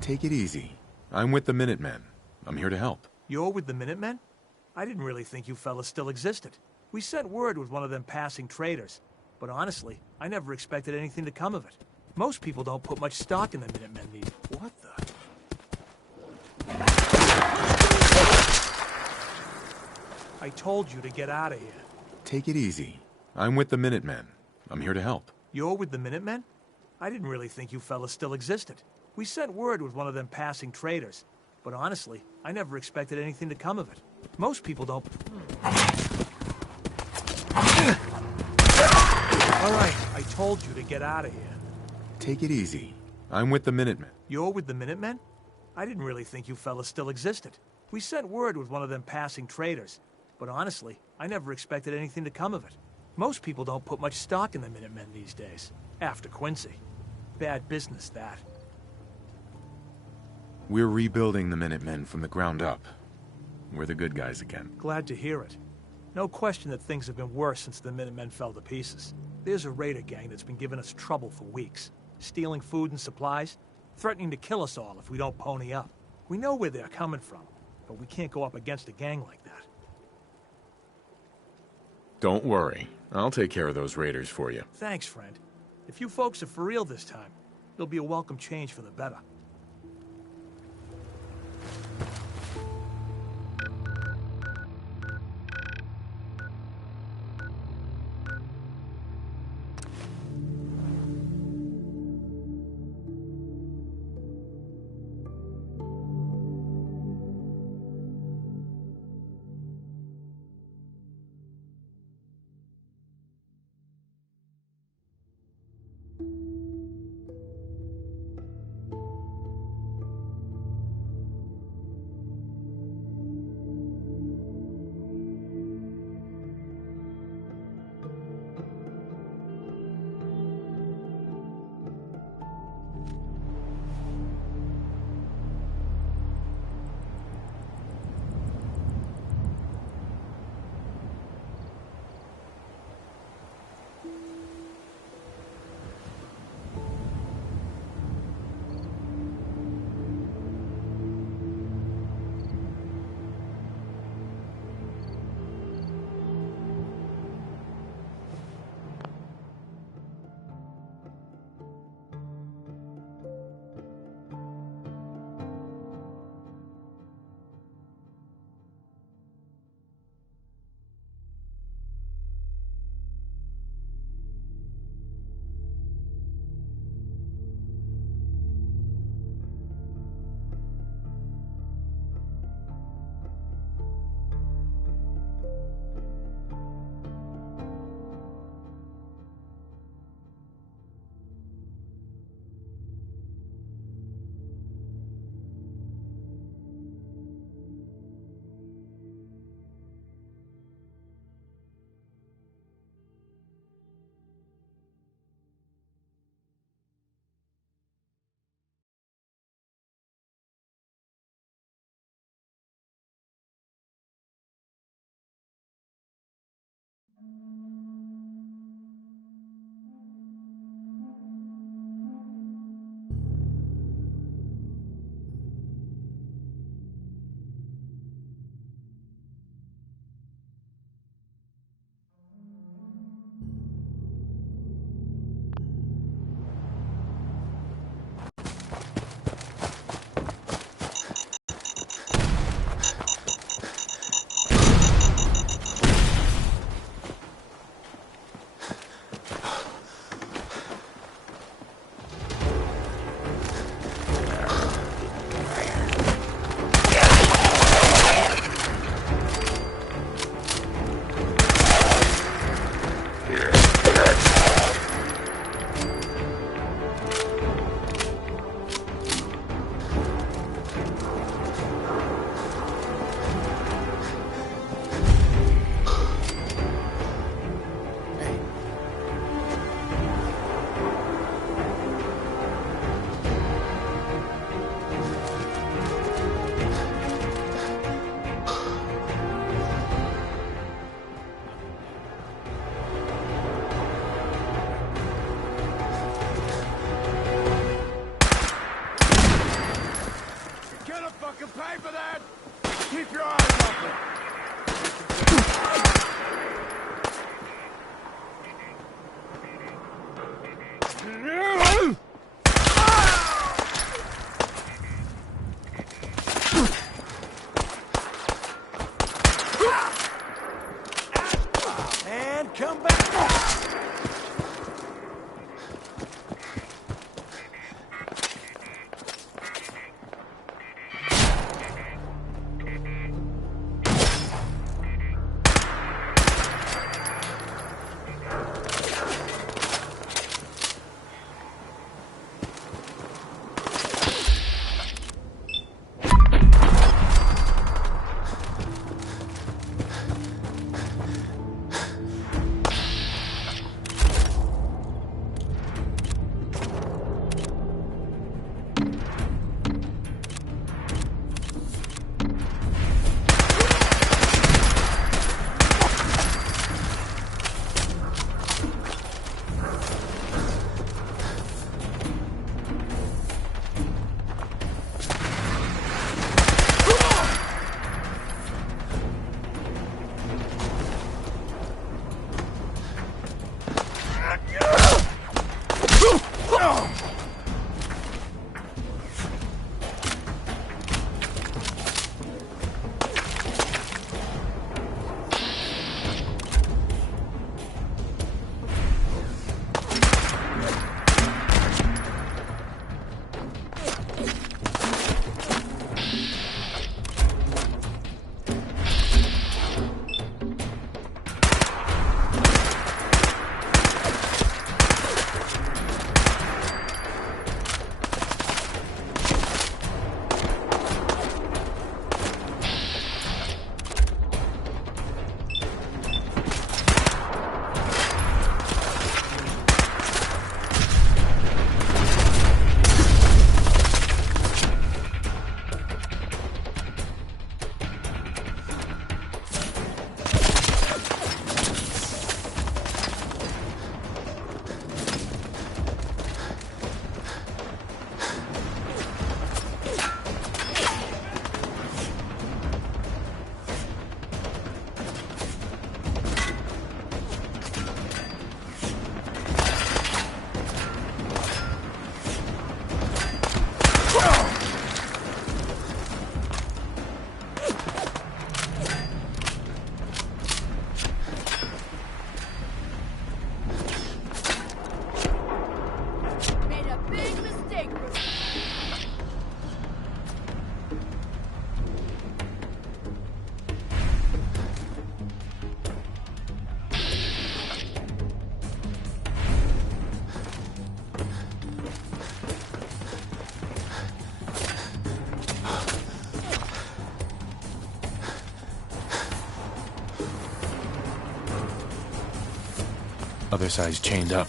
Take it easy. I'm with the Minutemen. I'm here to help. You're with the Minutemen? I didn't really think you fellas still existed. We sent word with one of them passing traders. But honestly, I never expected anything to come of it. Most people don't put much stock in the Minutemen these... What the... I told you to get out of here. Take it easy. I'm with the Minutemen. I'm here to help. You're with the Minutemen? I didn't really think you fellas still existed. We sent word with one of them passing traders. But honestly, I never expected anything to come of it. Most people don't... Alright, I told you to get out of here. Take it easy. I'm with the Minutemen. You're with the Minutemen? I didn't really think you fellas still existed. We sent word with one of them passing traders. But honestly, I never expected anything to come of it. Most people don't put much stock in the Minutemen these days. After Quincy. Bad business, that. We're rebuilding the Minutemen from the ground up. We're the good guys again. Glad to hear it. No question that things have been worse since the Minutemen fell to pieces. There's a raider gang that's been giving us trouble for weeks. Stealing food and supplies, threatening to kill us all if we don't pony up. We know where they're coming from, but we can't go up against a gang like that. Don't worry. I'll take care of those raiders for you. Thanks, friend. If you folks are for real this time, it'll be a welcome change for the better. fucking pay for that! Keep your eyes open! And come back! Other side's chained up.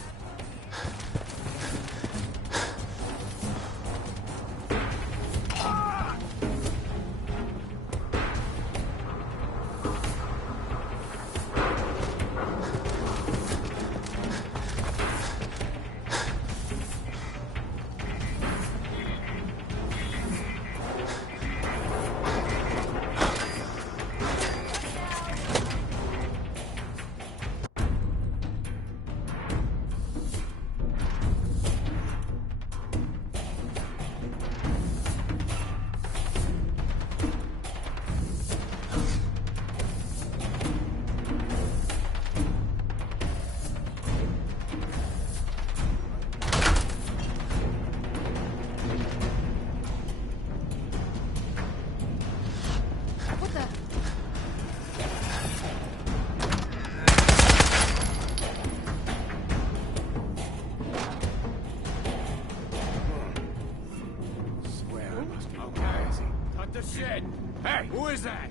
Shit! Hey, who is that?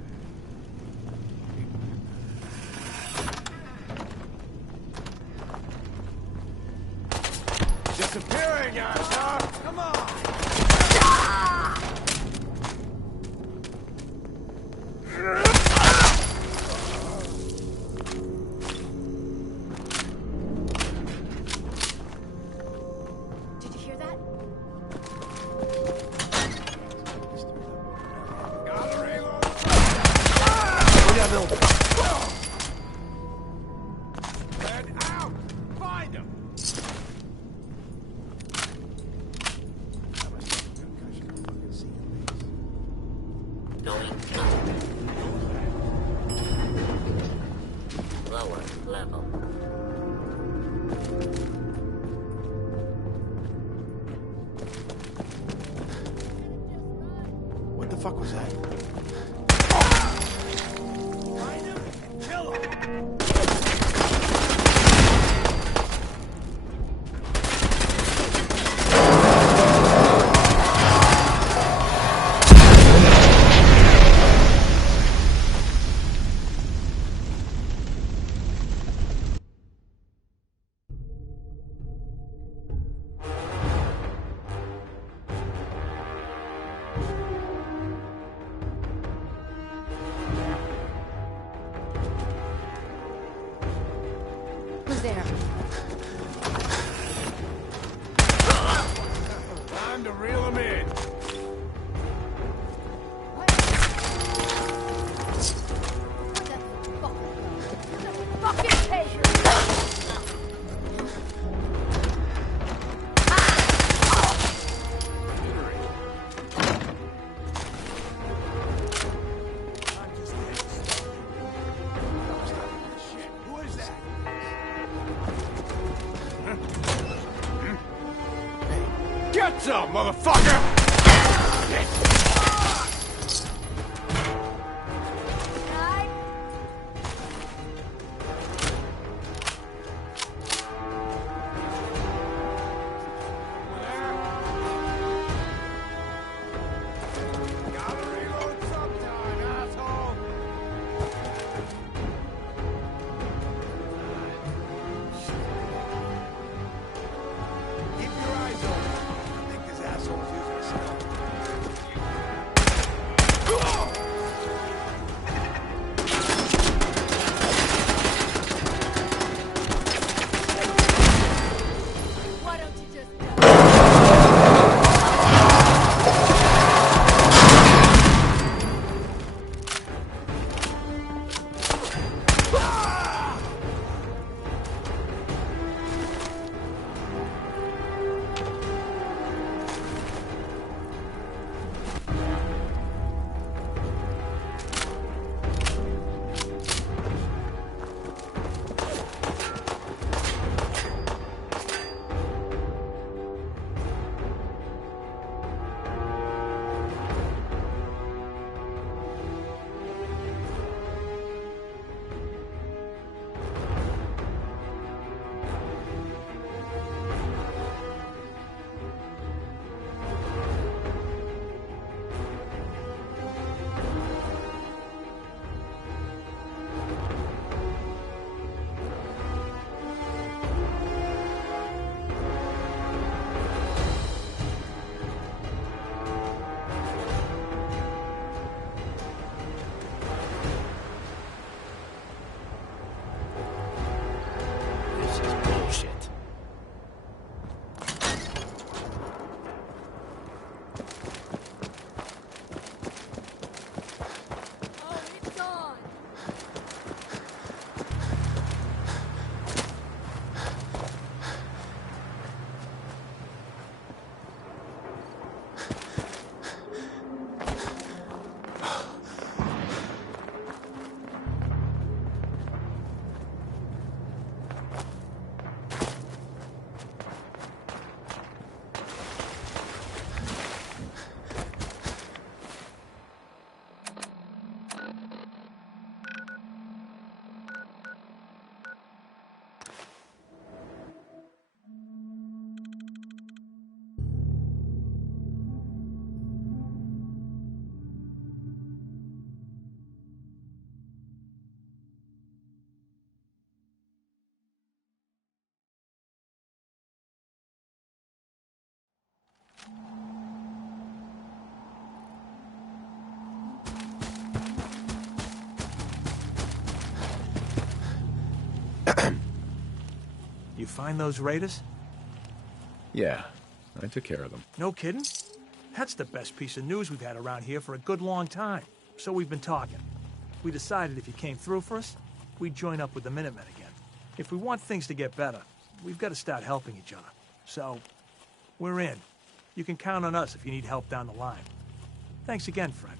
Disappearing, asshole! Come on! Did you hear that? level. What the fuck was that? Find him, kill him! Who's there? Time to reel him in. Fucking take her! Who is that? Get some, motherfucker! Gotta reload sometime, asshole! Keep your eyes open. I think this asshole's using a scope. Why don't you just... This is bullshit. Oh, it's gone! You find those raiders? Yeah, I took care of them. No kidding? That's the best piece of news we've had around here for a good long time. So we've been talking. We decided if you came through for us, we'd join up with the Minutemen again. If we want things to get better, we've got to start helping each other. So, we're in. You can count on us if you need help down the line. Thanks again, friend.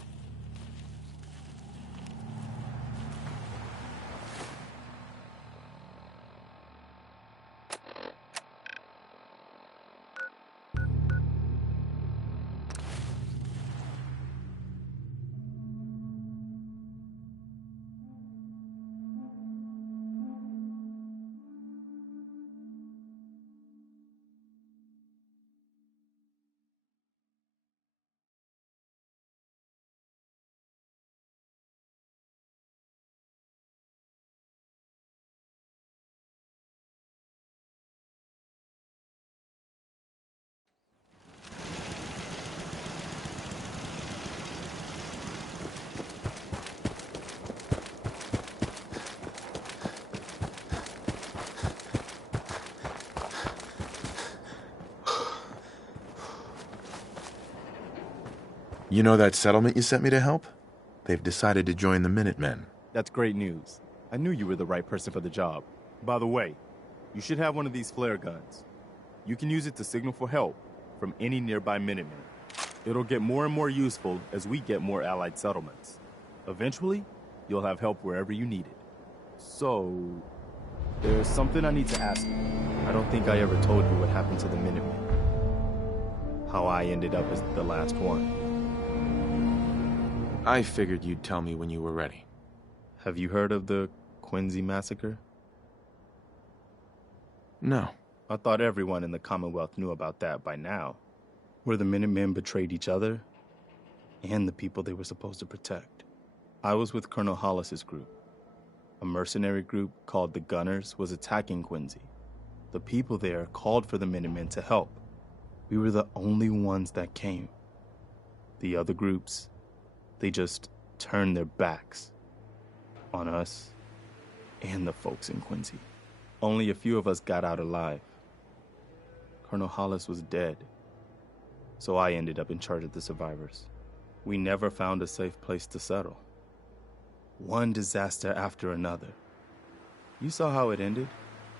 You know that settlement you sent me to help? They've decided to join the Minutemen. That's great news. I knew you were the right person for the job. By the way, you should have one of these flare guns. You can use it to signal for help from any nearby Minutemen. It'll get more and more useful as we get more allied settlements. Eventually, you'll have help wherever you need it. So, there's something I need to ask you. I don't think I ever told you what happened to the Minutemen. How I ended up as the last one. I figured you'd tell me when you were ready. Have you heard of the Quincy Massacre? No. I thought everyone in the Commonwealth knew about that by now. Where the Minutemen betrayed each other and the people they were supposed to protect. I was with Colonel Hollis's group. A mercenary group called the Gunners was attacking Quincy. The people there called for the Minutemen to help. We were the only ones that came. The other groups, they just turned their backs on us and the folks in Quincy. Only a few of us got out alive. Colonel Hollis was dead, so I ended up in charge of the survivors. We never found a safe place to settle. One disaster after another. You saw how it ended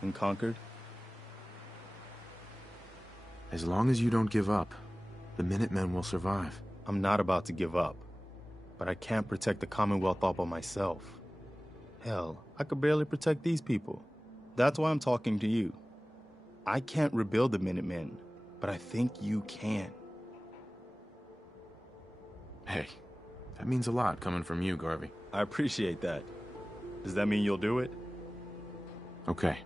in Concord? As long as you don't give up, the Minutemen will survive. I'm not about to give up, but I can't protect the Commonwealth all by myself. Hell, I could barely protect these people. That's why I'm talking to you. I can't rebuild the Minutemen, but I think you can. Hey, that means a lot coming from you, Garvey. I appreciate that. Does that mean you'll do it? Okay,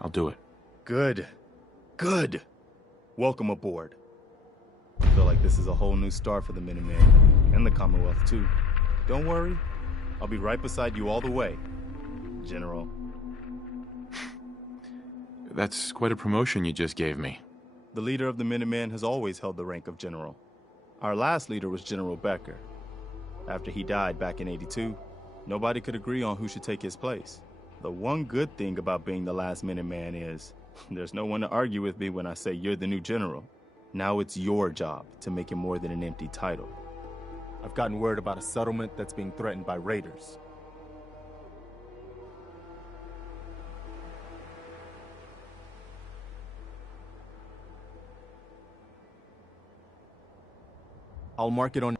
I'll do it. Good. Good. Welcome aboard. I feel like this is a whole new start for the Minutemen, and the Commonwealth too. Don't worry, I'll be right beside you all the way, General. That's quite a promotion you just gave me. The leader of the Minutemen has always held the rank of General. Our last leader was General Becker. After he died back in '82, nobody could agree on who should take his place. The one good thing about being the last Minuteman is there's no one to argue with me when I say you're the new general. Now it's your job to make it more than an empty title. I've gotten word about a settlement that's being threatened by raiders. I'll mark it on...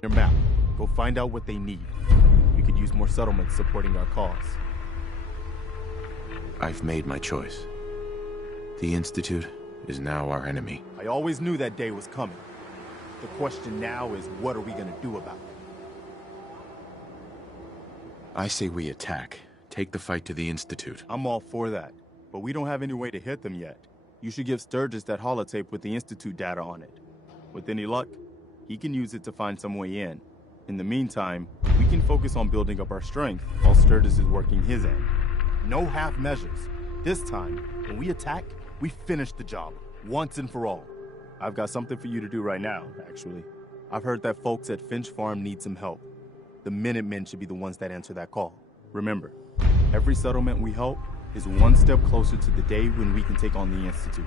your map. Go find out what they need. We could use more settlements supporting our cause. I've made my choice. The Institute is now our enemy. I always knew that day was coming. The question now is, what are we gonna do about it? I say we attack. Take the fight to the Institute. I'm all for that, but we don't have any way to hit them yet. You should give Sturgis that holotape with the Institute data on it. With any luck, he can use it to find some way in. In the meantime, we can focus on building up our strength while Sturgis is working his end. No half measures. This time, when we attack, we finish the job, once and for all. I've got something for you to do right now, actually. I've heard that folks at Finch Farm need some help. The Minutemen should be the ones that answer that call. Remember, every settlement we help is one step closer to the day when we can take on the Institute.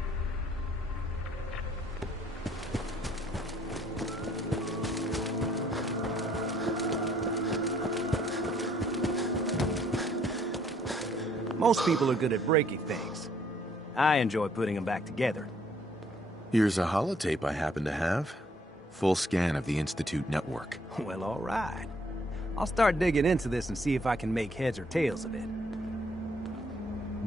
Most people are good at breaking things. I enjoy putting them back together. Here's a holotape I happen to have. Full scan of the Institute network. Well, all right. I'll start digging into this and see if I can make heads or tails of it.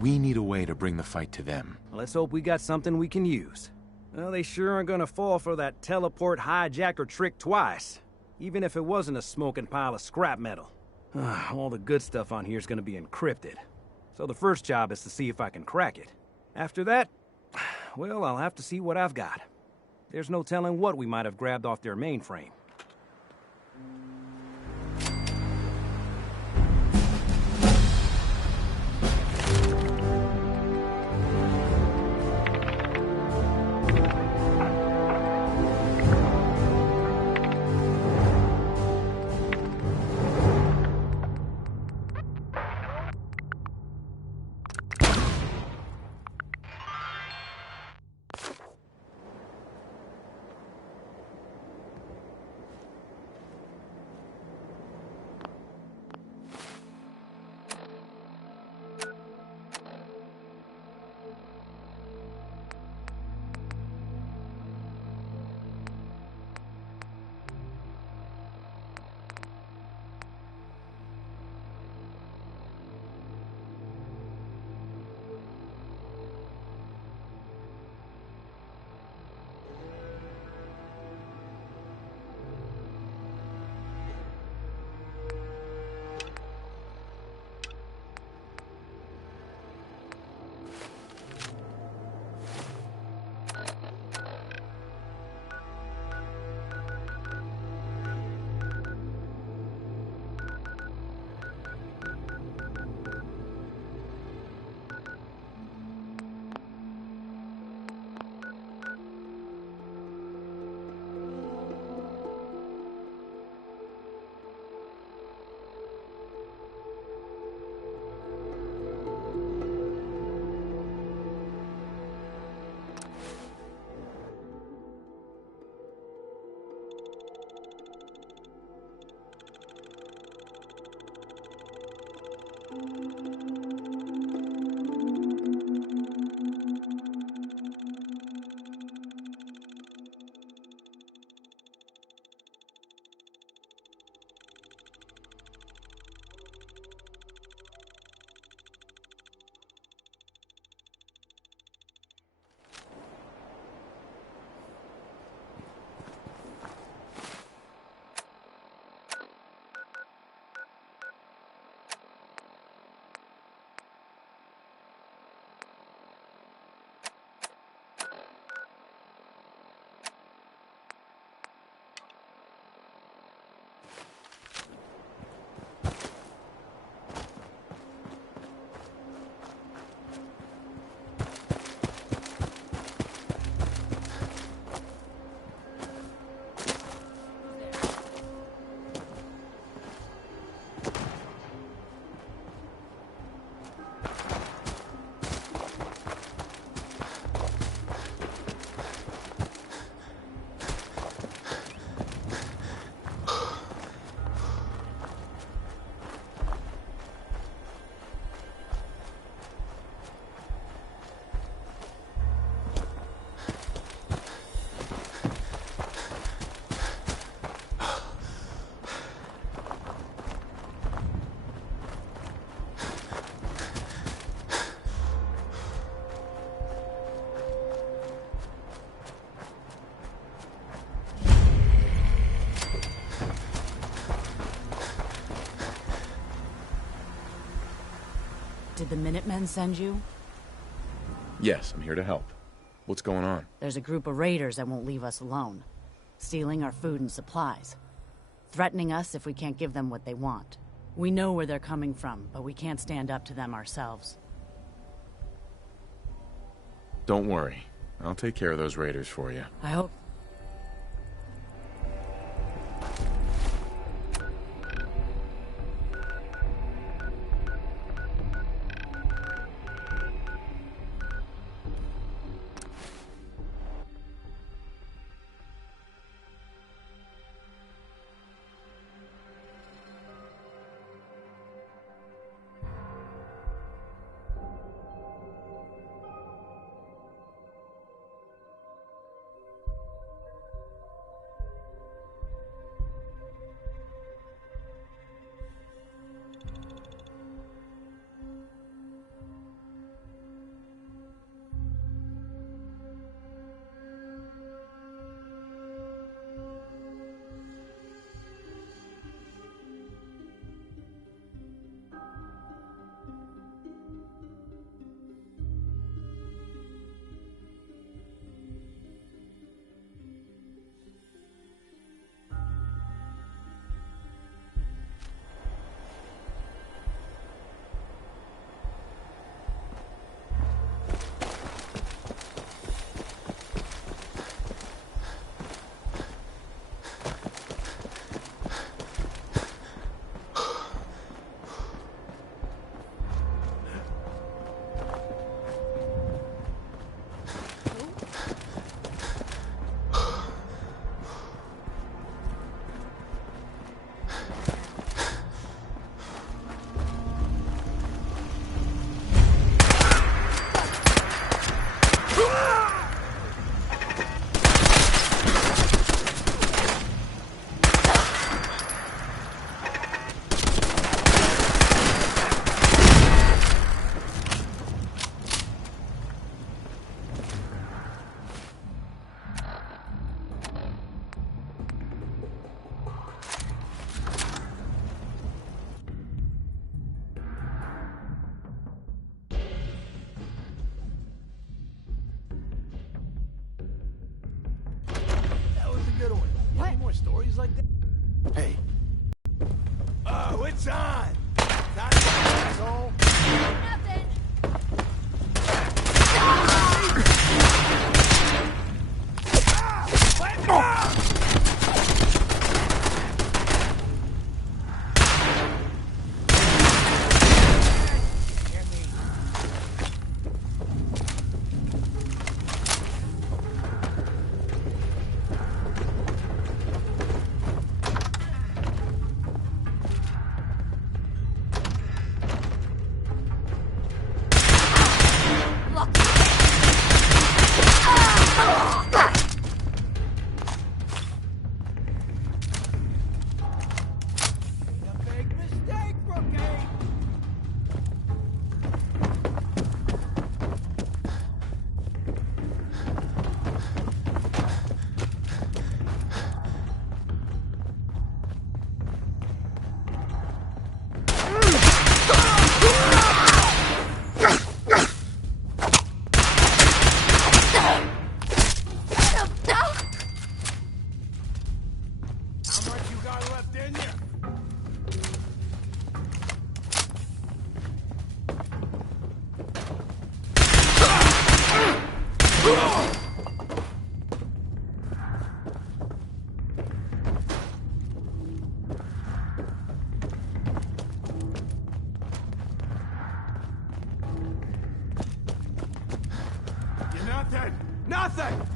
We need a way to bring the fight to them. Let's hope we got something we can use. Well, they sure aren't gonna fall for that teleport hijacker trick twice. Even if it wasn't a smoking pile of scrap metal. All the good stuff on here is gonna be encrypted. So the first job is to see if I can crack it. After that, well, I'll have to see what I've got. There's no telling what we might have grabbed off their mainframe. Did the Minutemen send you? Yes, I'm here to help. What's going on? There's a group of raiders that won't leave us alone. Stealing our food and supplies. Threatening us if we can't give them what they want. We know where they're coming from, but we can't stand up to them ourselves. Don't worry. I'll take care of those raiders for you. I hope... stories like that? Hey. Oh, it's on! That's asshole! Nothing! Let me go! Nothing!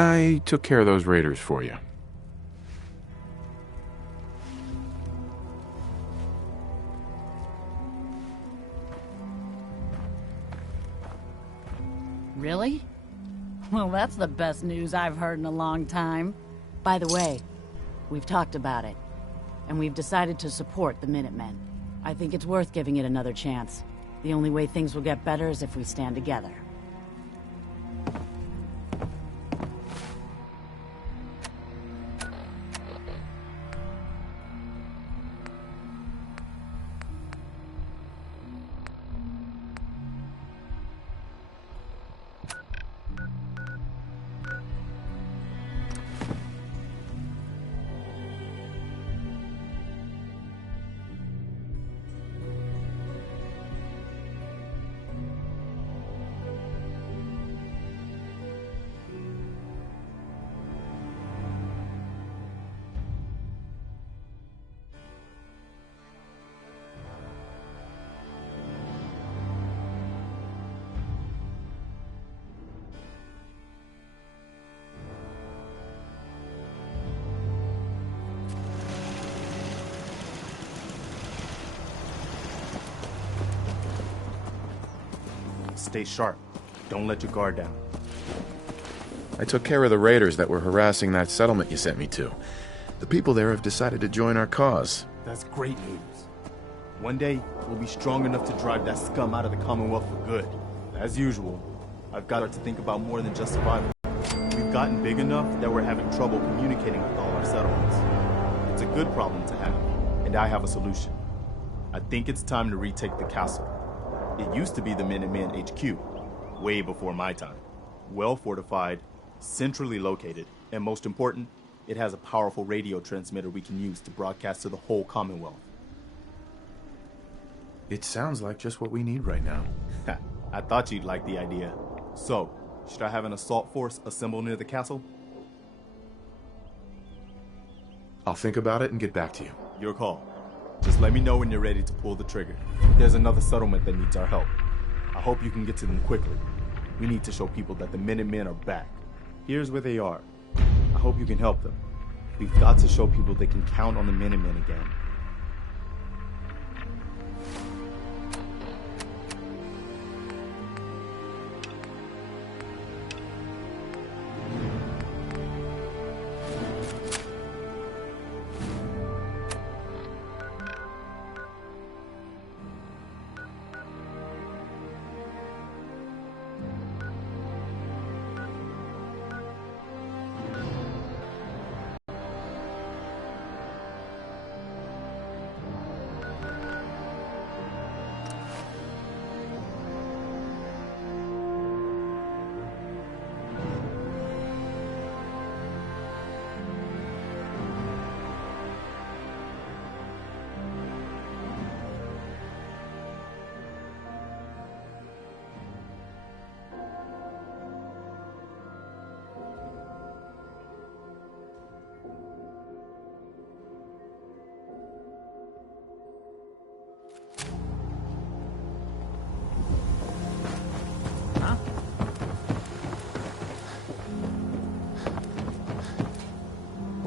I took care of those raiders for you. Really? Well, that's the best news I've heard in a long time. By the way, we've talked about it, and we've decided to support the Minutemen. I think it's worth giving it another chance. The only way things will get better is if we stand together. stay sharp. Don't let your guard down. I took care of the raiders that were harassing that settlement you sent me to. The people there have decided to join our cause. That's great news. One day, we'll be strong enough to drive that scum out of the Commonwealth for good. As usual, I've got to think about more than just survival. We've gotten big enough that we're having trouble communicating with all our settlements. It's a good problem to have, and I have a solution. I think it's time to retake the castle. It used to be the Minutemen HQ, way before my time. Well fortified, centrally located, and most important, it has a powerful radio transmitter we can use to broadcast to the whole Commonwealth. It sounds like just what we need right now. I thought you'd like the idea. So, should I have an assault force assemble near the castle? I'll think about it and get back to you. Your call. Just let me know when you're ready to pull the trigger. There's another settlement that needs our help. I hope you can get to them quickly. We need to show people that the Minutemen are back. Here's where they are. I hope you can help them. We've got to show people they can count on the Minutemen again.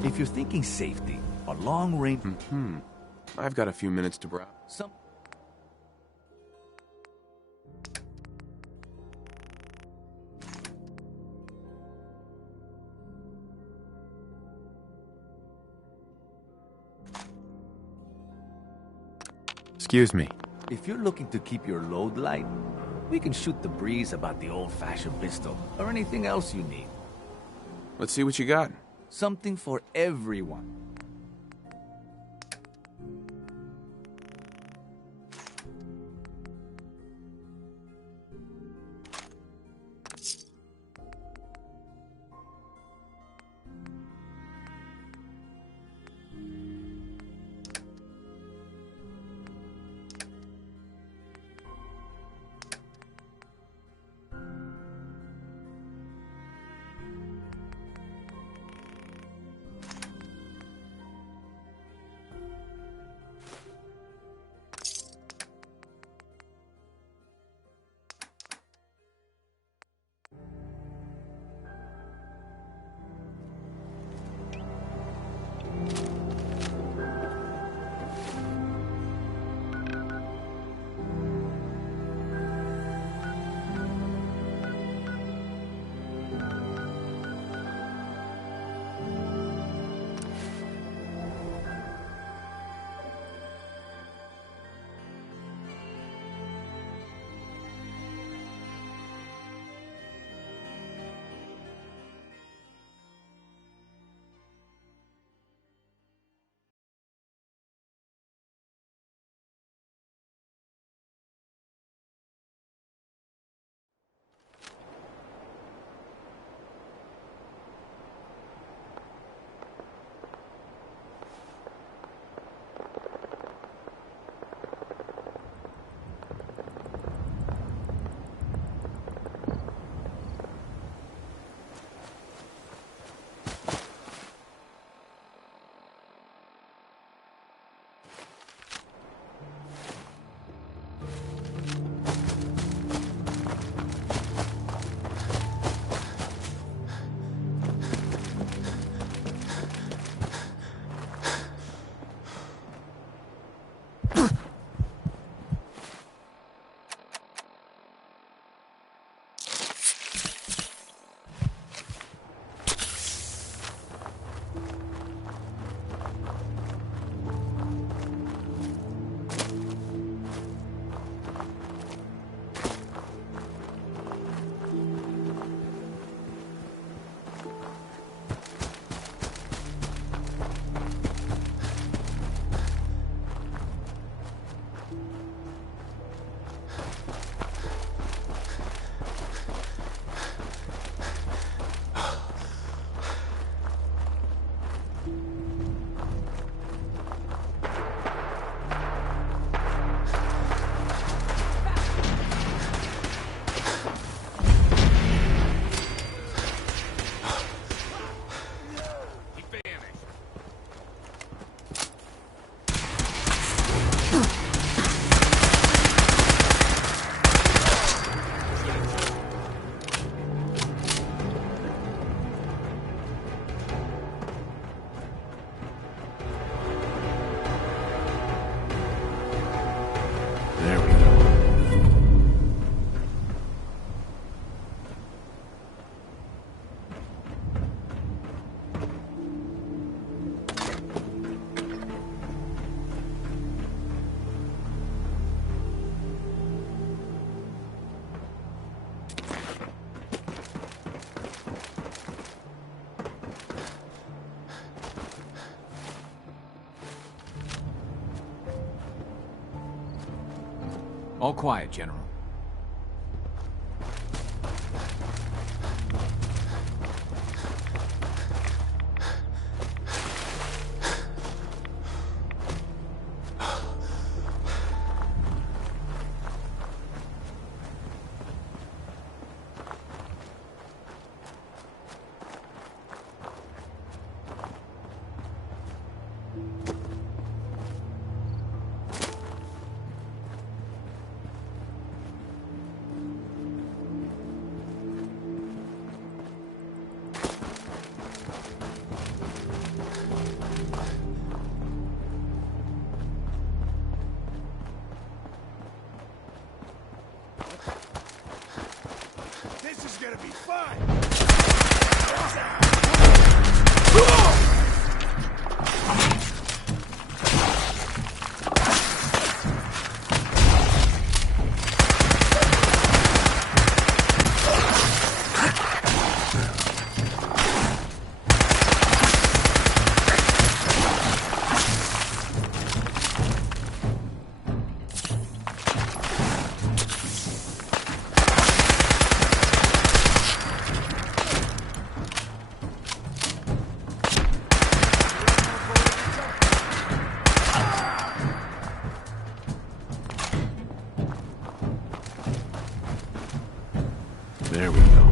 If you're thinking safety, a long-range... I've got a few minutes to browse. Excuse me. If you're looking to keep your load light, we can shoot the breeze about the old-fashioned pistol, or anything else you need. Let's see what you got. Something for everyone. All quiet, General. This is gonna be fun! There we go.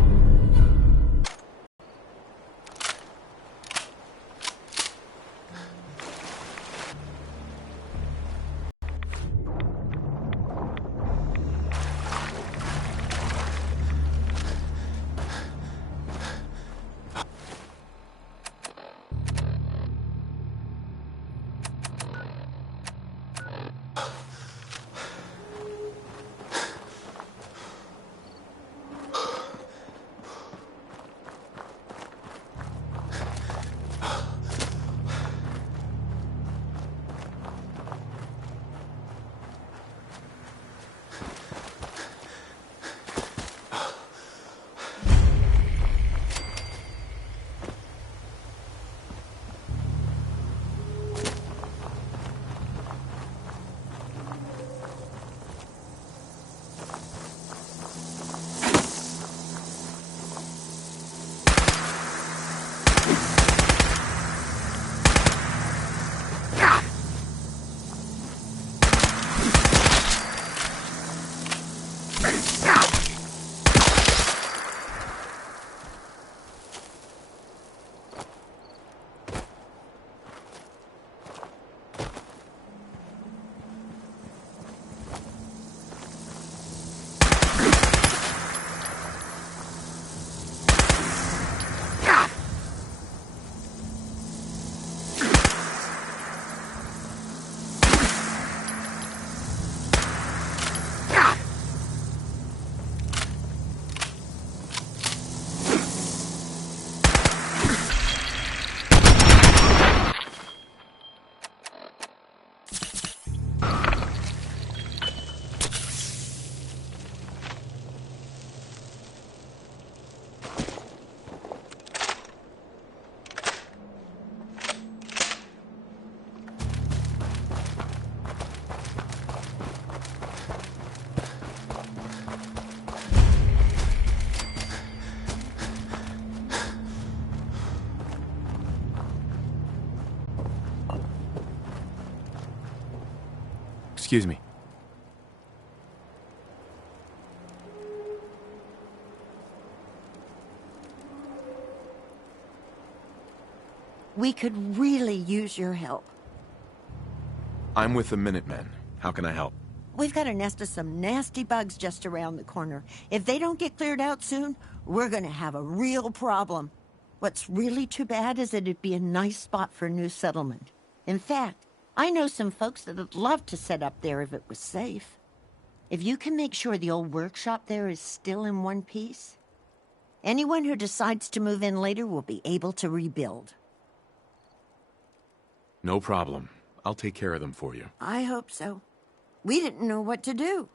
Excuse me. We could really use your help. I'm with the Minutemen. How can I help? We've got a nest of some nasty bugs just around the corner. If they don't get cleared out soon, we're gonna have a real problem. What's really too bad is that it'd be a nice spot for a new settlement. In fact, I know some folks that would love to set up there if it was safe. If you can make sure the old workshop there is still in one piece, anyone who decides to move in later will be able to rebuild. No problem. I'll take care of them for you. I hope so. We didn't know what to do.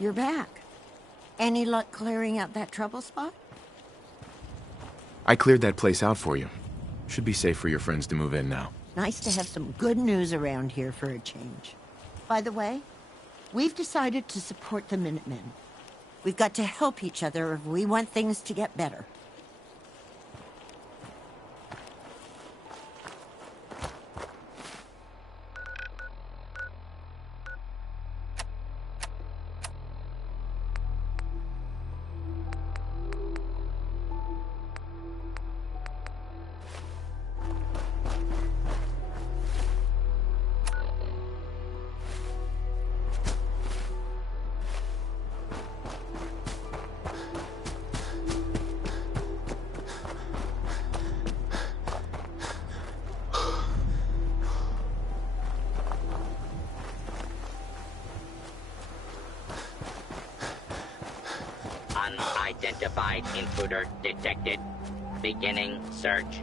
You're back. Any luck clearing out that trouble spot? I cleared that place out for you. Should be safe for your friends to move in now. Nice to have some good news around here for a change. By the way, we've decided to support the Minutemen. We've got to help each other if we want things to get better. Unidentified intruder detected. Beginning search.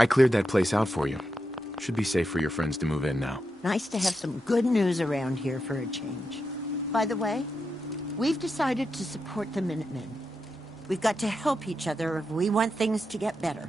I cleared that place out for you. Should be safe for your friends to move in now. Nice to have some good news around here for a change. By the way, we've decided to support the Minutemen. We've got to help each other if we want things to get better.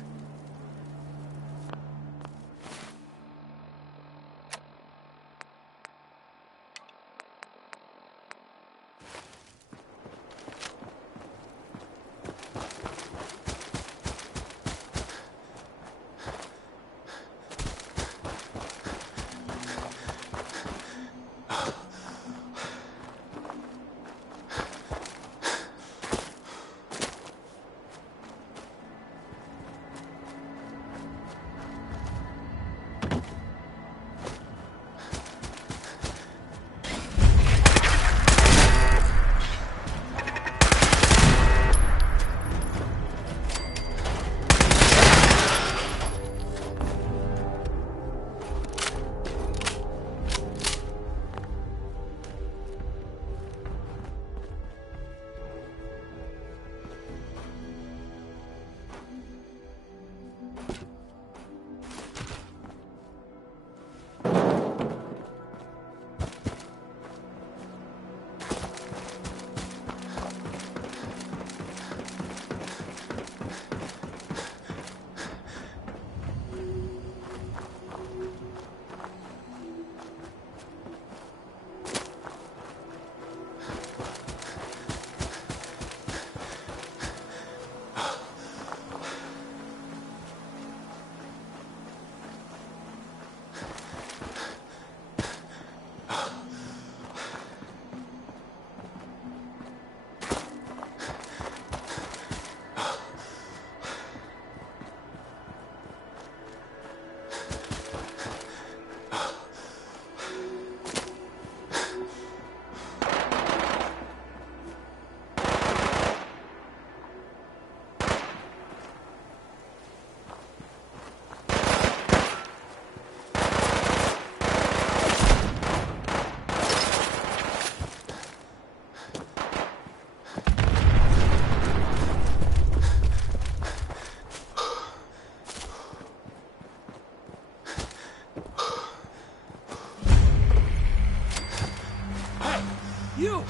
You?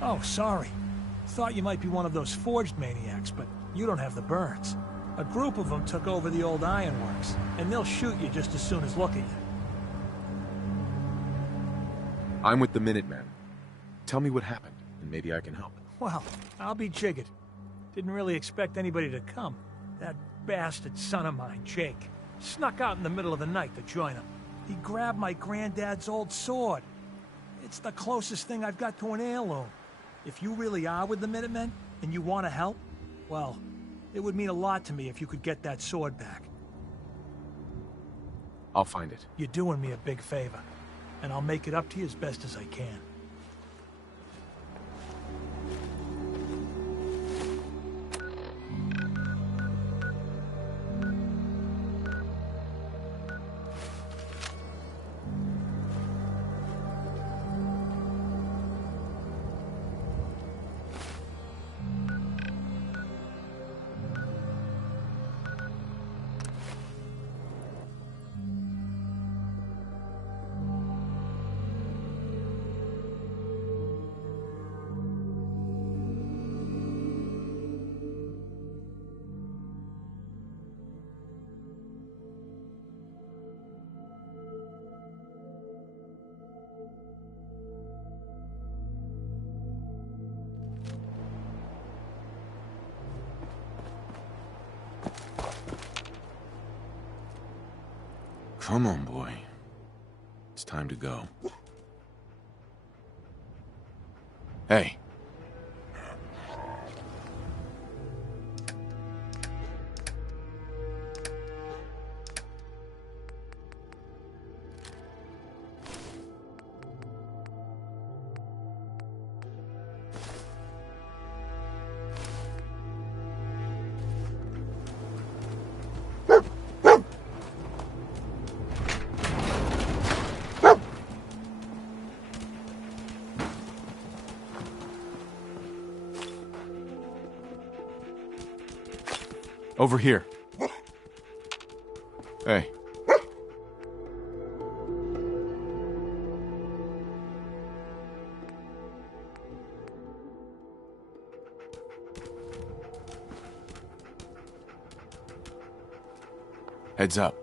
Oh, sorry. Thought you might be one of those forged maniacs, but you don't have the burns. A group of them took over the old ironworks, and they'll shoot you just as soon as look at you. I'm with the Minutemen. Tell me what happened, and maybe I can help. Well, I'll be jiggered. Didn't really expect anybody to come. That bastard son of mine, Jake, snuck out in the middle of the night to join him. He grabbed my granddad's old sword. It's the closest thing I've got to an heirloom. If you really are with the Minutemen, and you want to help, well, it would mean a lot to me if you could get that sword back. I'll find it. You're doing me a big favor, and I'll make it up to you as best as I can. Come on, boy. It's time to go. Hey. Over here. Hey. Heads up.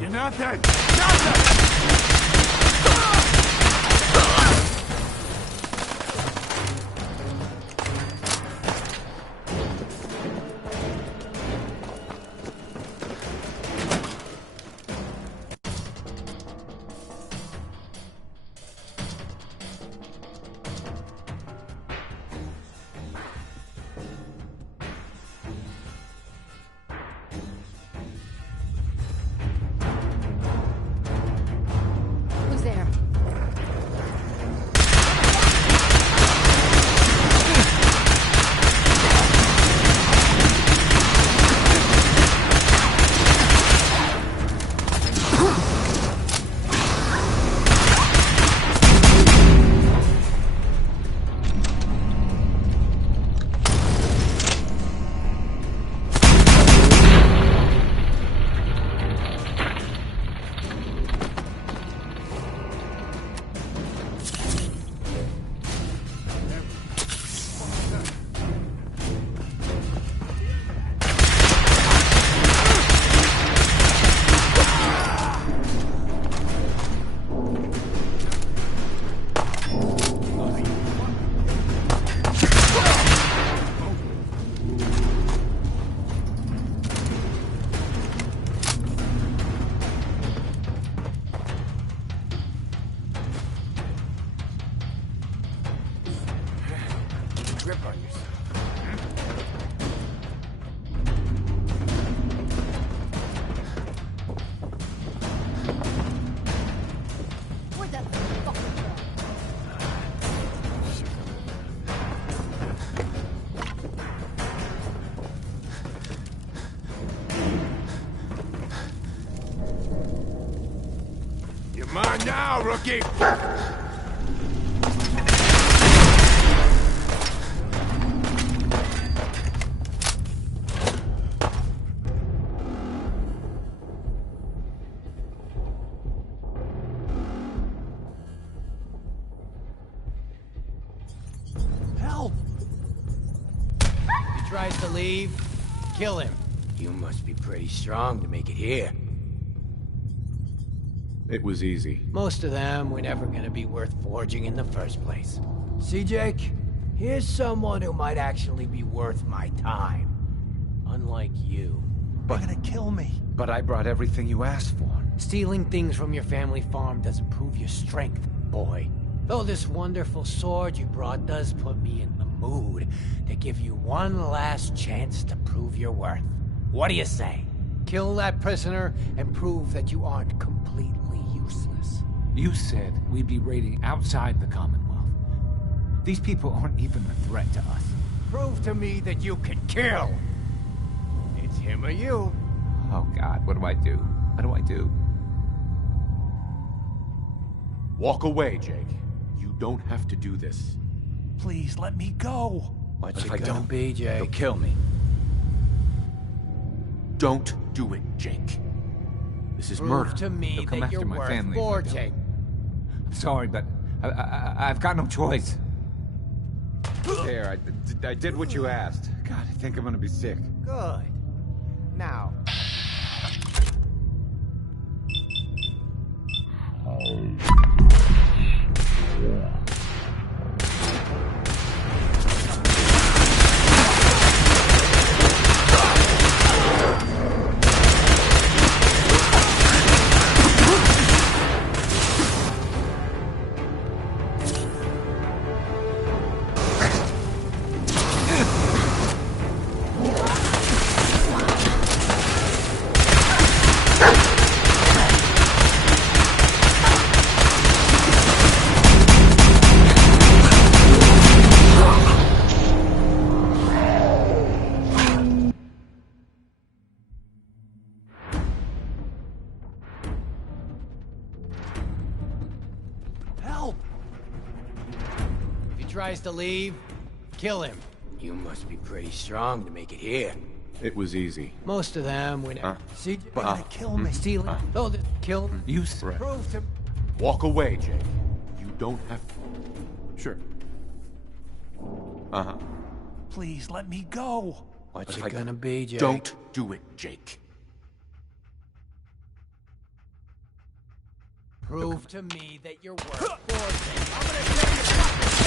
You're not dead! Nothing! Who's there? Grip on yourself. Where the fuck? You're mine now, rookie! Help! He tries to leave, kill him. You must be pretty strong to make it here. It was easy. Most of them were never gonna be worth forging in the first place. See, Jake? Here's someone who might actually be worth my time. Unlike you. They're gonna kill me. But I brought everything you asked for. Stealing things from your family farm doesn't prove your strength, boy. Though this wonderful sword you brought does put me in the mood to give you one last chance to prove your worth. What do you say? Kill that prisoner and prove that you aren't completely useless. You said we'd be raiding outside the Commonwealth. These people aren't even a threat to us. Prove to me that you can kill. It's him or you. Oh God, what do I do? What do I do? Walk away, Jake. You don't have to do this. Please, let me go. What's If I it gonna don't, be, Jake? They'll kill me. Don't do it, Jake. This is Prove murder. to me They'll come that after you're my worth family if I more, don't. Jake. I'm sorry, but I've got no choice. There, I did what you asked. God, I think I'm gonna be sick. Good. Now. tries to leave, kill him. You must be pretty strong to make it here. It was easy. Most of them would never. See, They're gonna kill me. stealing. Oh, this kill him. You Prove to. walk away, Jake. You don't have to. Sure. Uh-huh. Please let me go. What's it gonna be, Jake? Don't do it, Jake. Prove to me that you're worth forcing. I'm gonna tear your fucking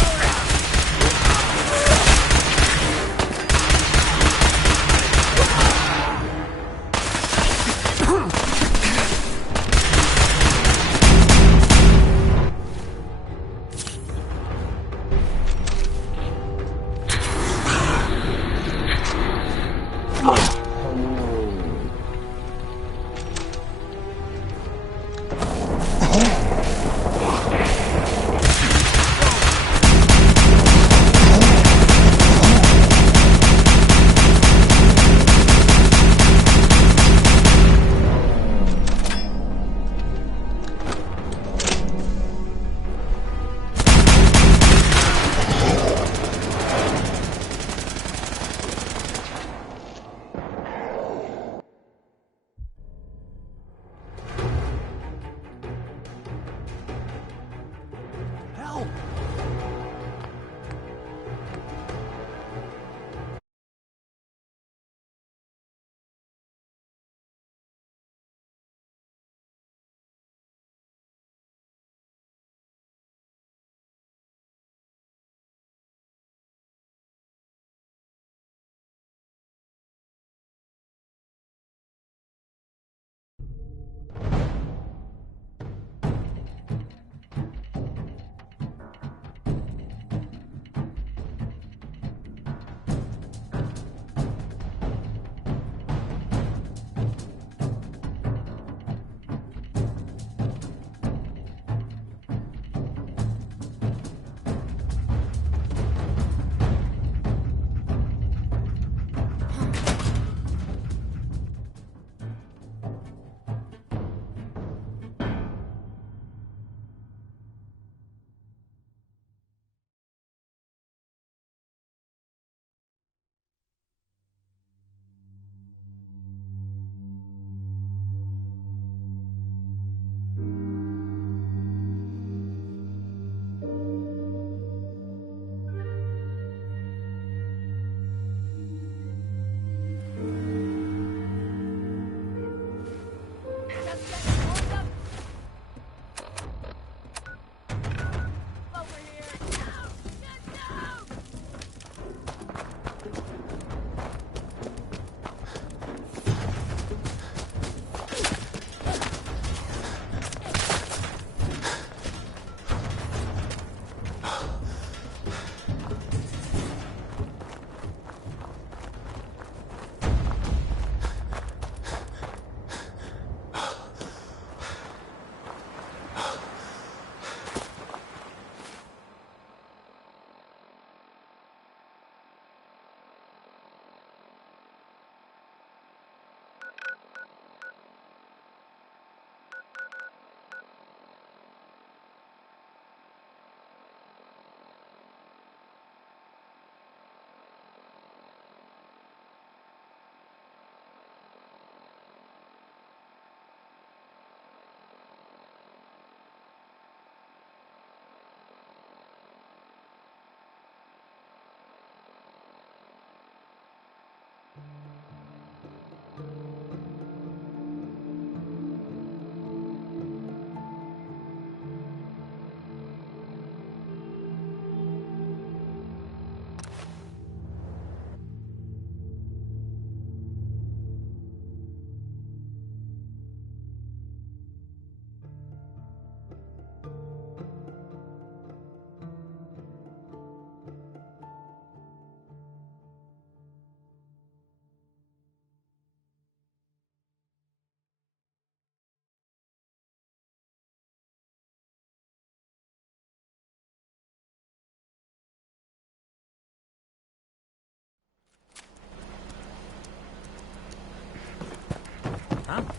Help!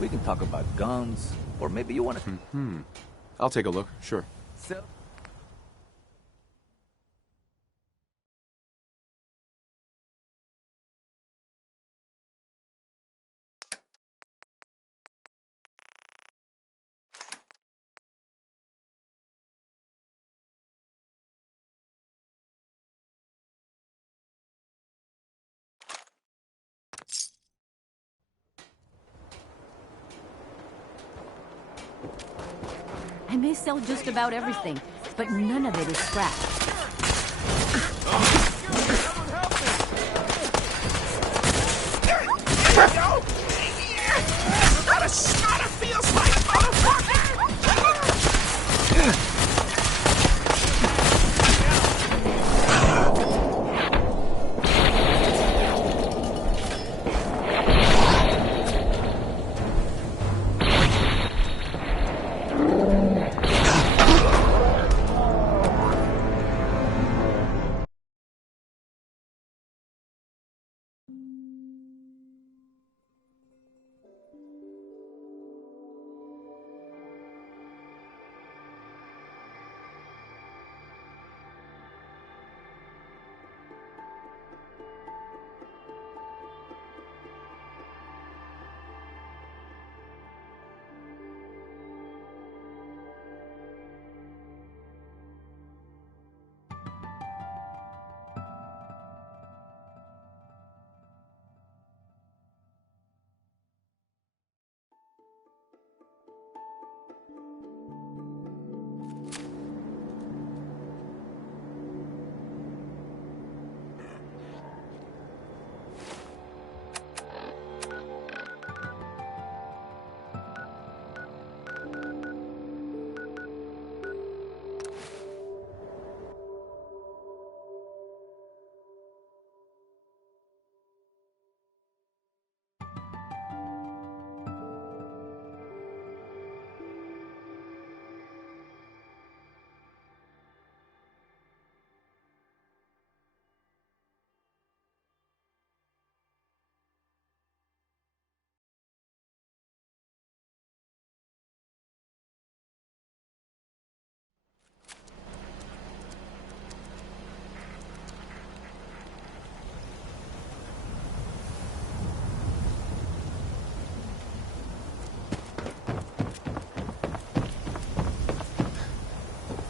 We can talk about guns, or maybe you want to... I'll take a look, sure. So, may sell just about everything, but none of it is scrap. What a shot it feels like, motherfucker!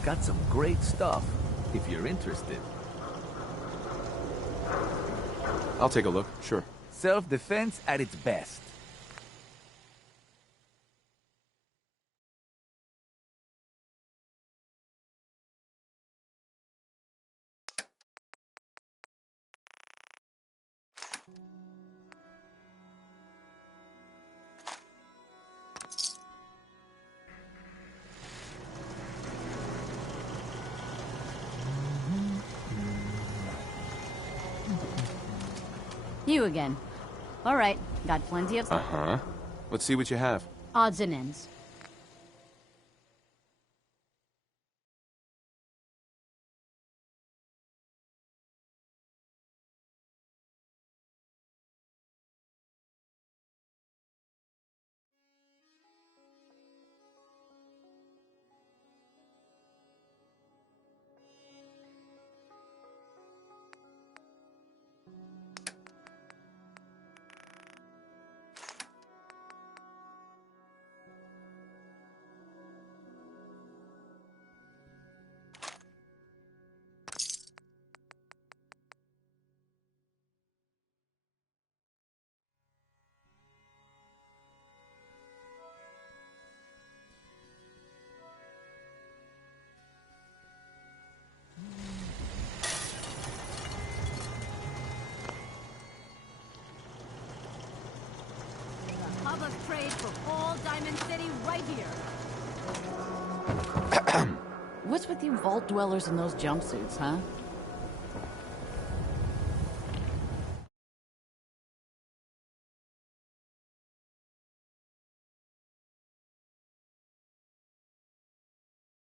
Got some great stuff, if you're interested. I'll take a look, sure. Self-defense at its best. You again. All right, got plenty of... Uh-huh. Let's see what you have. odds and ends. Hub of trade for all Diamond City right here. What's with you vault dwellers in those jumpsuits, huh?